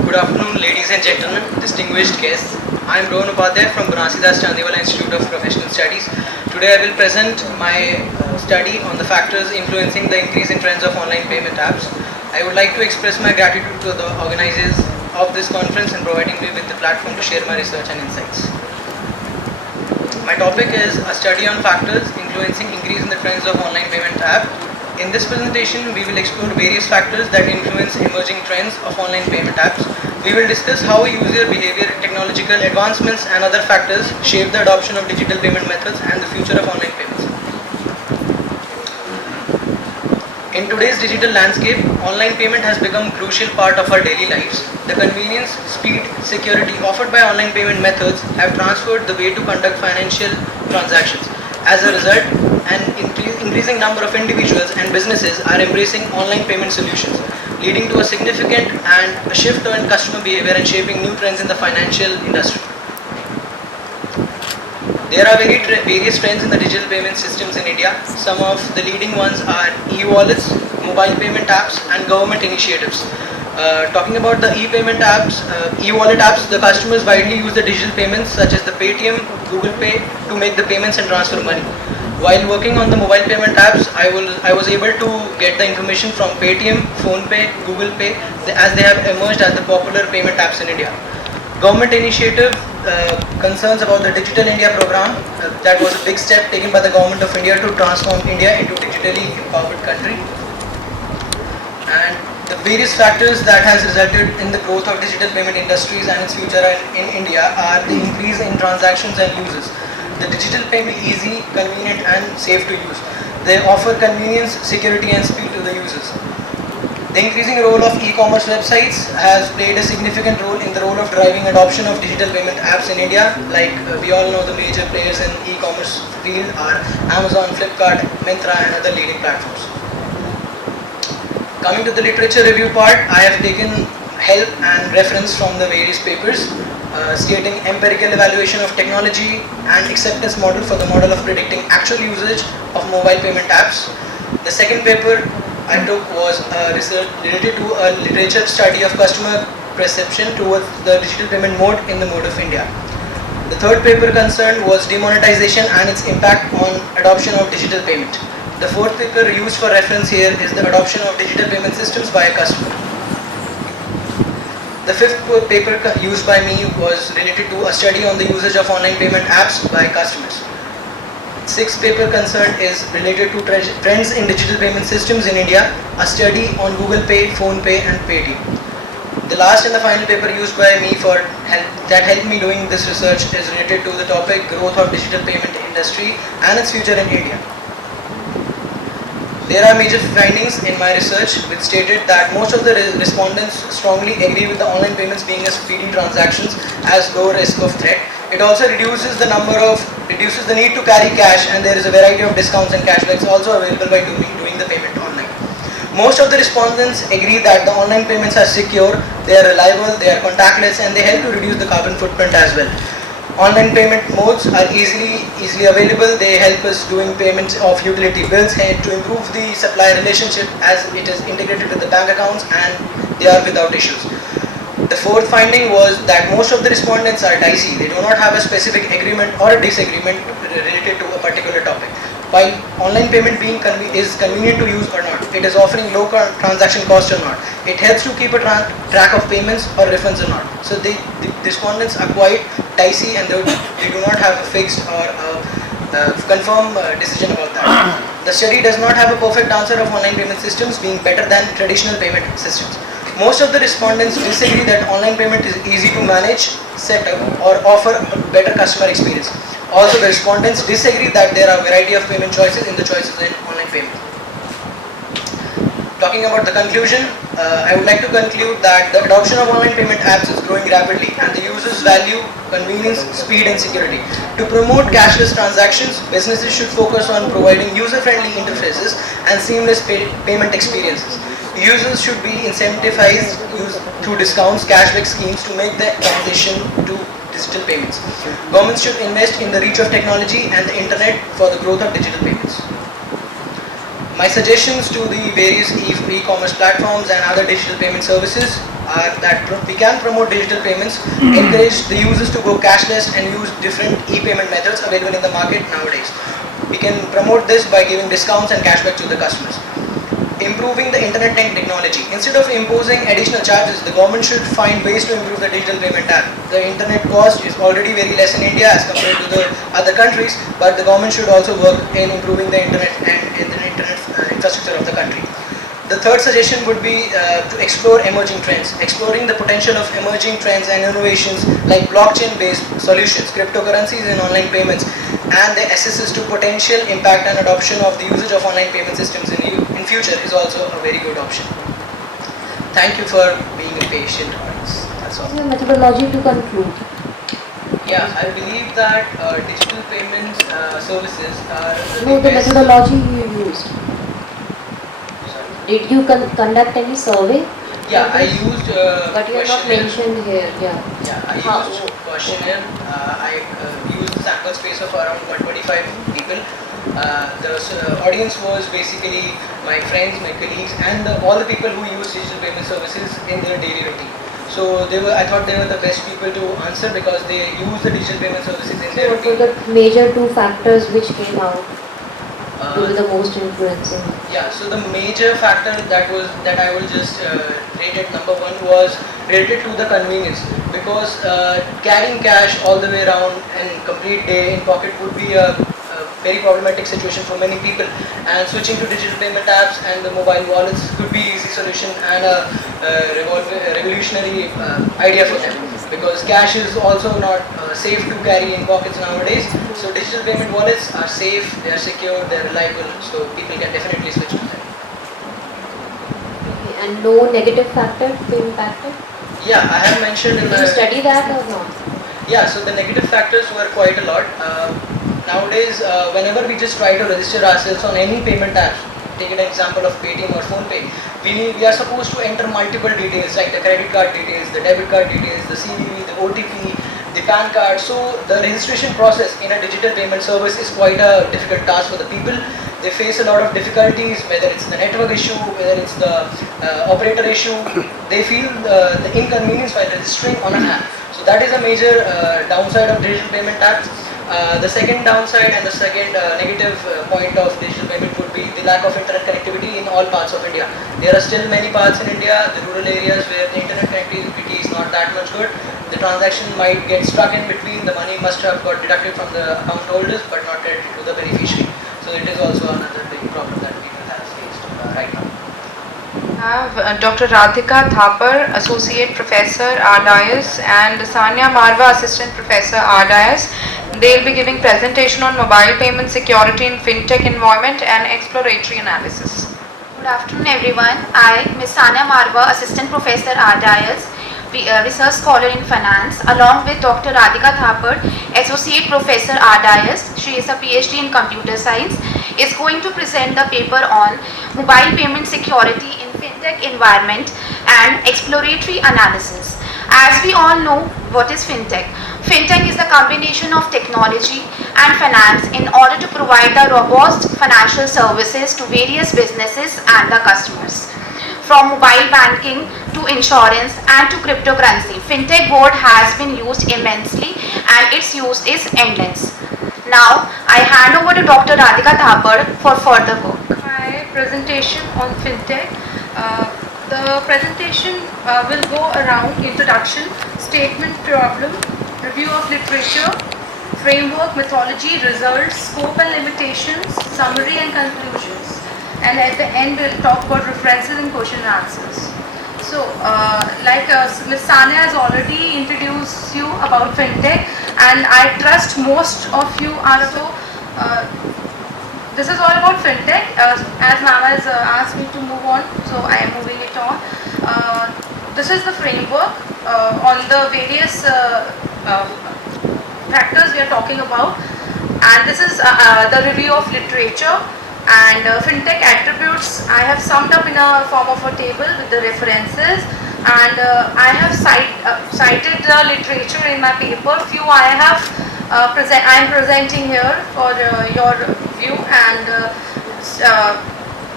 Good afternoon, ladies and gentlemen, distinguished guests. I am Rohan Upadhyay from Banarsidas Chandiwala Institute of Professional Studies. Today I will present my study on the factors influencing the increase in trends of online payment apps. I would like to express my gratitude to the organizers of this conference and providing me with the platform to share my research and insights. My topic is a study on factors influencing increase in the trends of online payment app. In this presentation, we will explore various factors that influence emerging trends of online payment apps. We will discuss how user behavior, technological advancements and other factors shape the adoption of digital payment methods and the future of online payments. In today's digital landscape, online payment has become a crucial part of our daily lives. The convenience, speed, security offered by online payment methods have transformed the way to conduct financial transactions. As a result, an increasing number of individuals and businesses are embracing online payment solutions, leading to a significant and a shift in customer behavior and shaping new trends in the financial industry. There are various trends in the digital payment systems in India. Some of the leading ones are e-wallets, mobile payment apps and government initiatives. Talking about the e-payment apps, e-wallet apps, the customers widely use the digital payments such as the Paytm, Google Pay to make the payments and transfer money. While working on the mobile payment apps, I was able to get the information from Paytm, PhonePe, Google Pay as they have emerged as the popular payment apps in India. Government initiative concerns about the Digital India program. That was a big step taken by the government of India to transform India into a digitally empowered country. And the various factors that has resulted in the growth of digital payment industries and its future in India are the increase in transactions and uses. The digital payment is easy, convenient and safe to use. They offer convenience, security and speed to the users. The increasing role of e-commerce websites has played a significant role in the role of driving adoption of digital payment apps in India. Like we all know, the major players in e-commerce field are Amazon, Flipkart, Myntra and other leading platforms. Coming to the literature review part, I have taken help and reference from the various papers stating empirical evaluation of technology and acceptance model for the model of predicting actual usage of mobile payment apps. The second paper I took was research related to a literature study of customer perception towards the digital payment mode in the mode of India. The third paper concerned was demonetization and its impact on adoption of digital payment. The fourth paper used for reference here is the adoption of digital payment systems by a customer. The fifth paper used by me was related to a study on the usage of online payment apps by customers. Sixth paper concerned is related to trends in digital payment systems in India, a study on Google Pay, PhonePe and Paytm. The last and the final paper used by me that helped me doing this research is related to the topic growth of digital payment industry and its future in India. There are major findings in my research which stated that most of the respondents strongly agree with the online payments being a speedy transactions as low risk of threat. It also reduces the need to carry cash, and there is a variety of discounts and cashbacks also available by doing the payment online. Most of the respondents agree that the online payments are secure, they are reliable, they are contactless and they help to reduce the carbon footprint as well. Online payment modes are easily available. They help us doing payments of utility bills, help to improve the supply relationship as it is integrated with the bank accounts and they are without issues. The fourth finding was that most of the respondents are dicey. They do not have a specific agreement or a disagreement related to a particular topic. While online payment is convenient to use or not, it is offering low transaction cost or not, it helps to keep a track of payments or refunds or not. So the respondents are quite dicey and they do not have a fixed or confirmed decision about that. The study does not have a perfect answer of online payment systems being better than traditional payment systems. Most of the respondents disagree that online payment is easy to manage, set up or offer a better customer experience. Also, the respondents disagree that there are a variety of payment choices in the choices in online payment. Talking about the conclusion, I would like to conclude that the adoption of online payment apps is growing rapidly and the users value convenience, speed and security. To promote cashless transactions, businesses should focus on providing user-friendly interfaces and seamless payment experiences. Users should be incentivized through discounts, cashback schemes to make the transition to digital payments. Governments should invest in the reach of technology and the internet for the growth of digital payments. My suggestions to the various e-commerce platforms and other digital payment services are that we can promote digital payments, encourage the users to go cashless and use different e-payment methods available in the market nowadays. We can promote this by giving discounts and cashback to the customers. Improving the internet and technology. Instead of imposing additional charges, the government should find ways to improve the digital payment app. The internet cost is already very less in India as compared to the other countries, but the government should also work in improving the internet and the internet infrastructure of the country. The third suggestion would be to explore emerging trends. Exploring the potential of emerging trends and innovations like blockchain-based solutions, cryptocurrencies and online payments, and the assesses to potential impact and adoption of the usage of online payment systems in future is also a very good option. Thank you for being a patient audience. That's all. Your methodology to conclude. Yeah, I believe that digital payments services are No, the best. methodology you used. Did you conduct any survey? Yeah, I used But you are not mentioned here, yeah. Yeah, I used questionnaire. I used sample space of around 125 people. The audience was basically my friends, my colleagues, and all the people who use digital payment services in their daily routine. So I thought they were the best people to answer because they use the digital payment services in their What were routine. the major two factors which came out to be the most influencing? Yeah, so the major factor that I will just rate it number one was related to the convenience, because carrying cash all the way around and complete day in pocket would be a very problematic situation for many people, and switching to digital payment apps and the mobile wallets could be easy solution and a revolutionary idea for them, because cash is also not safe to carry in pockets nowadays. So digital payment wallets are safe, they are secure, they are reliable, so people can definitely switch to them. Okay, and no negative factor to impact it? Yeah, I have mentioned in Did you study that or not? Yeah, so the negative factors were quite a lot. Nowadays, whenever we just try to register ourselves on any payment apps, take an example of Paytm or PhonePe, we are supposed to enter multiple details like the credit card details, the debit card details, the CVV, the OTP, the PAN card. So the registration process in a digital payment service is quite a difficult task for the people. They face a lot of difficulties, whether it's the network issue, whether it's the operator issue. They feel the inconvenience while registering on an app. So that is a major downside of digital payment apps. The second downside and the second negative point of digital payment would be the lack of internet connectivity in all parts of India. There are still many parts in India, the rural areas, where the internet connectivity is not that much good. The transaction might get stuck in between, the money must have got deducted from the account holders but not credited to the beneficiary. So it is also another big problem that people have faced right now. I have Dr. Radhika Thapar, Associate Professor RDIS, and Sanya Marva, Assistant Professor RDIS. They will be giving presentation on mobile payment security in fintech environment and exploratory analysis. Good afternoon everyone. I, Ms. Sanya Marva, Assistant Professor RDIS, Research Scholar in Finance, along with Dr. Radhika Thapar, Associate Professor RDIS, she is a PhD in Computer Science, is going to present the paper on mobile payment security in fintech environment and exploratory analysis. As we all know, what is fintech? Fintech is the combination of technology and finance in order to provide the robust financial services to various businesses and the customers. From mobile banking to insurance and to cryptocurrency, fintech word has been used immensely and its use is endless. Now, I hand over to Dr. Radhika Thapar for further work. My presentation on fintech. The presentation will go around introduction, statement, problem, review of literature, framework, methodology, results, scope and limitations, summary and conclusions. And at the end we'll talk about references and question and answers. So, Ms. Sanya has already introduced you about fintech, and I trust most of you are so this is all about fintech. As ma'am has asked me to move on, so I am moving it on. This is the framework on the various factors we are talking about, and this is the review of literature and fintech attributes. I have summed up in a form of a table with the references, and I have cited the literature in my paper. Few I have I am presenting here for your view, and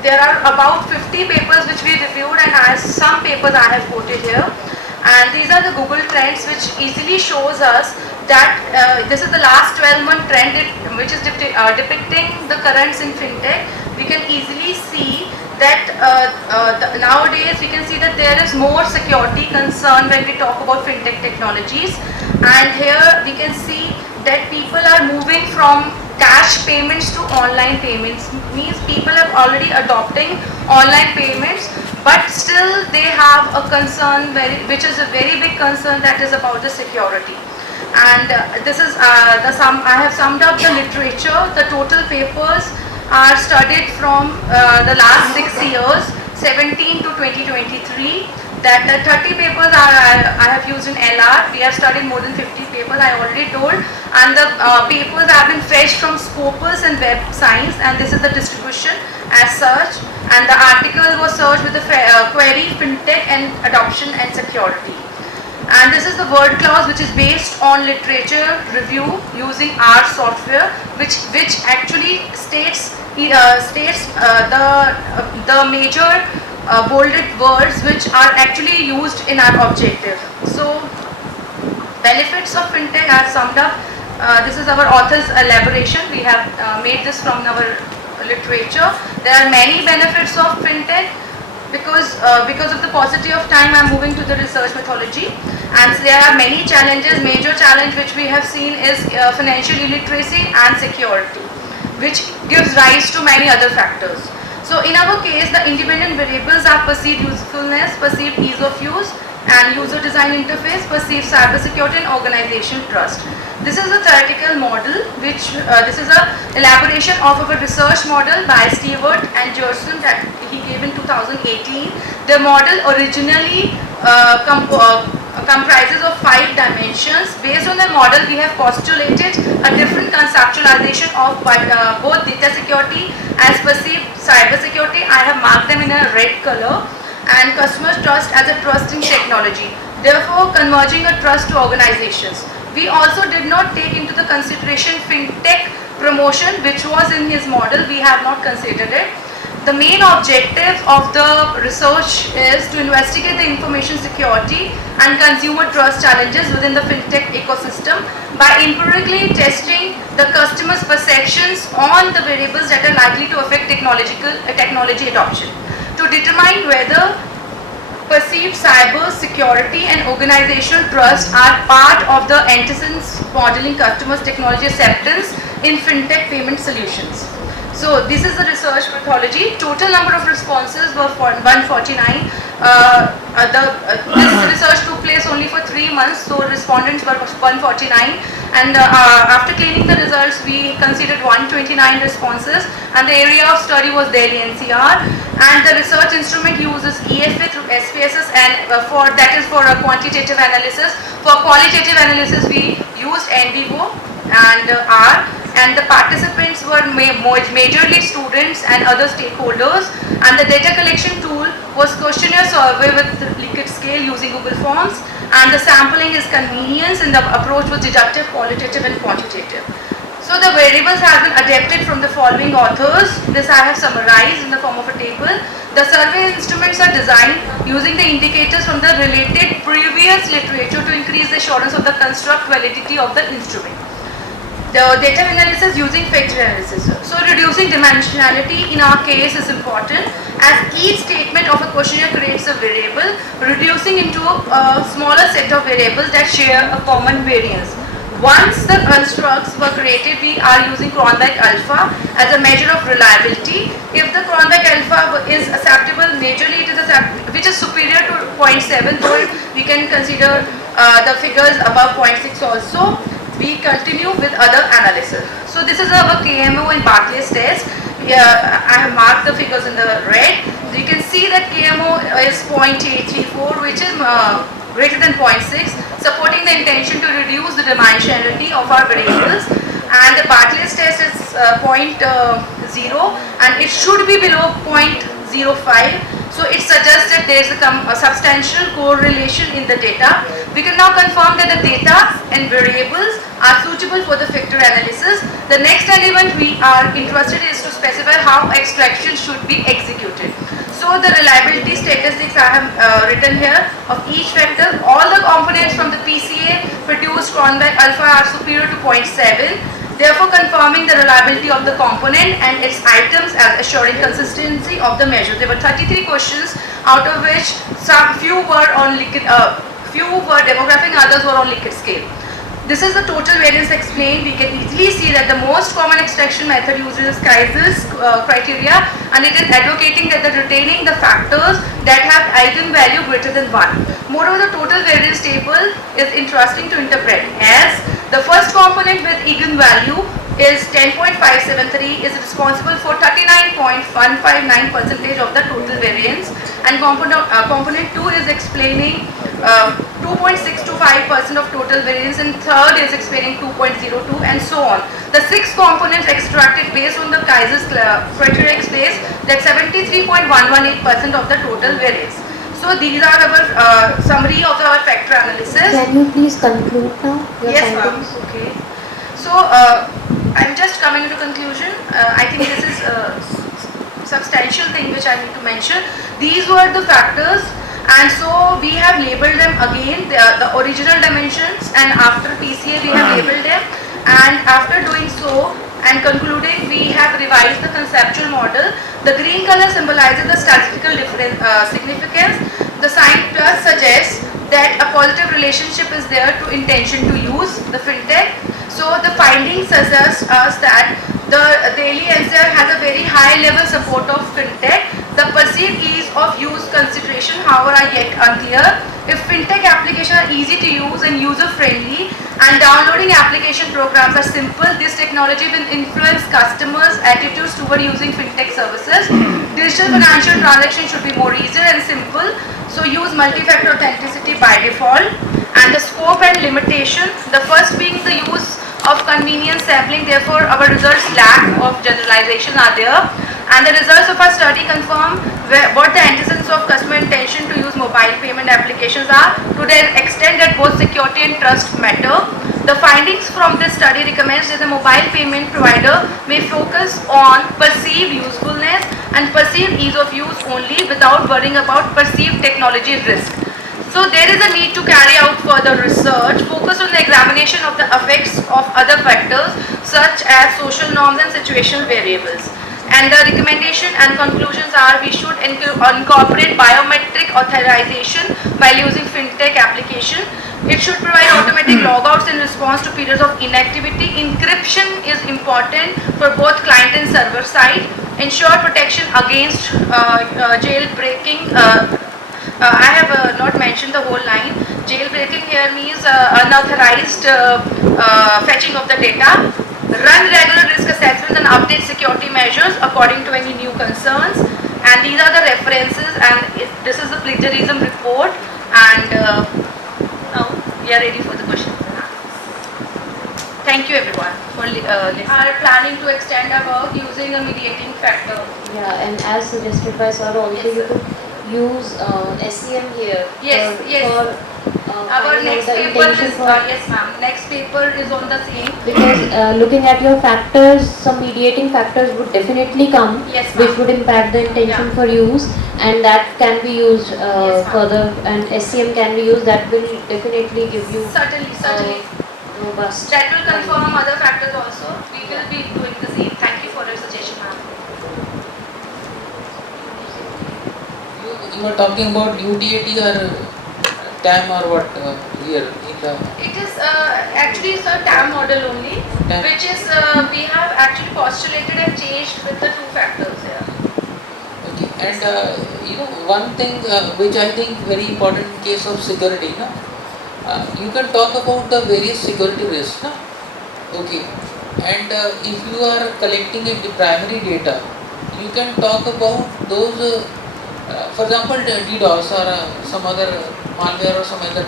there are about 50 papers which we reviewed, and some papers I have quoted here. And these are the Google Trends, which easily shows us that this is the last 12-month trend which is depicting the currents in fintech. We can easily see that nowadays we can see that there is more security concern when we talk about fintech technologies, and here we can see that people are moving from cash payments to online payments. Means people are already adopting online payments, but still they have a concern which is a very big concern, that is about the security. And this is I have summed up the literature. The total papers are studied from the last 6 years, 17 to 2023. That 30 papers I have used in LR. We have studied more than 50 papers, I already told, and the papers have been fetched from Scopus and Web Science, and this is the distribution as such. And the article was searched with the query fintech and adoption and security. And this is the word cloud, which is based on literature review using R software, which actually states the major bolded words which are actually used in our objective. So, benefits of fintech I have summed up. This is our author's elaboration. We have made this from our literature. There are many benefits of fintech. Because of the paucity of time, I am moving to the research methodology, and there are many challenges. Major challenge which we have seen is financial illiteracy and security, which gives rise to many other factors. So in our case, the independent variables are perceived usefulness, perceived ease of use, and user design interface, perceived cybersecurity, and organization trust. This is a theoretical model, which this is a elaboration of a research model by Stewart and Gerson that he gave in 2018. The model originally comprises of 5 dimensions. Based on the model, we have postulated a different conceptualization of both data security as perceived cybersecurity. I have marked them in a red color, and customer trust as a trust in technology. Therefore, converging a trust to organizations. We also did not take into the consideration fintech promotion, which was in his model. We have not considered it. The main objective of the research is to investigate the information security and consumer trust challenges within the fintech ecosystem by empirically testing the customer's perceptions on the variables that are likely to affect technology adoption, to determine whether perceived cyber security and organizational trust are part of the antecedents modeling customers' technology acceptance in fintech payment solutions. So this is the research methodology. Total number of responses were 149. This research took place only for 3 months, so respondents were 149. And after cleaning the results, we considered 129 responses, and the area of study was Delhi NCR. And the research instrument uses EFA through SPSS, and that is for a quantitative analysis. For qualitative analysis, we used NVivo and R. And the participants were majorly students and other stakeholders, and the data collection tool was questionnaire survey with Likert scale using Google Forms, and the sampling is convenience, and the approach was deductive, qualitative, and quantitative. So the variables have been adapted from the following authors. This I have summarized in the form of a table. The survey instruments are designed using the indicators from the related previous literature to increase the assurance of the construct validity of the instrument. The data analysis using factor analysis. So reducing dimensionality in our case is important, as each statement of a questionnaire creates a variable, reducing into a smaller set of variables that share a common variance. Once the constructs were created, we are using Cronbach alpha as a measure of reliability. If the Cronbach alpha is acceptable, majorly it is which is superior to 0.7, though we can consider the figures above 0.6 also. We continue with other analysis. So this is our KMO and Barclays test. I have marked the figures in the red. You can see that KMO is 0.834, which is greater than 0.6, supporting the intention to reduce the dimensionality of our variables. And the Bartlett's test is 0.0, and it should be below 0.05. So it suggests that there is a substantial correlation in the data. We can now confirm that the data and variables are suitable for the factor analysis. The next element we are interested in is to specify how extraction should be executed. So the reliability statistics I have written here of each factor. All the components from the PCA produced convex alpha are superior to 0.7. Therefore confirming the reliability of the component and its items as assuring consistency of the measure. There were 33 questions, out of which few were on liquid, few were demographic, others were on liquid scale. This is the total variance explained. We can easily see that the most common extraction method uses Kaiser's criteria, and it is advocating that retaining the factors that have eigenvalue greater than 1. Moreover, the total variance table is interesting to interpret as the first component with eigenvalue is 10.573 is responsible for 39.159% of the total variance, and component 2 is explaining 2.625% of total variance, and third is explaining 2.02, and so on. The six components extracted based on the Kaiser's criteria explains that 73.118% of the total variance. So these are our summary of our factor analysis. Can you please conclude now? Yes, ma'am. Okay. So I'm just coming to conclusion. I think this is a substantial thing which I need to mention. These were the factors, and so we have labeled them again, the original dimensions, and after PCA we have labeled them, and after doing so and concluding, we have revised the conceptual model. The green color symbolizes the statistical significance. The sign plus suggests that a positive relationship is there to intention to use the fintech. So the findings suggest us that the daily NCR has a very high level support of fintech. The perceived ease of use consideration, however, are yet unclear. If fintech applications are easy to use and user friendly, and downloading application programs are simple, this technology will influence customers' attitudes toward using fintech services. Digital financial transactions should be more easier and simple, so use multi-factor authenticity by default. And the scope and limitation, the first being the use of convenience sampling, therefore our results lack of generalization are there. And the results of our study confirm what the antecedents of customer intention to use mobile payment applications are, to the extent that both security and trust matter. The findings from this study recommends that the mobile payment provider may focus on perceived usefulness and perceived ease of use only, without worrying about perceived technology risk. So there is a need to carry out further research, focus on the examination of the effects of other factors such as social norms and situational variables. And the recommendation and conclusions are we should incorporate biometric authorization while using fintech application. It should provide automatic logouts in response to periods of inactivity. Encryption is important for both client and server side. Ensure protection against jailbreaking. I have not mentioned the whole line. Jailbreaking here means unauthorized fetching of the data. Run regular risk assessments and update security measures according to any new concerns. And these are the references, and this is the plagiarism report. And now we are ready for the questions and answers. Thank you everyone for listening. We are planning to extend our work using a mediating factor. Yeah, and as suggested by sir, also you could use SEM here. Yes, yes. Our next paper is yes, ma'am. Next paper is on the same. Because looking at your factors, some mediating factors would definitely come, yes, which would impact the intention for use, and that can be used further. And SCM can be used. That will definitely give you certainly robust. That will confirm other factors also. We will be doing the same. Thank you for your suggestion, ma'am. You were talking about UDAT or TAM or what here in the... It is actually a TAM model only, which is we have actually postulated and changed with the two factors here. Okay, and one thing which I think very important in case of security, you can talk about the various security risks. Okay, and if you are collecting the primary data, you can talk about those, for example, DDoS or some other malware or some other,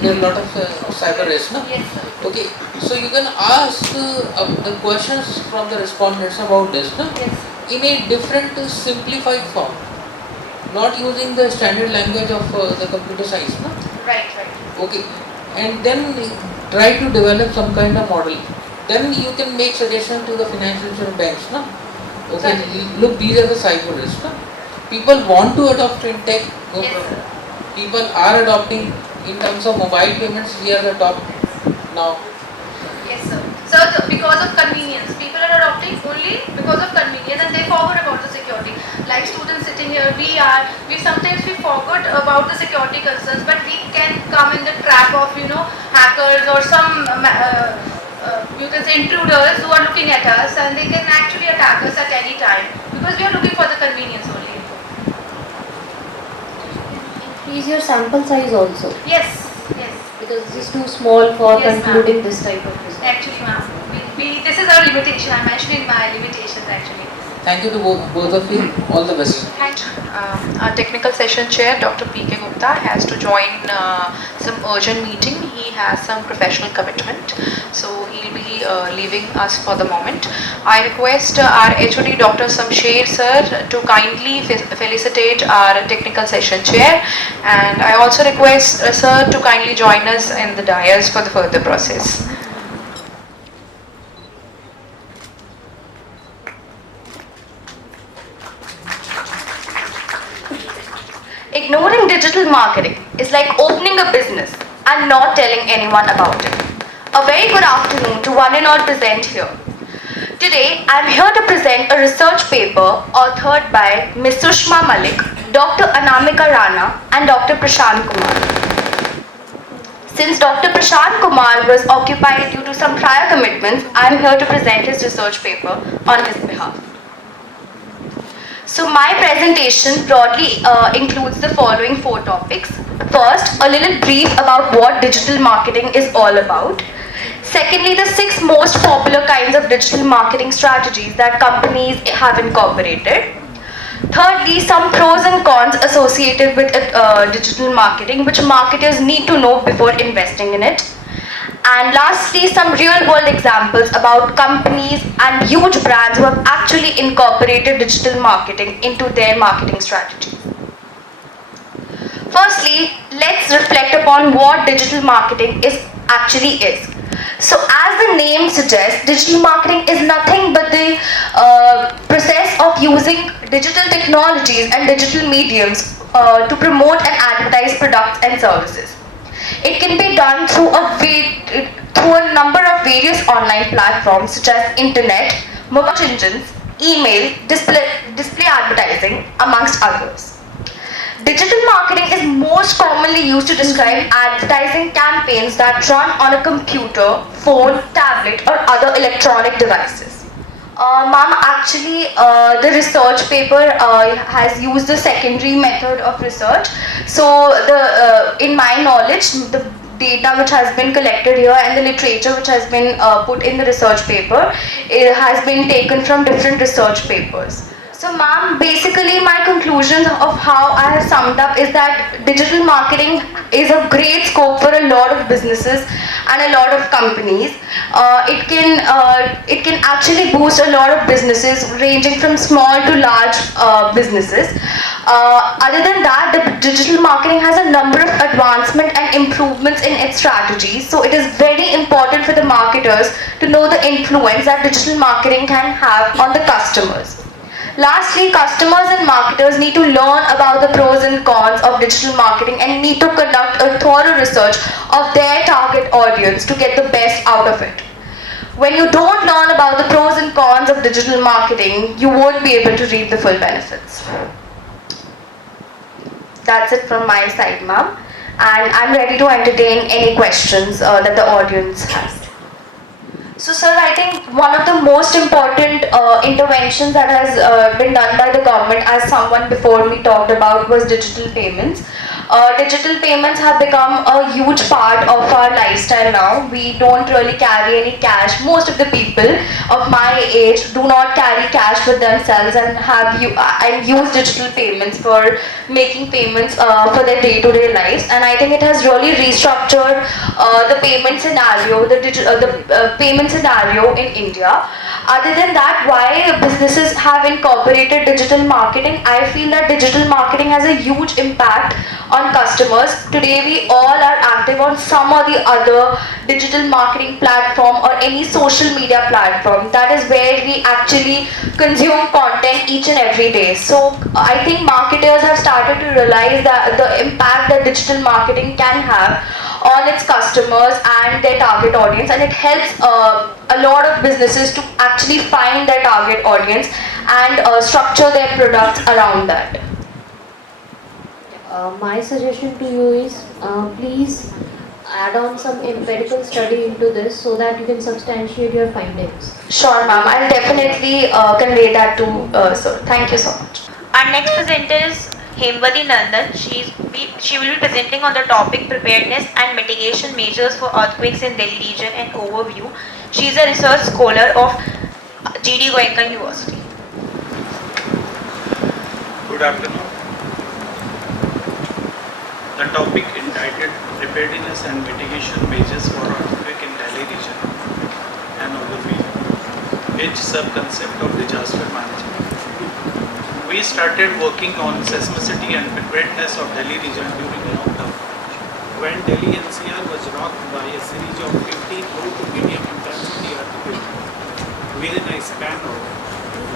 there are a lot of cyber risk, no? Yes, sir. Okay, so you can ask the questions from the respondents about this, no? Yes. In a different simplified form, not using the standard language of the computer science, no? Right. Okay, and then try to develop some kind of model. Then you can make suggestions to the financial banks, no? Okay, look, these are the cyber risks, no? People want to adopt fintech, no problem. People are adopting in terms of mobile payments. We are the top now. Yes, sir. So because of convenience, people are adopting only because of convenience, and they forgot about the security. Like students sitting here, we sometimes forgot about the security concerns, but we can come in the trap of hackers or some you can say intruders who are looking at us, and they can actually attack us at any time because we are looking for the convenience only. Increase your sample size also. Yes. Because this is too small for Yes, concluding this type of research. Actually, ma'am, this is our limitation. I'm mentioning my limitations actually. Thank you to both of you. All the best. And our technical session chair, Dr. P.K. Gupta, has to join some urgent meeting. He has some professional commitment, so he'll be leaving us for the moment. I request our HOD, Dr. Samsher sir, to kindly felicitate our technical session chair, and I also request sir to kindly join us in the dais for the further process. Ignoring digital marketing is like opening a business and not telling anyone about it. A very good afternoon to one and all present here. Today, I am here to present a research paper authored by Ms. Sushma Malik, Dr. Anamika Rana and Dr. Prashant Kumar. Since Dr. Prashant Kumar was occupied due to some prior commitments, I am here to present his research paper on his behalf. So my presentation broadly includes the following 4 topics. First, a little brief about what digital marketing is all about. Secondly, the 6 most popular kinds of digital marketing strategies that companies have incorporated. Thirdly, some pros and cons associated with digital marketing, which marketers need to know before investing in it. And lastly, some real-world examples about companies and huge brands who have actually incorporated digital marketing into their marketing strategies. Firstly, let's reflect upon what digital marketing actually is. So as the name suggests, digital marketing is nothing but the process of using digital technologies and digital mediums to promote and advertise products and services. It can be done through a number of various online platforms such as internet, mobile engines, email, display advertising, amongst others. Digital marketing is most commonly used to describe advertising campaigns that run on a computer, phone, tablet or other electronic devices. Ma'am, actually the research paper has used the secondary method of research. So in my knowledge, the data which has been collected here and the literature which has been put in the research paper, it has been taken from different research papers. So ma'am, basically my conclusion of how I have summed up is that digital marketing is a great scope for a lot of businesses and a lot of companies. It can actually boost a lot of businesses ranging from small to large businesses. Other than that, the digital marketing has a number of advancement and improvements in its strategies. So it is very important for the marketers to know the influence that digital marketing can have on the customers. Lastly, customers and marketers need to learn about the pros and cons of digital marketing and need to conduct a thorough research of their target audience to get the best out of it. When you don't learn about the pros and cons of digital marketing, you won't be able to reap the full benefits. That's it from my side, ma'am. And I'm ready to entertain any questions that the audience has. So sir, I think one of the most important interventions that has been done by the government, as someone before me talked about, was digital payments. digital payments have become a huge part of our lifestyle now. We don't really carry any cash. Most of the people of my age do not carry cash with themselves and use digital payments for making payments for their day-to-day lives. And I think it has really restructured the payment scenario, the payment scenario in India. Other than that, why businesses have incorporated digital marketing, I feel that digital marketing has a huge impact on customers. Today we all are active on some or the other digital marketing platform or any social media platform. That is where we actually consume content each and every day. So I think marketers have started to realize that the impact that digital marketing can have on its customers and their target audience, and it helps a lot of businesses to actually find their target audience and structure their products around that. My suggestion to you is please add on some empirical study into this so that you can substantiate your findings. Sure, ma'am. I'll definitely convey that to sir. Thank you so much. Our next presenter is Hemwati Nandan. She will be presenting on the topic preparedness and mitigation measures for earthquakes in Delhi region and overview. She is a research scholar of GD Goenka University. Good afternoon. The topic entitled Preparedness and Mitigation Measures for Earthquake in Delhi region and overview. Each sub-concept of disaster management. We started working on seismicity and preparedness of Delhi region during lockdown, when Delhi NCR was rocked by a series of 15 low to medium intensity earthquakes within a span of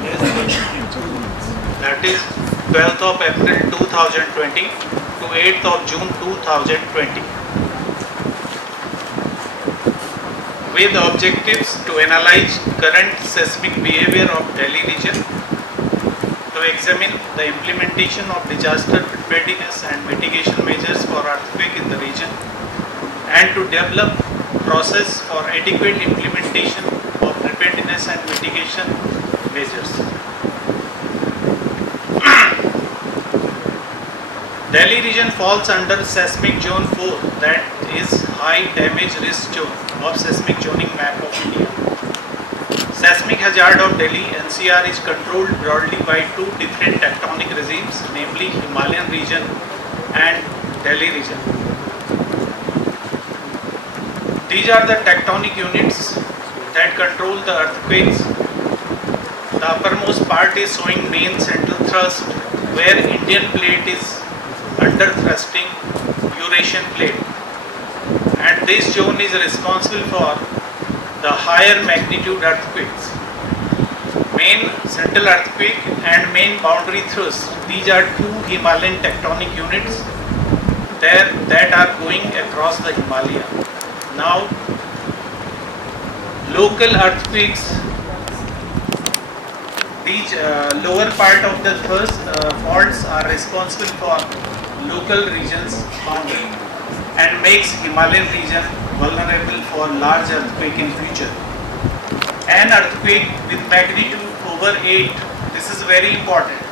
less than 2 months. That is 12th of April 2020 to 8th of June 2020. With objectives to analyze current seismic behavior of Delhi region, to examine the implementation of disaster preparedness and mitigation measures for earthquake in the region, and to develop process for adequate implementation of preparedness and mitigation measures. Delhi region falls under seismic zone 4, that is high damage risk zone of seismic zoning map of India. Seismic hazard of Delhi NCR is controlled broadly by two different tectonic regimes, namely Himalayan region and Delhi region. These are the tectonic units that control the earthquakes. The uppermost part is showing main central thrust, where Indian plate is under thrusting Eurasian plate, and this zone is responsible for the higher magnitude earthquakes. Main central earthquake and main boundary thrust, these are two Himalayan tectonic units that are going across the Himalaya. Now, local earthquakes, these lower part of the thrust faults are responsible for local regions boundary and makes Himalayan region vulnerable for large earthquake in future. An earthquake with magnitude over 8, this is very important.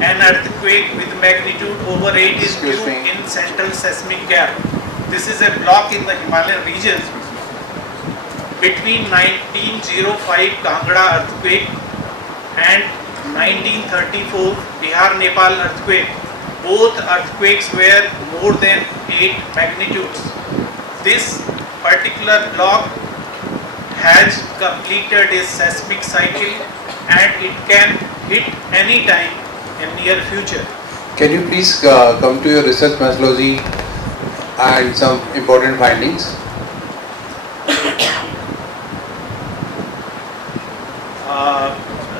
An earthquake with magnitude over 8 is due in central seismic gap. This is a block in the Himalayan region between 1905 Kangra earthquake and 1934 Bihar-Nepal earthquake. Both earthquakes were more than 8 magnitudes. This particular block has completed its seismic cycle and it can hit any time in near future. Can you please come to your research methodology and some important findings?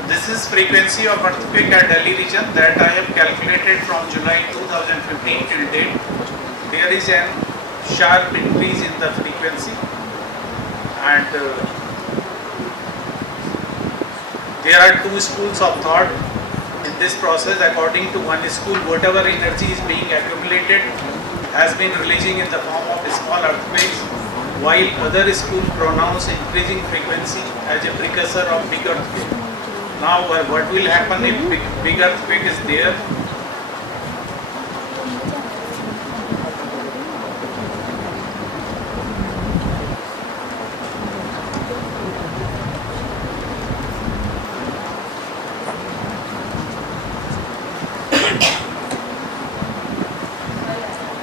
This is frequency of earthquake at Delhi region that I have calculated from July 2015 till date. There is a sharp increase in the frequency, and there are two schools of thought in this process. According to one school, whatever energy is being accumulated has been releasing in the form of small earthquakes, while other schools pronounce increasing frequency as a precursor of big earthquake. Now what will happen if big earthquake is there?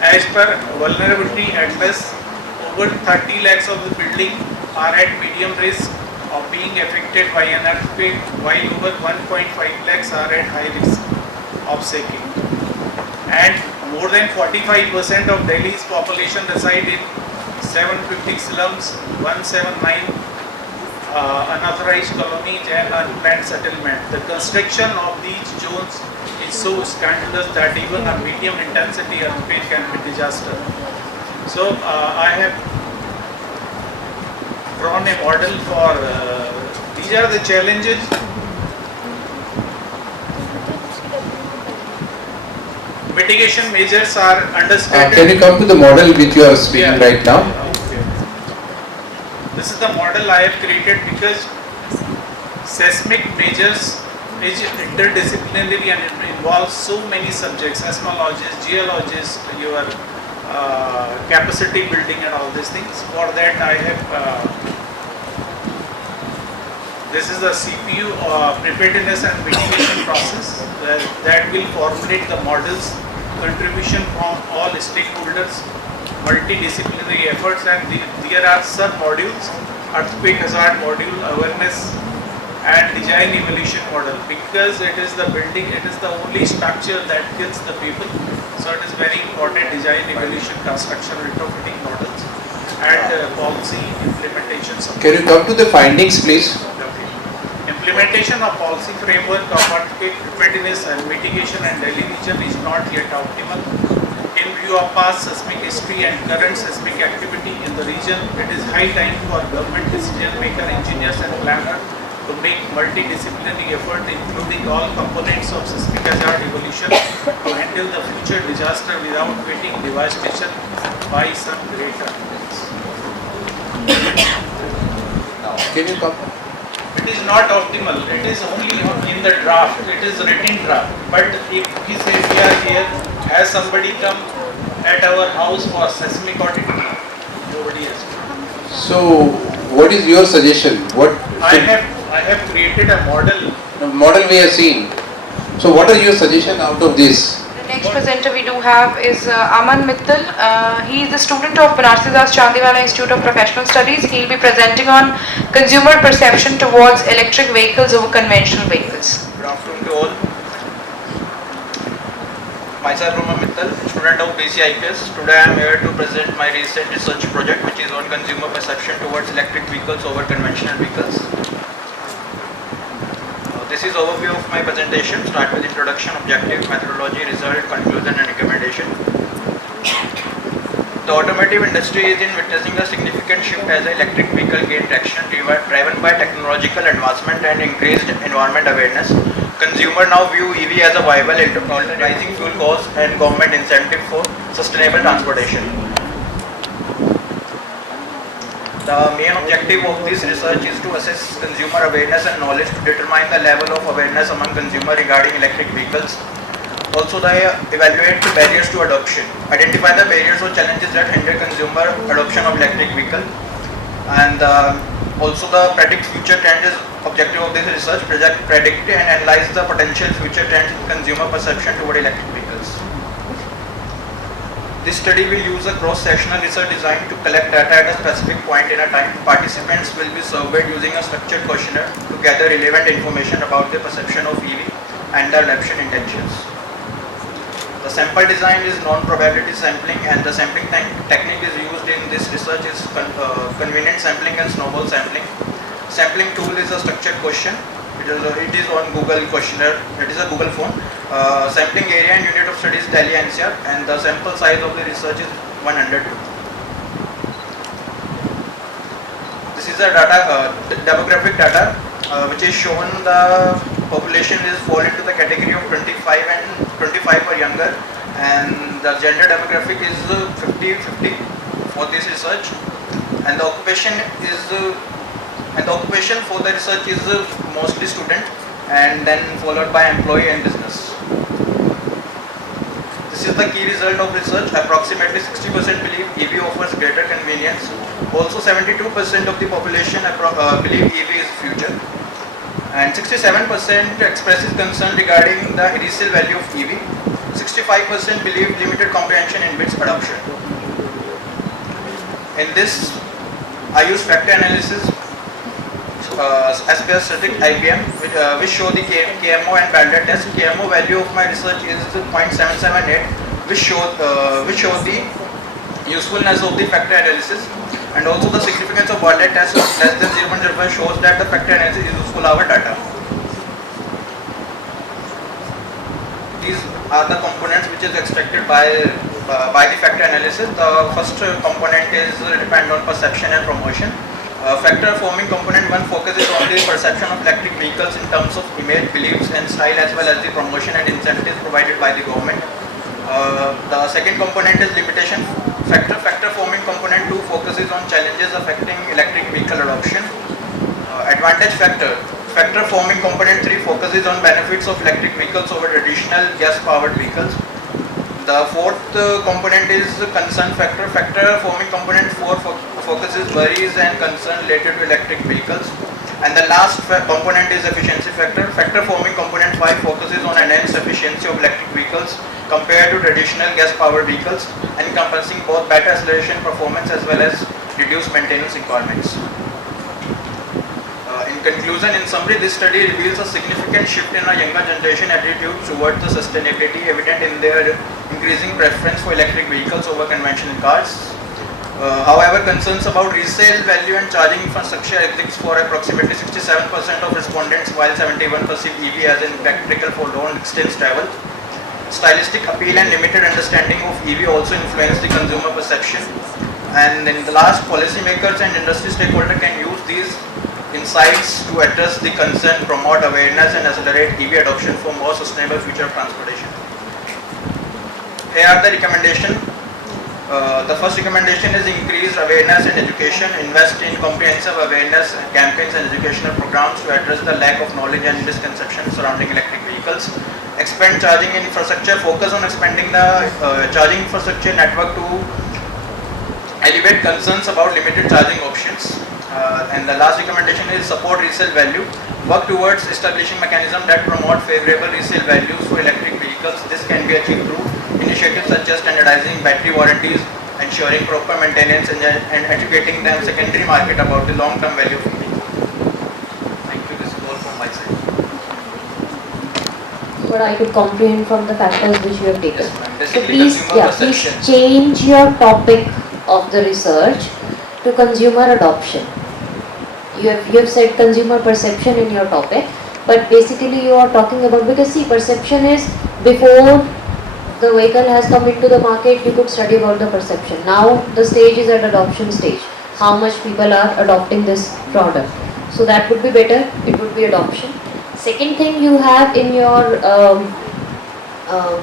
As per vulnerability atlas, over 30 lakhs of the building are at medium risk of being affected by an earthquake, while over 1.5 lakhs are at high risk of sinking. And more than 45% of Delhi's population reside in 750 slums, 179 unauthorized colonies and unplanned settlement. The construction of these zones is so scandalous that even a medium intensity earthquake can be disaster. So I have drawn a model for these are the challenges. Mitigation measures are understated. Can you come to the model which you are speaking right now? This is the model I have created because seismic measures is interdisciplinary and it involves so many subjects, seismologists, geologists, your capacity building and all these things. For that I have, this is the CPU preparedness and mitigation process that will formulate the models, contribution from all stakeholders, multidisciplinary efforts, and there are sub-modules, earthquake hazard module, awareness and design evolution model, because it is the building, it is the only structure that kills the people. So it is very important, design evolution, construction, retrofitting models and policy implementation. Can you come to the findings please? Implementation of policy framework of earthquake preparedness and mitigation in Delhi region is not yet optimal. In view of past seismic history and current seismic activity in the region, it is high time for government decision maker, engineers and planners to make multidisciplinary effort including all components of seismic hazard evolution to handle the future disaster without waiting devastation by some greater. Can you come? It is not optimal. It is only in the draft. It is written draft. But if we say we are here, has somebody come at our house for seismic audit? Nobody has. So, what is your suggestion? What I have created a model. model we have seen? So, what are your suggestion out of this? The next presenter we do have is Aman Mittal. He is the student of Banarsi Das Chandiwala Institute of Professional Studies. He will be presenting on consumer perception towards electric vehicles over conventional vehicles. Good afternoon to all. Myself Aman Mittal, student of BCIPS. Today I am here to present my recent research project which is on consumer perception towards electric vehicles over conventional vehicles. This is overview of my presentation. Start with introduction, objective, methodology, result, conclusion and recommendation. The automotive industry is witnessing a significant shift as the electric vehicle gain traction driven by technological advancement and increased environment awareness. Consumer now view EV as a viable alternative, rising fuel costs and government incentive for sustainable transportation. The main objective of this research is to assess consumer awareness and knowledge to determine the level of awareness among consumers regarding electric vehicles. Also, they evaluate the barriers to adoption, identify the barriers or challenges that hinder consumer adoption of electric vehicle, and also the predict future trends is objective of this research, predict and analyze the potential future trends in consumer perception toward electric vehicles. This study will use a cross-sectional research designed to collect data at a specific point in a time. Participants will be surveyed using a structured questionnaire to gather relevant information about the perception of EV and their adoption intentions. The sample design is non-probability sampling, and the sampling technique is used in this research is convenient sampling and snowball sampling. Sampling tool is a structured question. It is on Google questionnaire. It is a Google form. Sampling area and unit of study is Delhi NCR, and the sample size of the research is 100. This is the data, demographic data, which is shown the population is fall into the category of 25 or younger, and the gender demographic is 50-50 for this research, and the occupation for the research is mostly student, and then followed by employee and business. This is the key result of research. Approximately 60% believe EV offers greater convenience. Also 72% of the population believe EV is future. and 67% expresses concern regarding the resale value of EV. 65% believe limited comprehension in its adoption. In this, I use factor analysis as per static IBM, which show the KMO and Baldor test. KMO value of my research is 0.778, which show the usefulness of the factor analysis, and also the significance of Baldor test of less than 0.05 shows that the factor analysis is useful our data. These are the components which is extracted by the factor analysis. The first component is depend on perception and promotion. Factor forming component 1 focuses on the perception of electric vehicles in terms of image, beliefs and style, as well as the promotion and incentives provided by the government. The second component is limitation factor. Factor forming component 2 focuses on challenges affecting electric vehicle adoption. Advantage factor. Factor forming component 3 focuses on benefits of electric vehicles over traditional gas powered vehicles. The fourth component is concern factor. Factor forming component 4 focuses worries and concern related to electric vehicles. And the last component is efficiency factor. Factor forming component 5 focuses on enhanced efficiency of electric vehicles compared to traditional gas powered vehicles, encompassing both better acceleration performance as well as reduced maintenance requirements. In conclusion, in summary, this study reveals a significant shift in our younger generation attitude towards the sustainability evident in their increasing preference for electric vehicles over conventional cars. However, concerns about resale value and charging infrastructure exist for approximately 67% of respondents, while 71% perceive EV as impractical for long distance travel. Stylistic appeal and limited understanding of EV also influence the consumer perception. And in the last, policymakers and industry stakeholders can use these insights to address the concern, promote awareness and accelerate EV adoption for more sustainable future of transportation. Here are the recommendations. The first recommendation is increase awareness and education. Invest in comprehensive awareness campaigns and educational programs to address the lack of knowledge and misconceptions surrounding electric vehicles. Expand charging infrastructure. Focus on expanding the charging infrastructure network to alleviate concerns about limited charging options. And the last recommendation is support resale value. Work towards establishing mechanisms that promote favorable resale values for electric vehicles. This can be achieved through initiatives such as standardizing battery warranties, ensuring proper maintenance and educating the secondary market about the long-term value of EV. Thank you. This is all from my side. What I could comprehend from the factors which you have taken. Yes, So please change your topic of the research to consumer adoption. You have said consumer perception in your topic, but basically you are talking about, because see, perception is before the vehicle has come into the market, you could study about the perception. Now the stage is at adoption stage. How much people are adopting this product. So that would be better, it would be adoption. Second thing you have in your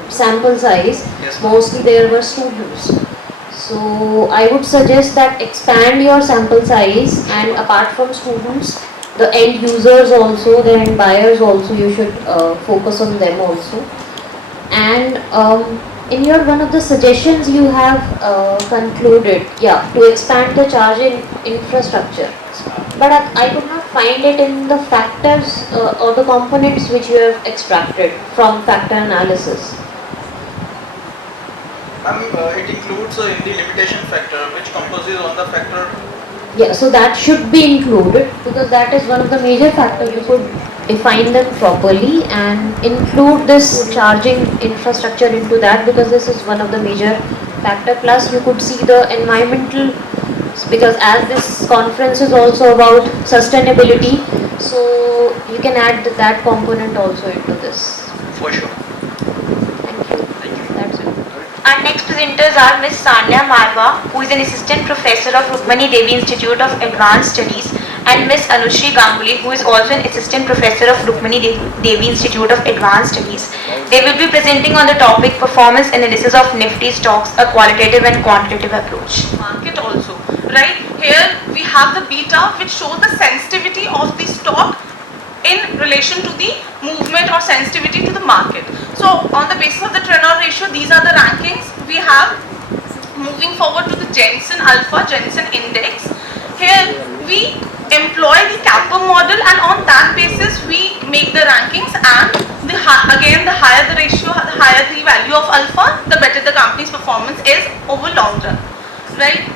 sample size, mostly there were students. So I would suggest that expand your sample size, and apart from students, the end users also, the end buyers also, you should focus on them also. And in your one of the suggestions you have concluded, to expand the charging infrastructure. But I could not find it in the factors or the components which you have extracted from factor analysis. It includes in the limitation factor, which composes on the factor. Yeah, so that should be included, because that is one of the major factors. You could define them properly and include this charging infrastructure into that, because this is one of the major factor. Plus you could see the environmental, because as this conference is also about sustainability, so you can add that component also into this. For sure. Our next presenters are Ms. Sanya Marwa, who is an assistant professor of Rukmani Devi Institute of Advanced Studies, and Ms. Anushri Ganguly, who is also an assistant professor of Rukmani Devi Institute of Advanced Studies. They will be presenting on the topic performance analysis of Nifty stocks, a qualitative and quantitative approach. Market also, right? Here we have the beta, which shows the sensitivity of the stock in relation to the movement or sensitivity to the market. So on the basis of the Trenor ratio, these are the rankings we have. Moving forward to the Jensen Alpha, Jensen Index. Here we employ the Kappa model, and on that basis we make the rankings, and again the higher the ratio, the higher the value of alpha, the better the company's performance is over long run, right?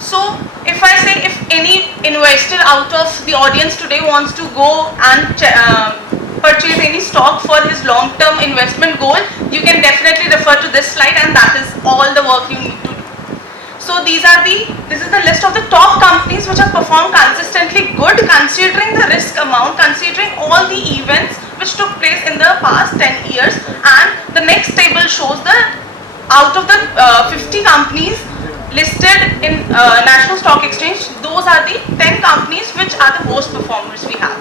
So if I say, if any investor out of the audience today wants to go and purchase any stock for his long-term investment goal, you can definitely refer to this slide, and that is all the work you need to do. So this is the list of the top companies which have performed consistently good considering the risk amount, considering all the events which took place in the past 10 years, and the next table shows that out of the 50 companies listed in National Stock Exchange, those are the 10 companies which are the worst performers we have.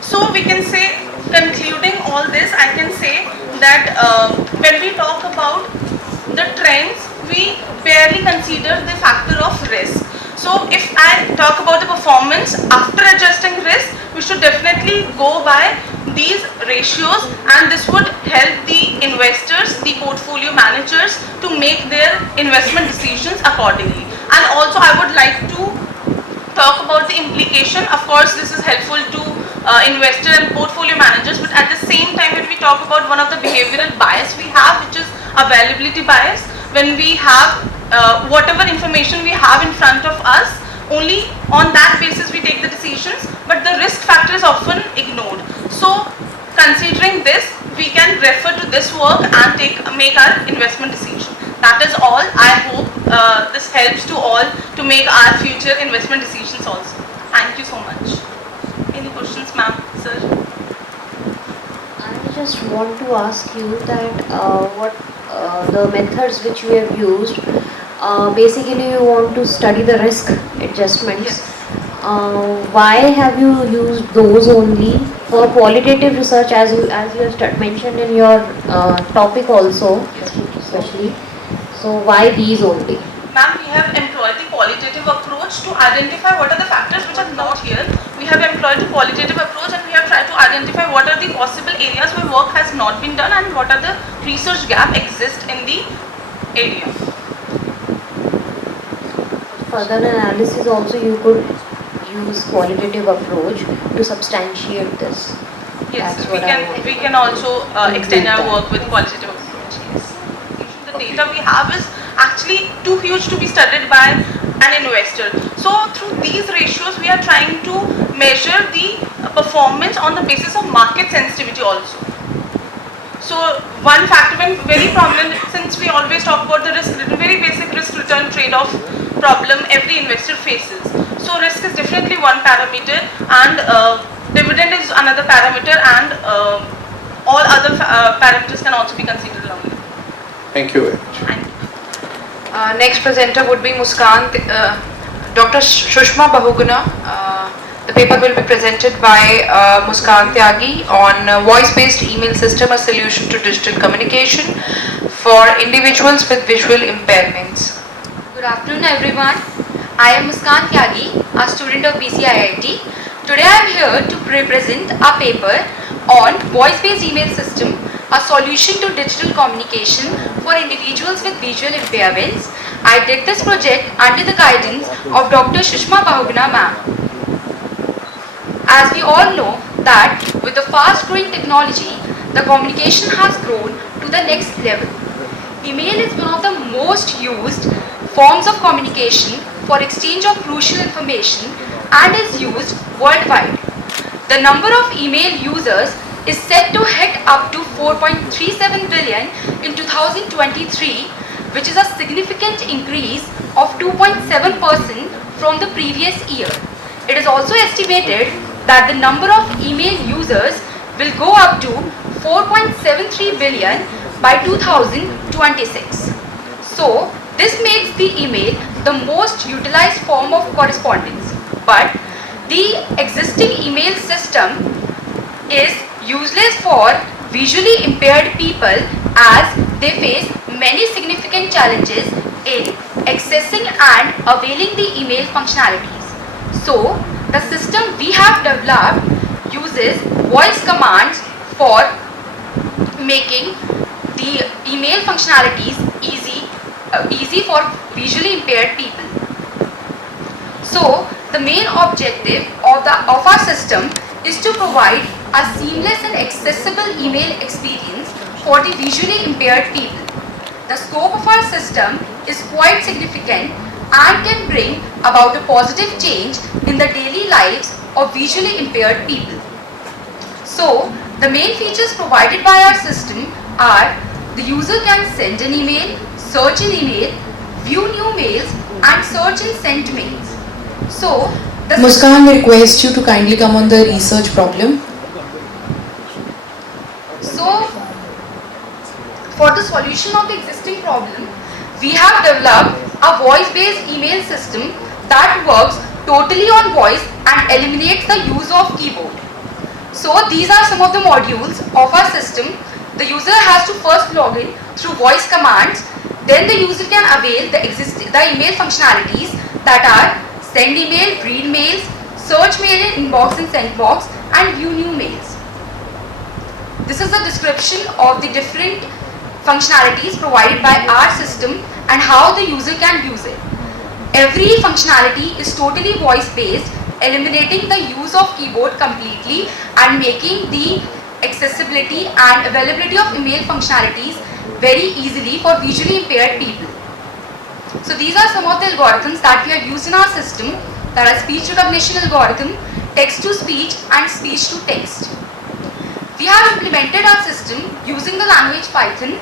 So we can say, concluding all this, I can say that when we talk about the trends, we barely consider the factor of risk. So if I talk about the performance after adjusting risk, we should definitely go by these ratios, and this would help the investors, the portfolio managers to make their investment decisions accordingly. And also I would like to talk about the implication. Of course, this is helpful to investor and portfolio managers, but at the same time, when we talk about one of the behavioral bias we have, which is availability bias, when we have whatever information we have in front of us, only on that basis we take the decisions, but the risk factor is often ignored. So considering this, we can refer to this work and make our investment decision. That is all. I hope this helps to all to make our future investment decisions also. Thank you so much. Any questions, ma'am, sir? I just want to ask you that what the methods which you have used, basically you want to study the risk adjustments. Yes. Why have you used those only for qualitative research, as you have mentioned in your topic also, especially? So why these only? Ma'am, we have employed the qualitative approach to identify what are the factors which are not here. We have employed the qualitative approach, and we have tried to identify what are the possible areas where work has not been done and what are the research gap exist in the area. Further analysis also you could use qualitative approach to substantiate this. Yes, That's we what can also extend our work with qualitative approach. Yes. The data we have is actually too huge to be studied by an investor. So through these ratios, we are trying to measure the performance on the basis of market sensitivity also. So one factor, when very prominent, since we always talk about the risk, very basic risk return trade-off problem every investor faces. So risk is definitely one parameter, and dividend is another parameter, and all other parameters can also be considered along with. Thank you very much. Next presenter would be Muskan, Dr. Shushma Bahuguna. The paper will be presented by Muskan Tyagi on voice-based email system, a solution to digital communication for individuals with visual impairments. Good afternoon everyone. I am Muskan Tyagi, a student of BCIIT. Today I am here to present a paper on voice-based email system, a solution to digital communication for individuals with visual impairments. I did this project under the guidance of Dr. Shushma Bahuguna ma'am. As we all know that with the fast-growing technology, the communication has grown to the next level. Email is one of the most used forms of communication for exchange of crucial information and is used worldwide. The number of email users is set to hit up to 4.37 billion in 2023, which is a significant increase of 2.7% from the previous year. It is also estimated that the number of email users will go up to 4.73 billion by 2026. So, this makes the email the most utilized form of correspondence. But the existing email system is useless for visually impaired people, as they face many significant challenges in accessing and availing the email functionalities. So, the system we have developed uses voice commands for making the email functionalities easy for visually impaired people. So the main objective of our system is to provide a seamless and accessible email experience for the visually impaired people. The scope of our system is quite significant and can bring about a positive change in the daily lives of visually impaired people. So, the main features provided by our system are the user can send an email, search an email, view new mails and search and send mails. So, the Muskan requests you to kindly come on the research problem. So, for the solution of the existing problem, we have developed a voice-based email system that works totally on voice and eliminates the use of keyboard. So these are some of the modules of our system. The user has to first log in through voice commands. Then the user can avail the email functionalities that are send email, read mails, search mail in inbox and send box, and view new mails. This is the description of the different functionalities provided by our system and how the user can use it. Every functionality is totally voice based, eliminating the use of keyboard completely and making the accessibility and availability of email functionalities very easily for visually impaired people. So these are some of the algorithms that we have used in our system, that are speech recognition algorithm, text to speech and speech to text. We have implemented our system using the language Python.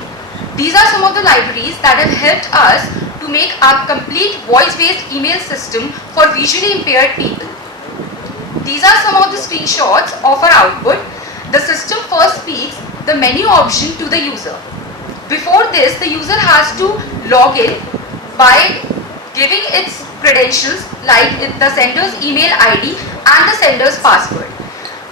These are some of the libraries that have helped us to make a complete voice-based email system for visually impaired people. These are some of the screenshots of our output. The system first speaks the menu option to the user. Before this, the user has to log in by giving its credentials like the sender's email ID and the sender's password.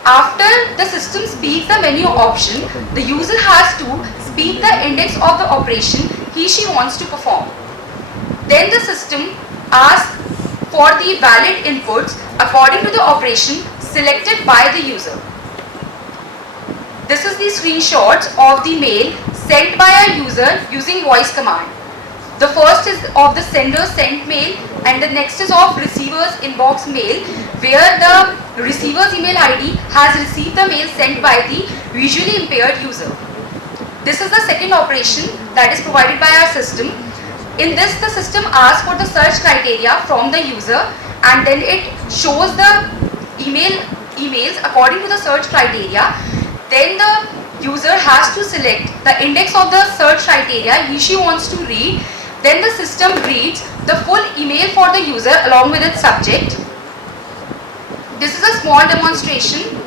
After the system speaks the menu option, the user has to speak the index of the operation she wants to perform. Then the system asks for the valid inputs according to the operation selected by the user. This is the screenshots of the mail sent by a user using voice command. The first is of the sender's sent mail and the next is of receiver's inbox mail, where the receiver's email ID has received the mail sent by the visually impaired user. This is the second operation that is provided by our system. In this, the system asks for the search criteria from the user and then it shows the emails according to the search criteria. Then the user has to select the index of the search criteria she wants to read. Then the system reads the full email for the user along with its subject. This is a small demonstration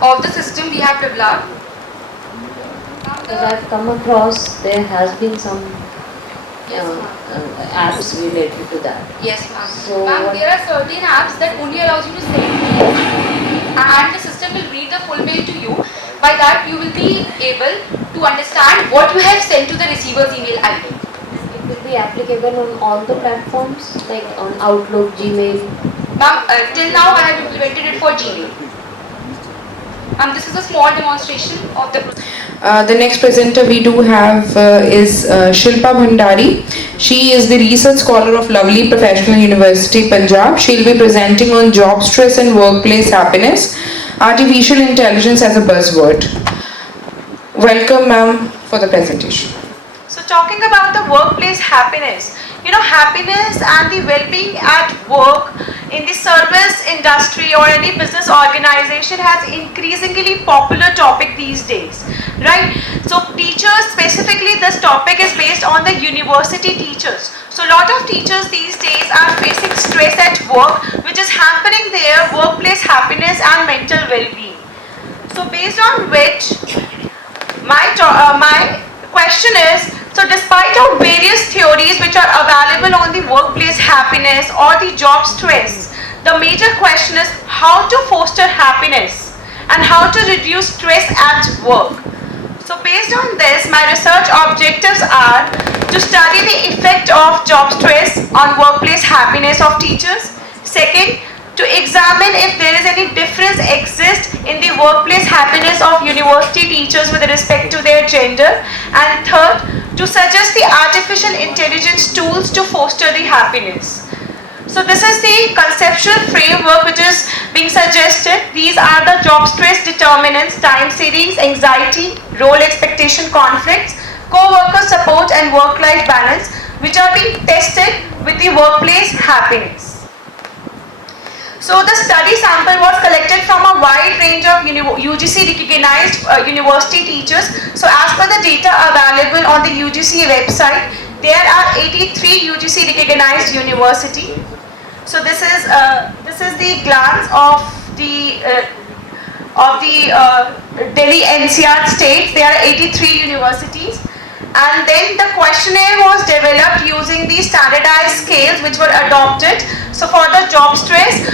of the system we have developed. As I've come across, there has been some apps related to that. Yes, ma'am. So Ma'am, there are certain apps that only allows you to send mail and the system will read the full mail to you. By that, you will be able to understand what you have sent to the receiver's email ID. It will be applicable on all the platforms, like on Outlook, Gmail. Ma'am, till now I have implemented it for Gmail. This is a small demonstration of the The next presenter we do have is Shilpa Bhandari. She is the research scholar of Lovely Professional University, Punjab. She will be presenting on job stress and workplace happiness, artificial intelligence as a buzzword. Welcome, ma'am, for the presentation. So talking about the workplace happiness, happiness and the well-being at work in the service industry or any business organization has increasingly popular topic these days, right? So teachers, specifically this topic is based on the university teachers. So a lot of teachers these days are facing stress at work, which is hampering their workplace happiness and mental well-being. So based on which, my question is, so despite of various theories which are available on the workplace happiness or the job stress, the major question is how to foster happiness and how to reduce stress at work. So based on this, my research objectives are to study the effect of job stress on workplace happiness of teachers. Second, to examine if there is any difference exists in the workplace happiness of university teachers with respect to their gender. And third, to suggest the artificial intelligence tools to foster the happiness. So this is the conceptual framework which is being suggested. These are the job stress determinants, time series, anxiety, role expectation conflicts, co-worker support and work-life balance, which are being tested with the workplace happiness. So the study sample was collected from a wide range of UGC recognized university teachers. So as per the data available on the UGC website, there are 83 UGC recognized university. So this is the glance of the Delhi NCR states. There are 83 universities, and then the questionnaire was developed using the standardized scales which were adopted. So for the job stress,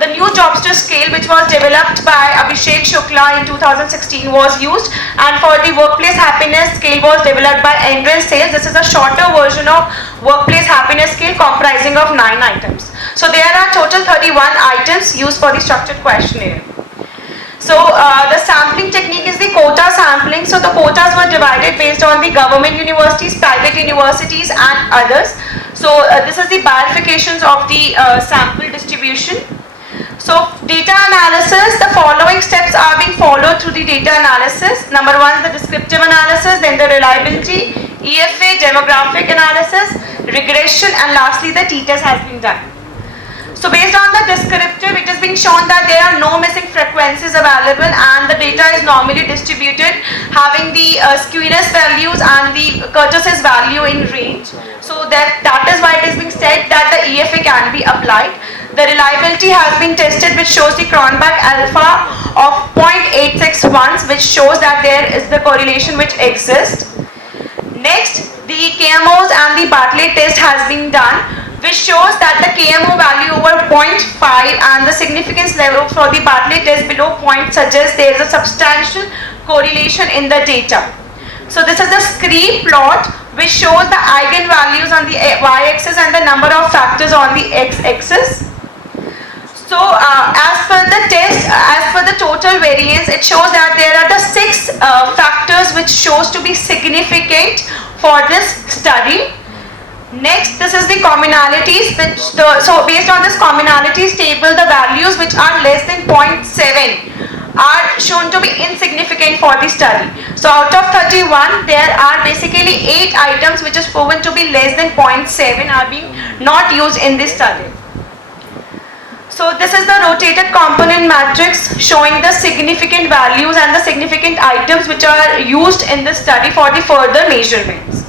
the new job stress scale which was developed by Abhishek Shukla in 2016 was used, and for the workplace happiness scale was developed by Endurance Sales. This is a shorter version of workplace happiness scale comprising of 9 items. So there are total 31 items used for the structured questionnaire. So the sampling technique is the quota sampling. So the quotas were divided based on the government universities, private universities and others. So this is the bifurcations of the sample distribution. So data analysis, the following steps are being followed through the data analysis. Number 1 is the descriptive analysis, then the reliability, EFA, demographic analysis, regression, and lastly the t-test has been done. So based on the descriptive, it has been shown that there are no missing frequencies available and the data is normally distributed, having the skewness values and the kurtosis value in range. So that is why it is being said that the EFA can be applied. The reliability has been tested, which shows the Cronbach alpha of 0.861, which shows that there is the correlation which exists. Next, the KMOs and the Bartlett test has been done, which shows that the KMO value over 0.5 and the significance level for the Bartlett test below 0 suggests there is a substantial correlation in the data. So this is the Scree plot which shows the eigenvalues on the y-axis and the number of factors on the x-axis. So as per the test, as per the total variance, it shows that there are the 6 factors which shows to be significant for this study. Next, this is the commonalities. So based on this commonalities table, the values which are less than 0.7 are shown to be insignificant for the study. So out of 31, there are basically 8 items which is proven to be less than 0.7 are being not used in this study. So this is the rotated component matrix showing the significant values and the significant items which are used in this study for the further measurements.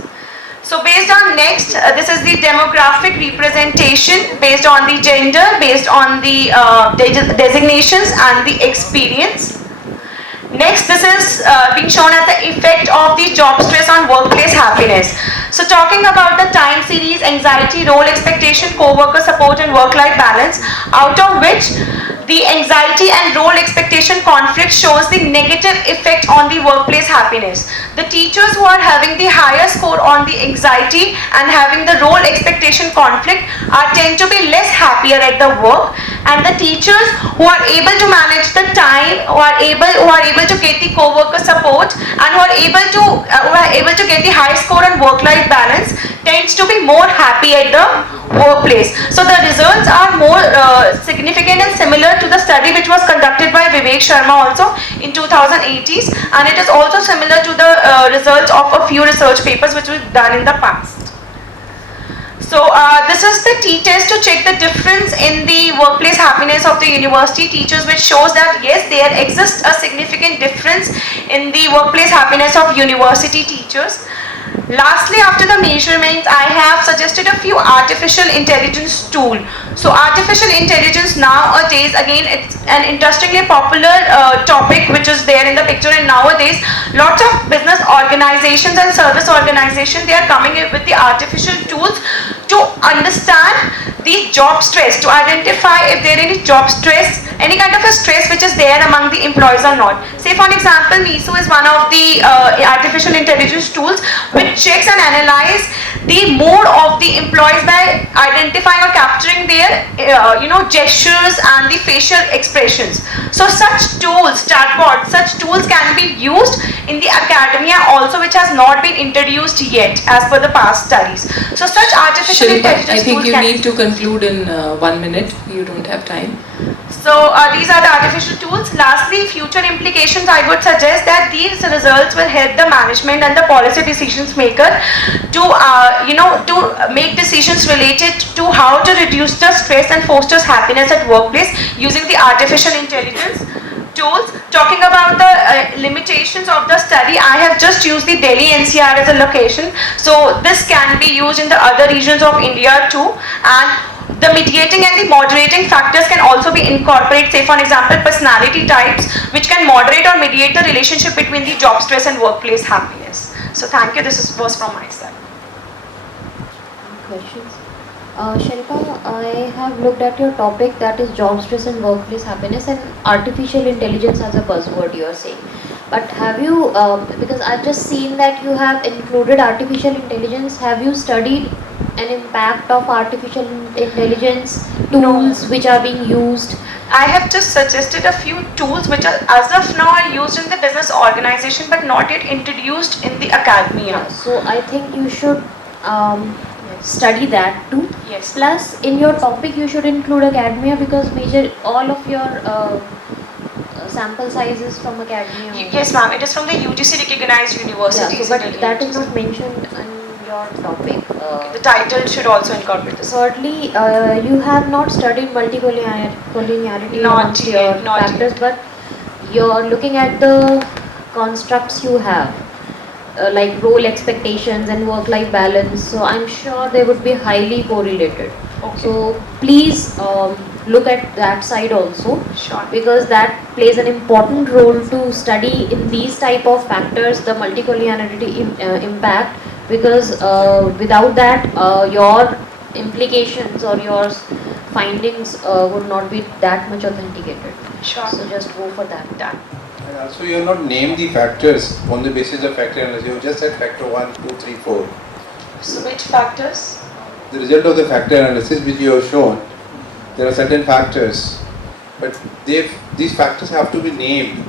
So based on next, this is the demographic representation based on the gender, based on the designations and the experience. Next, this is being shown as the effect of the job stress on workplace happiness. So talking about the time series, anxiety, role expectation, co-worker support and work-life balance, out of which the anxiety and role expectation conflict shows the negative effect on the workplace happiness. The teachers who are having the higher score on the anxiety and having the role expectation conflict tend to be less happier at the work, and the teachers who are able to manage the time, who are able to get the co-worker support and who are able to get the high score on work-life balance tends to be more happy at the workplace. So the results are more significant and similar to the study which was conducted by Vivek Sharma also in 2018, and it is also similar to the results of a few research papers which were done in the past. So this is the t-test to check the difference in the workplace happiness of the university teachers, which shows that yes, there exists a significant difference in the workplace happiness of university teachers. Lastly, after the measurements, I have suggested a few artificial intelligence tools. So artificial intelligence nowadays, again, it's an interestingly popular topic which is there in the picture, and nowadays lots of business organizations and service organizations, they are coming in with the artificial tools to understand the job stress, to identify if there is any job stress, any kind of a stress which is there among the employees or not. Say for example, Miso is one of the artificial intelligence tools which checks and analyzes the mood of the employees by identifying or capturing their gestures and the facial expressions. So such tools, chatbots, such tools can be be used in the academia also, which has not been introduced yet as per the past studies. So such artificial Shilpa, intelligence I think tools you can- need to conclude in 1 minute. You don't have time. So these are the artificial tools. Lastly, future implications, I would suggest that these results will help the management and the policy decisions maker to to make decisions related to how to reduce the stress and fosters happiness at workplace using the artificial intelligence tools. Talking about the limitations of the study, I have just used the Delhi NCR as a location. So this can be used in the other regions of India too. And the mediating and the moderating factors can also be incorporated, say for example personality types, which can moderate or mediate the relationship between the job stress and workplace happiness. So thank you, was from my side. Questions? Shilpa, I have looked at your topic, that is job stress and workplace happiness, and artificial intelligence as a buzzword you are saying. But have you, because I've just seen that you have included artificial intelligence, have you studied an impact of artificial intelligence tools which are being used? I have just suggested a few tools which are as of now are used in the business organization but not yet introduced in the academia. So I think you should study that too. Yes. Plus in your topic you should include academia, because all of your sample sizes from academia. Yes ma'am, it is from the UGC recognized universities. Yeah, so, but that is not mentioned in your topic. The title should also incorporate this. Thirdly, you have not studied multicollinearity Not amongst yet, your not factors, but you're looking at the constructs you have, like role expectations and work-life balance. So I'm sure they would be highly correlated. Okay. So please look at that side also, Sure. because that plays an important role to study in these type of factors the multicollinearity impact, because without that your implications or your findings would not be that much authenticated. Sure. So just go for that. Done. And also you have not named the factors on the basis of factor analysis. You have just said factor 1, 2, 3, 4. So which factors? The result of the factor analysis which you have shown, there are certain factors, but these factors have to be named.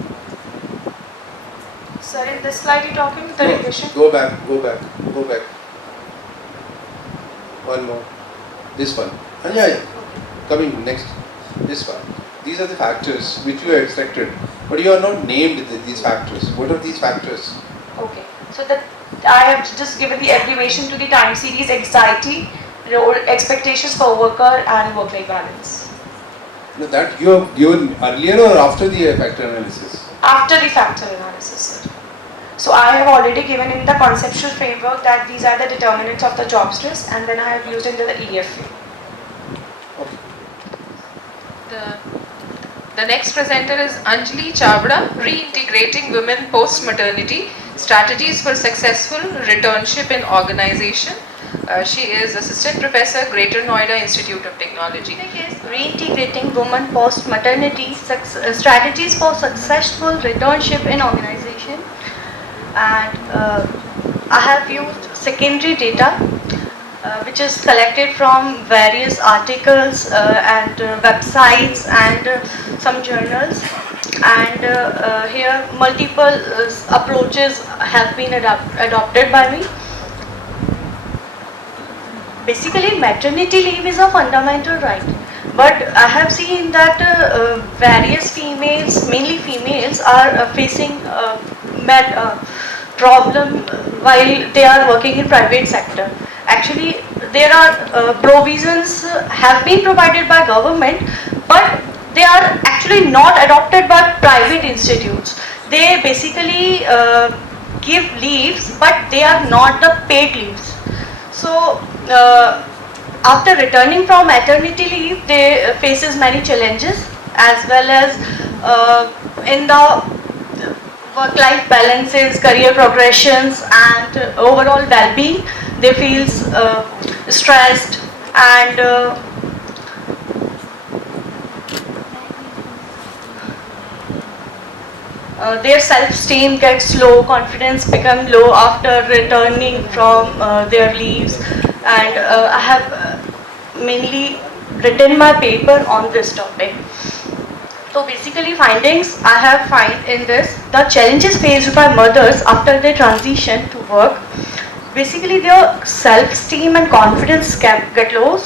Sir, in this slide you're talking with the regression? Go back. One more. This one. Yeah. Coming next. This one. These are the factors which you have extracted, but you are not named these factors. What are these factors? Okay. So that I have just given the abbreviation to the time series: anxiety, role expectations for worker, and work-life balance. No, that you have given earlier or after the factor analysis? After the factor analysis, sir. So I have already given in the conceptual framework that these are the determinants of the job stress, and then I have used in the EFA. The next presenter is Anjali Chavda, Reintegrating Women Post-Maternity, Strategies for Successful Returnship in Organization. She is Assistant Professor, Greater Noida Institute of Technology. Reintegrating Women Post-Maternity, Strategies for Successful Returnship in Organization. And I have used secondary data which is collected from various articles and websites and some journals, and here multiple approaches have been adopted by me. Basically, maternity leave is a fundamental right, but I have seen that various females, mainly females, are facing problem while they are working in private sector. Actually, there are provisions have been provided by government, but they are actually not adopted by private institutes. They basically give leaves, but they are not the paid leaves. So after returning from maternity leave, they faces many challenges, as well as in the work-life balances, career progressions, and overall well-being. They feel stressed, and their self-esteem gets low, confidence becomes low after returning from their leaves. And I have mainly written my paper on this topic. So basically findings I have find in this, the challenges faced by mothers after they transition to work. Basically their self-esteem and confidence get low.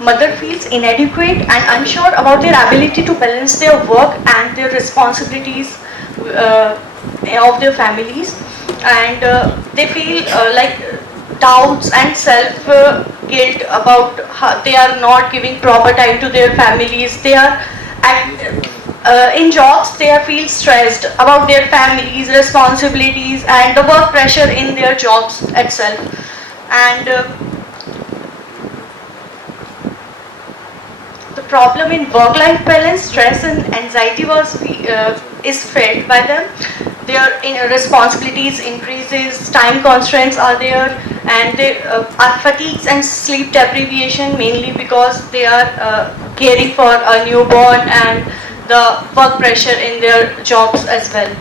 Mother feels inadequate and unsure about their ability to balance their work and their responsibilities of their families, and they feel like doubts and self-guilt about how they are not giving proper time to their families. They are in jobs, they feel stressed about their families, responsibilities and the work pressure in their jobs itself. And the problem in work-life balance, stress and anxiety is felt by them. Their responsibilities increases, time constraints are there, and they are fatigues and sleep deprivation, mainly because they are caring for a newborn and the work pressure in their jobs as well.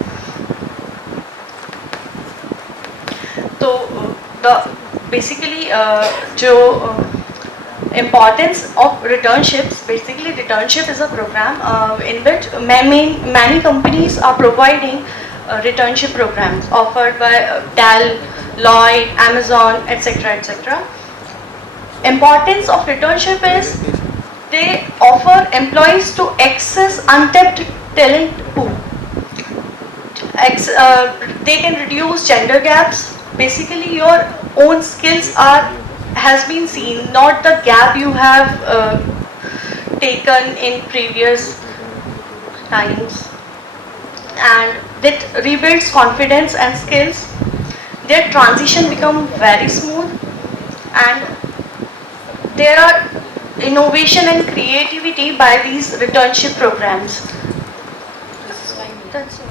So basically importance of returnships. Basically returnship is a program in which many companies are providing returnship programs offered by Dell, Lloyd, Amazon, etc. etc. Importance of returnship is they offer employees to access untapped talent pool. They can reduce gender gaps. Basically your own skills has been seen, not the gap you have taken in previous times. And that rebuilds confidence and skills. Their transition become very smooth, and there are innovation and creativity by these returnship programs. That's it.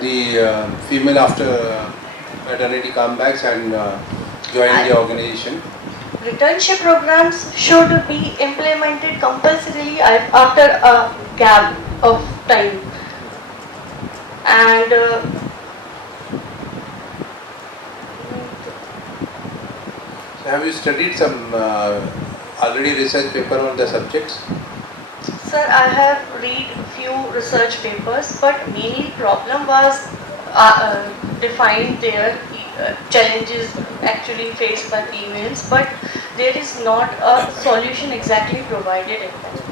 The female after maternity comebacks and joining the organization. Returnship programs should be implemented compulsorily after a gap of time. And have you studied some already research paper on the subjects? sir, I have read few research papers, but mainly problem was defined there, challenges actually faced by females, but there is not a solution exactly provided in that.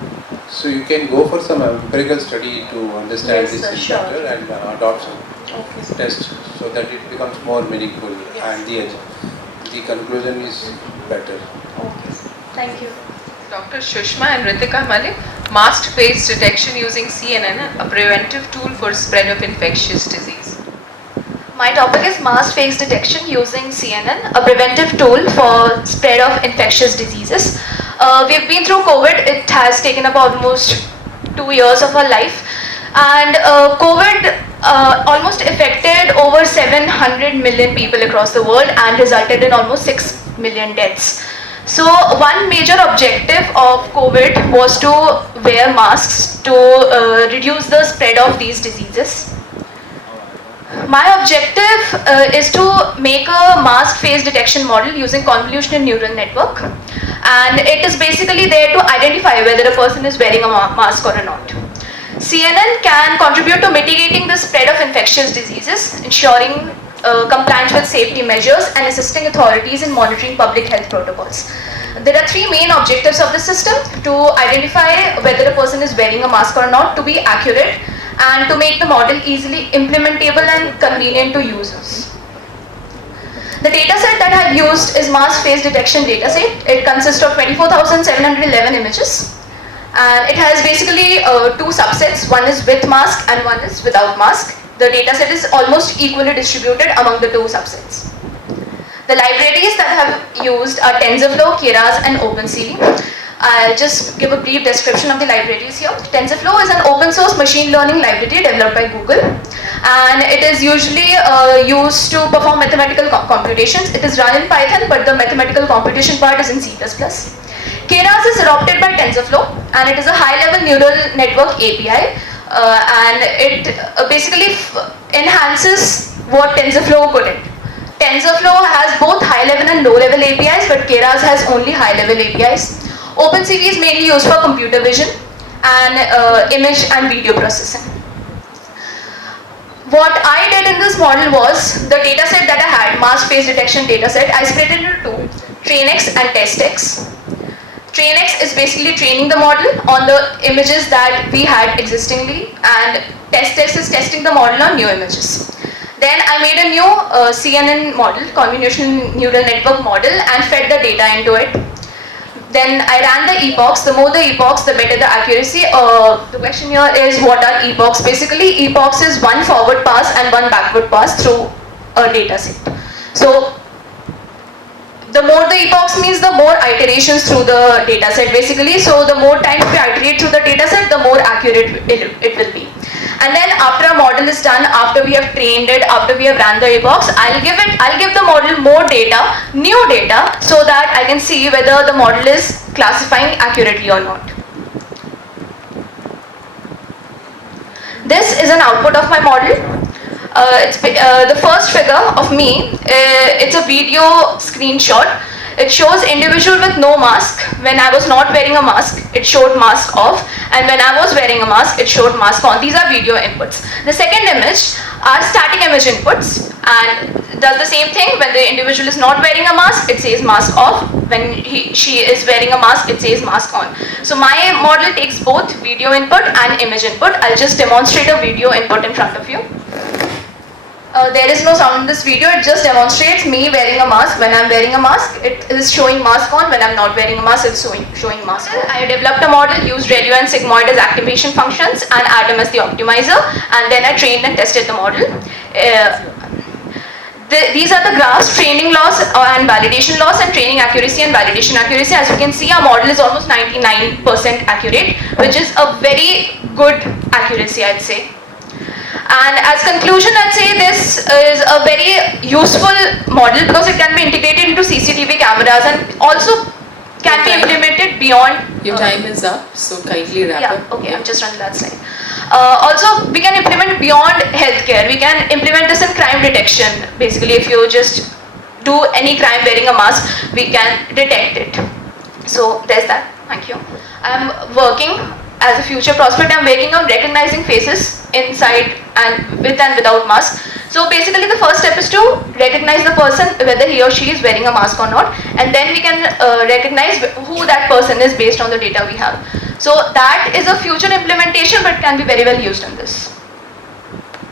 So you can go for some empirical study to understand Yes, this sir, thing sure. better and adopt some Okay, sir. test so that it becomes more meaningful and the conclusion is better. Okay, sir. Thank you. Dr. Shushma and Ritika Malik, masked face detection using CNN, a preventive tool for spread of infectious disease. My topic is masked face detection using CNN, a preventive tool for spread of infectious diseases. We've been through COVID. It has taken up almost 2 years of our life, and COVID almost affected over 700 million people across the world and resulted in almost 6 million deaths. So one major objective of COVID was to wear masks to reduce the spread of these diseases. My objective is to make a mask face detection model using convolutional neural network, and it is basically there to identify whether a person is wearing a mask or not. CNN can contribute to mitigating the spread of infectious diseases, ensuring compliance with safety measures and assisting authorities in monitoring public health protocols. There are 3 main objectives of the system: to identify whether a person is wearing a mask or not, to be accurate, and to make the model easily implementable and convenient to users. The dataset that I used is mask face detection dataset. It consists of 24,711 images, and it has basically 2 subsets. One is with mask and one is without mask. The dataset is almost equally distributed among the 2 subsets. The libraries that I have used are TensorFlow, Keras and OpenCV. I'll just give a brief description of the libraries here. TensorFlow is an open source machine learning library developed by Google, and it is usually used to perform mathematical computations. It is run in Python, but the mathematical computation part is in C++. Keras is adopted by TensorFlow, and it is a high-level neural network API, and it basically enhances what TensorFlow couldn't. TensorFlow has both high-level and low-level APIs, but Keras has only high-level APIs. OpenCV is mainly used for computer vision, and image and video processing. What I did in this model was the data set that I had, mask face detection data set, I split it into two, TrainX and TestX. TrainX is basically training the model on the images that we had existingly, and TestX is testing the model on new images. Then I made a new CNN model, convolutional neural network model, and fed the data into it. Then I ran the epochs. The more the epochs, the better the accuracy. The question here is, what are epochs? Basically, epochs is one forward pass and one backward pass through a data set. So the more the epochs means the more iterations through the data set basically. So the more times we iterate through the data set, the more accurate it will be. And then after a model is done, after we have trained it, after we have ran the epochs, I'll give the model more data, new data, so that I can see whether the model is classifying accurately or not. This is an output of my model. It's the first figure of me. It's a video screenshot. It shows individual with no mask. When I was not wearing a mask, it showed mask off, and when I was wearing a mask, it showed mask on. These are video inputs. The second image are static image inputs, and does the same thing. When the individual is not wearing a mask, it says mask off. When she is wearing a mask, it says mask on. So my model takes both video input and image input. I'll just demonstrate a video input in front of you. There is no sound in this video, it just demonstrates me wearing a mask. When I'm wearing a mask, it is showing mask on. When I'm not wearing a mask, it's showing mask on. I developed a model, used ReLU and Sigmoid as activation functions and Atom as the optimizer, and then I trained and tested the model. These are the graphs, training loss and validation loss, and training accuracy and validation accuracy. As you can see, our model is almost 99% accurate, which is a very good accuracy, I'd say. And as conclusion, I'd say this is a very useful model because it can be integrated into CCTV cameras and also can be implemented beyond. Your time is up, so kindly wrap up. Okay, I'm just running that slide. Also, we can implement beyond healthcare. We can implement this in crime detection. Basically, if you just do any crime wearing a mask, we can detect it. So there's that. Thank you. I'm working as a future prospect. I'm working on recognizing faces inside and with and without mask. So basically the first step is to recognize the person, whether he or she is wearing a mask or not, and then we can recognize who that person is based on the data we have. So that is a future implementation, but can be very well used in this.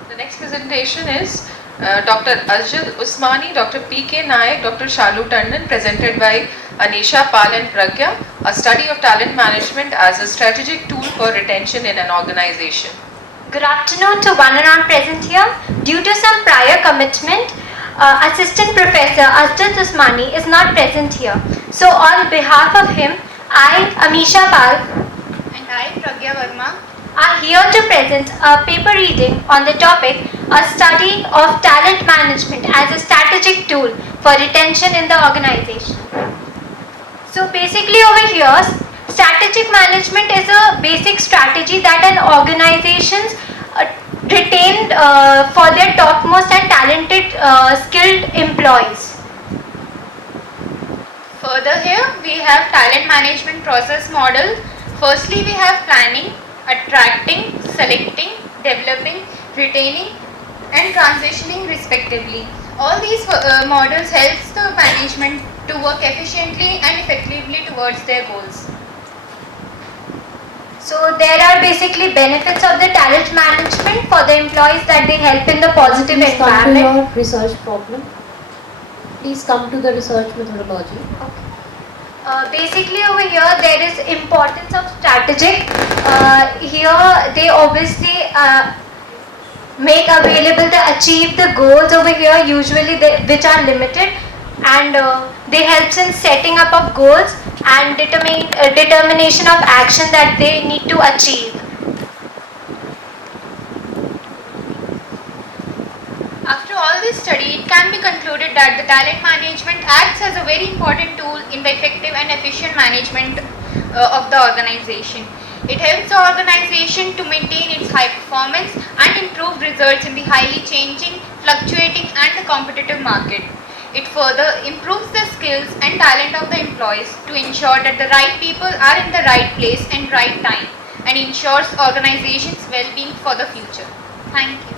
The next presentation is Dr. Ajad Usmani, Dr. P.K. Nayak, Dr. Shalu Tandon, presented by Anisha Pal and Pragya, a study of talent management as a strategic tool for retention in an organization. Good afternoon to one and all present here. Due to some prior commitment, Assistant Professor Ajad Usmani is not present here. So on behalf of him, I, Amisha Pal, and I, Pragya Verma, are here to present a paper reading on the topic, a study of talent management as a strategic tool for retention in the organization. So basically over here, strategic management is a basic strategy that an organization retained for their topmost and talented skilled employees. Further here we have talent management process model. Firstly we have planning, attracting, selecting, developing, retaining and transitioning respectively. All these models helps the management to work efficiently and effectively towards their goals. So there are basically benefits of the talent management for the employees, that they help in the positive Please environment. come to your research problem. Please come to the research methodology. Basically over here there is importance of strategic. Here they obviously make available to achieve the goals over here, usually which are limited, and they helps in setting up of goals and determination of action that they need to achieve. After all this study, it can be concluded that the talent management acts as a very important tool in the effective and efficient management of the organization. It helps the organization to maintain its high performance and improve results in the highly changing, fluctuating and the competitive market. It further improves the skills and talent of the employees to ensure that the right people are in the right place and right time. and ensures organizations' well-being for the future. Thank you.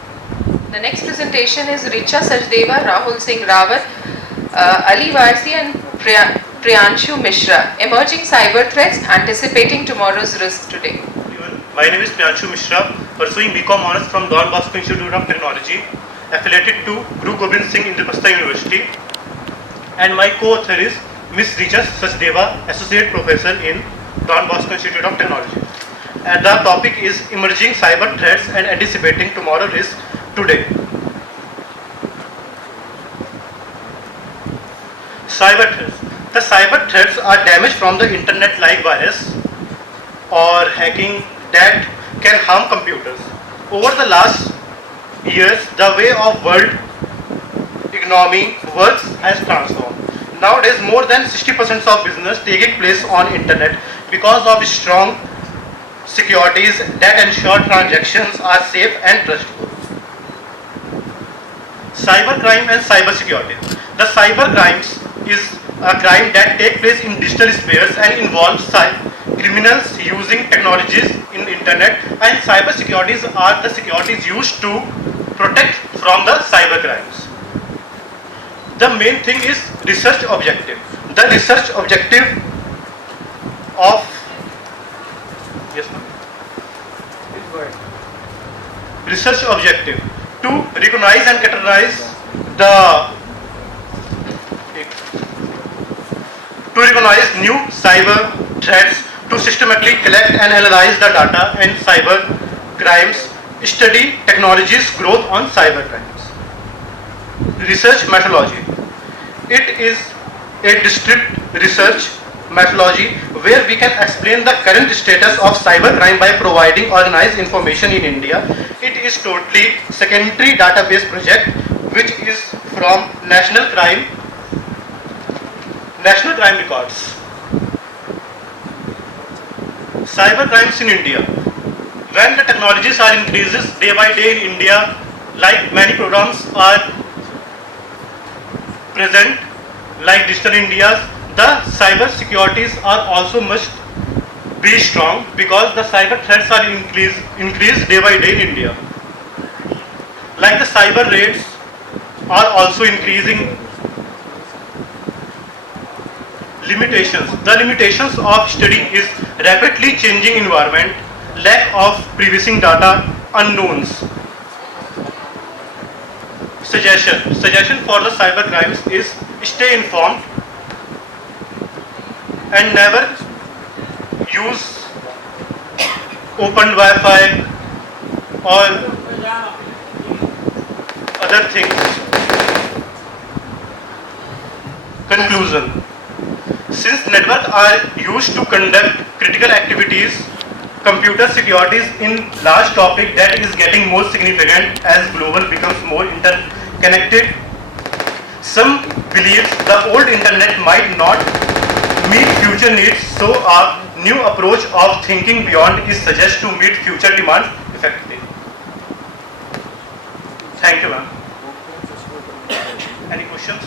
The next presentation is Richa Sachdeva, Rahul Singh Rawat, Ali Varsi and Priyanshu Mishra, Emerging Cyber Threats, Anticipating Tomorrow's Risk Today. My name is Priyanshu Mishra, pursuing BCom Honours from Don Bosco Institute of Technology, affiliated to Guru Gobind Singh Indraprastha University. And my co-author is Ms. Richa Sachdeva, Associate Professor in Don Bosco Institute of Technology. And the topic is Emerging Cyber Threats and Anticipating Tomorrow's Risk Today. Cyber threats. The cyber threats are damage from the internet like virus or hacking that can harm computers. Over the last years, the way of world economy works has transformed. Nowadays, more than 60% of business taking place on internet because of strong securities that ensure transactions are safe and trustworthy. Cybercrime and cybersecurity. The cyber crimes is a crime that take place in digital spheres and involves criminals using technologies in internet, and cybersecurities are the securities used to protect from the cyber crimes. The main thing is research objective. The research objective of research objective to recognize and categorize new cyber threats, to systematically collect and analyze the data and cyber crimes, study technologies growth on cyber crimes. Research methodology. It is a district research methodology where we can explain the current status of cybercrime by providing organized information in India. It is totally secondary database project which is from National Crime Records. Cyber crimes in India. When the technologies are increases day by day in India, like many programs are present, like Digital India, the cyber securities are also must be strong because the cyber threats are increased day by day in India. Like the cyber rates are also increasing. Limitations. The limitations of study is rapidly changing environment, lack of previewing data, unknowns. Suggestion for the cyber crimes is stay informed and never use open Wi-Fi or other things. Conclusion. Since networks are used to conduct critical activities, computer security is in large topic that is getting more significant as global becomes more interconnected. Some believe the old internet might not meet future needs, so a new approach of thinking beyond is suggested to meet future demands effectively. Thank you, ma'am. Any questions?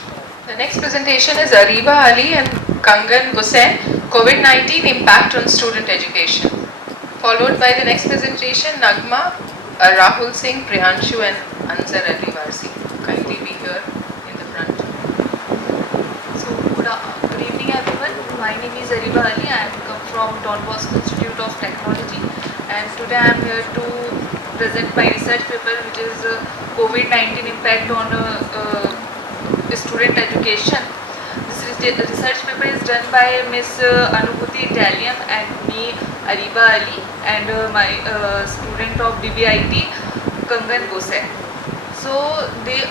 The next presentation is Ariba Ali and Kangan Gusen, COVID-19 Impact on Student Education. Followed by the next presentation, Nagma, Rahul Singh, Priyanshu and Ansar Ali Varsi. Kindly be here in the front. So, good evening everyone. My name is Ariba Ali. I am come from Don Bosco Institute of Technology, and today I am here to present my research paper, which is COVID-19 Impact on Student Education. This research paper is done by Ms. Anubhuti Italian and me, Ariba Ali, and my student of DBIT, Kangan Gosen. So the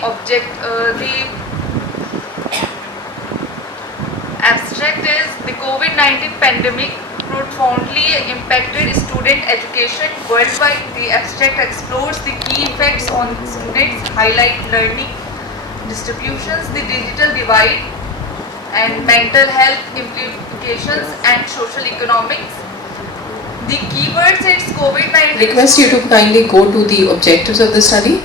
abstract is the COVID-19 pandemic profoundly impacted student education worldwide. The abstract explores the key effects on students, highlight learning distributions, the digital divide, and mental health implications and social economics. The keywords is COVID-19. Request you to kindly go to the objectives of the study.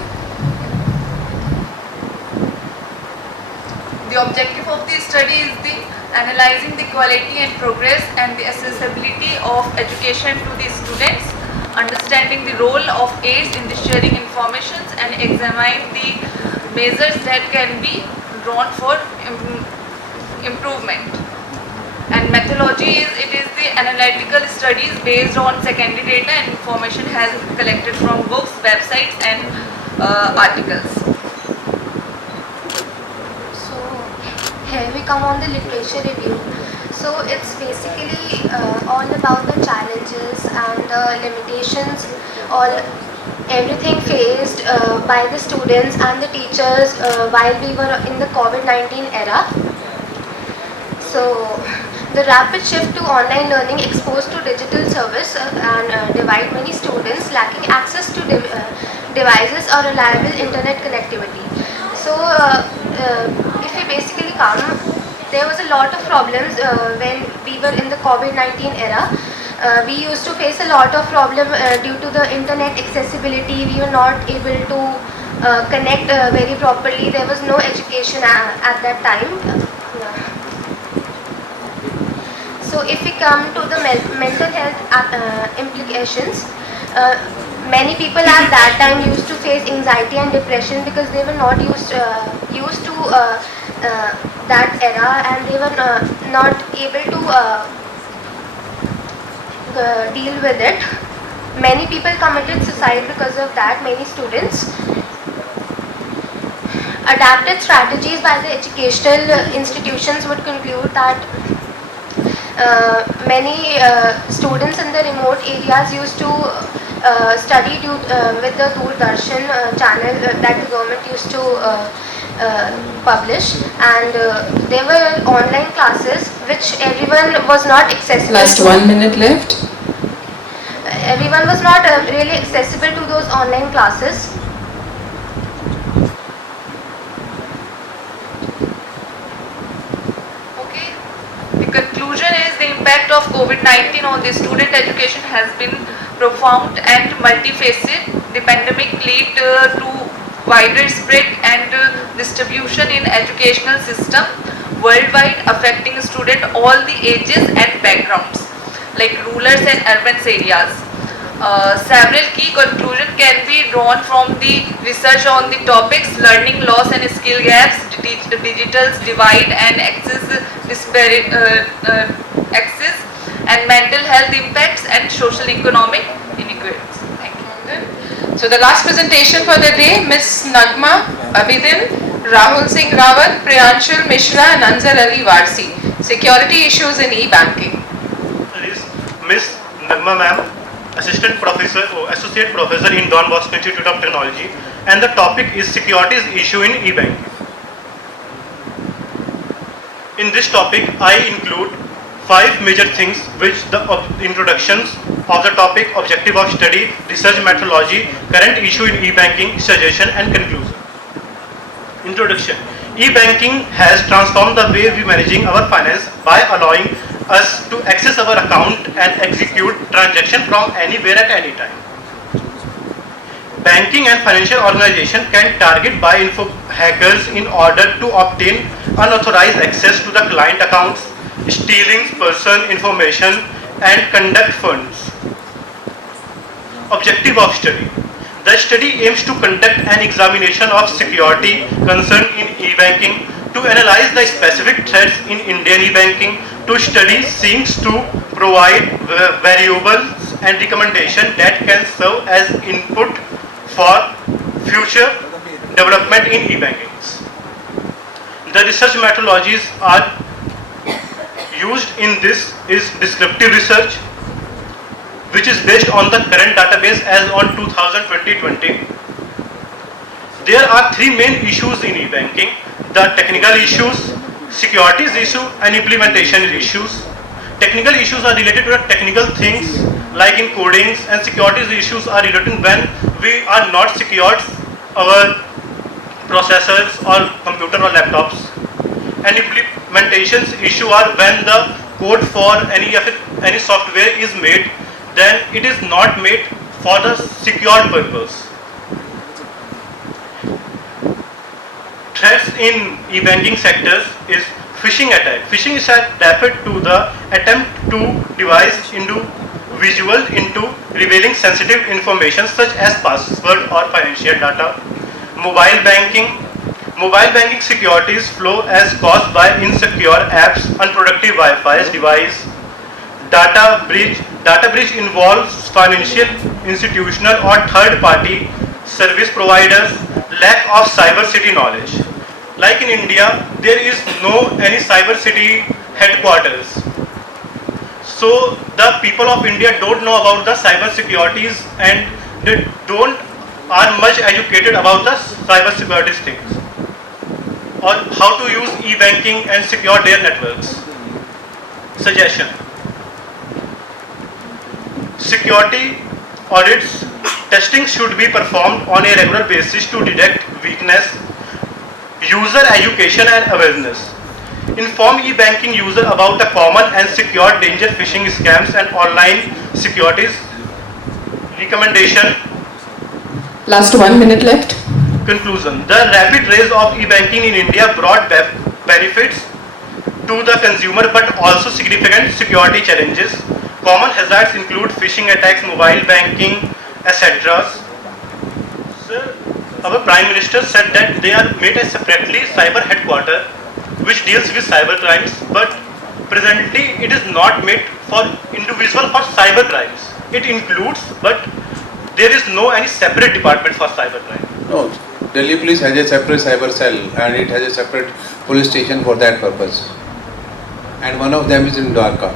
The objective of the study is the analyzing the quality and progress and the accessibility of education to the students, understanding the role of aids in the sharing information and examine the measures that can be drawn for improvement. And methodology is the analytical studies based on secondary data and information has collected from books, websites and articles. So here we come on the literature review. So it's basically all about the challenges and the limitations, everything faced by the students and the teachers while we were in the COVID-19 era. So the rapid shift to online learning exposed to digital service and divide many students lacking access to devices or reliable internet connectivity. So if we basically come, there was a lot of problems when we were in the COVID-19 era. We used to face a lot of problem due to the internet accessibility. We were not able to connect very properly. There was no education at that time. So if we come to the mental health implications, many people at that time used to face anxiety and depression because they were not used to that era, and they were not able to deal with it. Many people committed suicide because of that, many students. Adapted strategies by the educational institutions would conclude that many students in the remote areas used to study with the Doordarshan channel that the government used to publish, and there were online classes which everyone was not accessible Last to. 1 minute left. Everyone was not really accessible to those online classes. Conclusion is the impact of COVID-19 on the student education has been profound and multifaceted. The pandemic led to wider spread and distribution in educational system worldwide, affecting students all the ages and backgrounds, like rural and urban areas. Several key conclusions can be drawn from the research on the topics: learning loss and skill gaps, digital divide and access and mental health impacts, and social economic inequalities. Thank you. So the last presentation for the day, Ms. Nagma Abidin, Rahul Singh Rawat, Priyanshul Mishra and Anzar Ali Warsi. Security issues in e-banking. There is Ms. Nagma ma'am, Assistant Professor or Associate Professor in Don Bosco Institute of Technology, and the topic is securities issue in e-banking. In this topic, I include 5 major things which the introductions of the topic, objective of study, research methodology, current issue in e-banking, suggestion and conclusion. Introduction. E-banking has transformed the way we managing our finance by allowing us to access our account and execute transaction from anywhere at any time. Banking and financial organization can target by info hackers in order to obtain unauthorized access to the client accounts, stealing person information and conduct funds. Objective of study. The study aims to conduct an examination of security concern in e-banking, to analyze the specific threats in Indian e-banking, to study seeks to provide variables and recommendations that can serve as input for future development in e-banking. The research methodologies are used in this is descriptive research, which is based on the current database as on 2020. There are 3 main issues in e-banking: the technical issues, securities issue and implementation issues. Technical issues are related to the technical things like in codings, and securities issues are related when we are not secured our processors or computer or laptops. And implementations issue are when the code for any software is made, then it is not made for the secured purpose. Threats in e-banking sectors is phishing attack. Phishing is referred to the attempt to devise visual into revealing sensitive information such as password or financial data. Mobile banking securities flow as caused by insecure apps, unproductive Wi-Fi device. Data breach involves financial, institutional or third-party service providers' lack of cyber city knowledge. Like in India, there is no any cyber city headquarters. So the people of India don't know about the cyber securities and they are much educated about the cyber securities things or how to use e-banking and secure their networks. Suggestion: security audits testing should be performed on a regular basis to detect weakness, user education and awareness. Inform e-banking user about the common and secure danger phishing scams and online securities. Recommendation. Last 1 minute left. Conclusion. The rapid rise of e-banking in India brought benefits to the consumer but also significant security challenges. Common hazards include phishing attacks, mobile banking, etc. Sir, our Prime Minister said that they are made a separately cyber headquarter which deals with cyber crimes, but presently it is not made for individual for cyber crimes. It includes, but there is no any separate department for cyber crime. No, Delhi Police has a separate cyber cell and it has a separate police station for that purpose. And one of them is in Dwarka.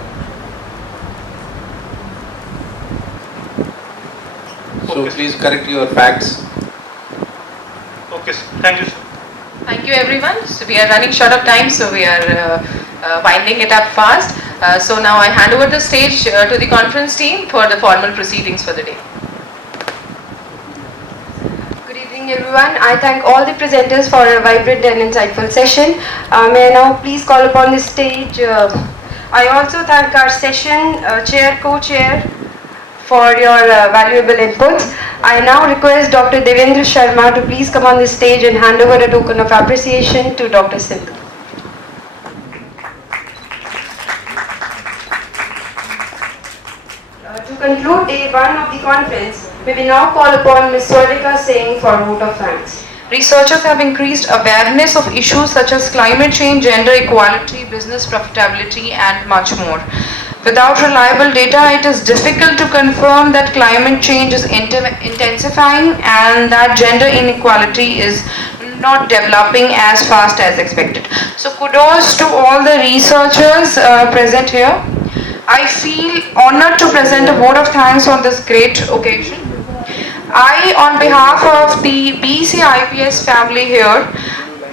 So please correct your facts. Okay, sir. Thank you, sir. Thank you everyone. So we are running short of time, so we are winding it up fast. So now I hand over the stage to the conference team for the formal proceedings for the day. Good evening everyone. I thank all the presenters for a vibrant and insightful session. May I now please call upon the stage. I also thank our session chair, co-chair for your valuable inputs. I now request Dr. Devendra Sharma to please come on the stage and hand over a token of appreciation to Dr. Sindhu. To conclude day 1 of the conference, we will now call upon Ms. Swarika Singh for a vote of thanks. Researchers have increased awareness of issues such as climate change, gender equality, business profitability and much more. Without reliable data, it is difficult to confirm that climate change is intensifying and that gender inequality is not developing as fast as expected. So kudos to all the researchers present here. I feel honored to present a vote of thanks on this great occasion. I, on behalf of the BC IPS family here,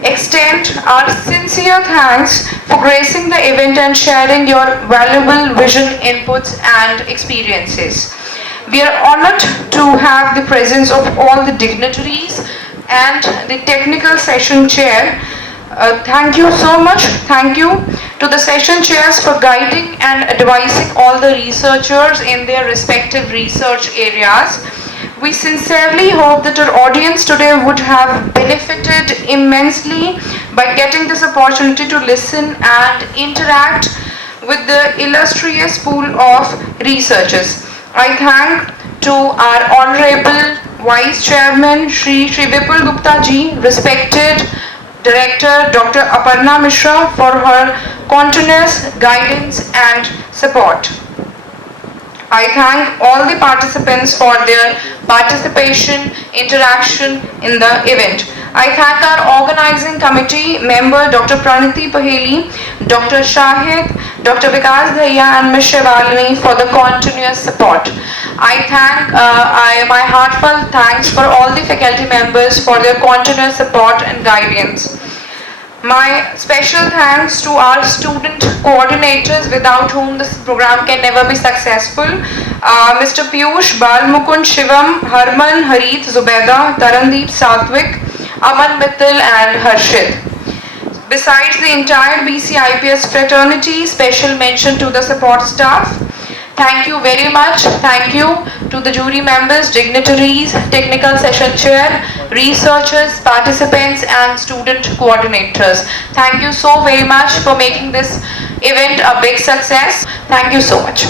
extend our sincere thanks for gracing the event and sharing your valuable vision, inputs and experiences. We are honored to have the presence of all the dignitaries and the technical session chair. Thank you so much. Thank you to the session chairs for guiding and advising all the researchers in their respective research areas. We sincerely hope that our audience today would have benefited immensely by getting this opportunity to listen and interact with the illustrious pool of researchers. I thank to our Honorable Vice Chairman Shri Vipul Gupta ji, respected Director Dr. Aparna Mishra for her continuous guidance and support. I thank all the participants for their participation, interaction in the event. I thank our organizing committee member Dr. Praniti Paheli, Dr. Shahid, Dr. Vikas Dhaya and Ms. Shivalini for the continuous support. I thank my heartfelt thanks for all the faculty members for their continuous support and guidance. My special thanks to our student coordinators without whom this program can never be successful. Mr. Piyush, Balmukund, Shivam, Harman, Harit, Zubeda, Tarandeep, Satvik, Aman Mittal and Harshit. Besides the entire BC IPS fraternity, special mention to the support staff. Thank you very much. Thank you to the jury members, dignitaries, technical session chair, researchers, participants and student coordinators. Thank you so very much for making this event a big success. Thank you so much.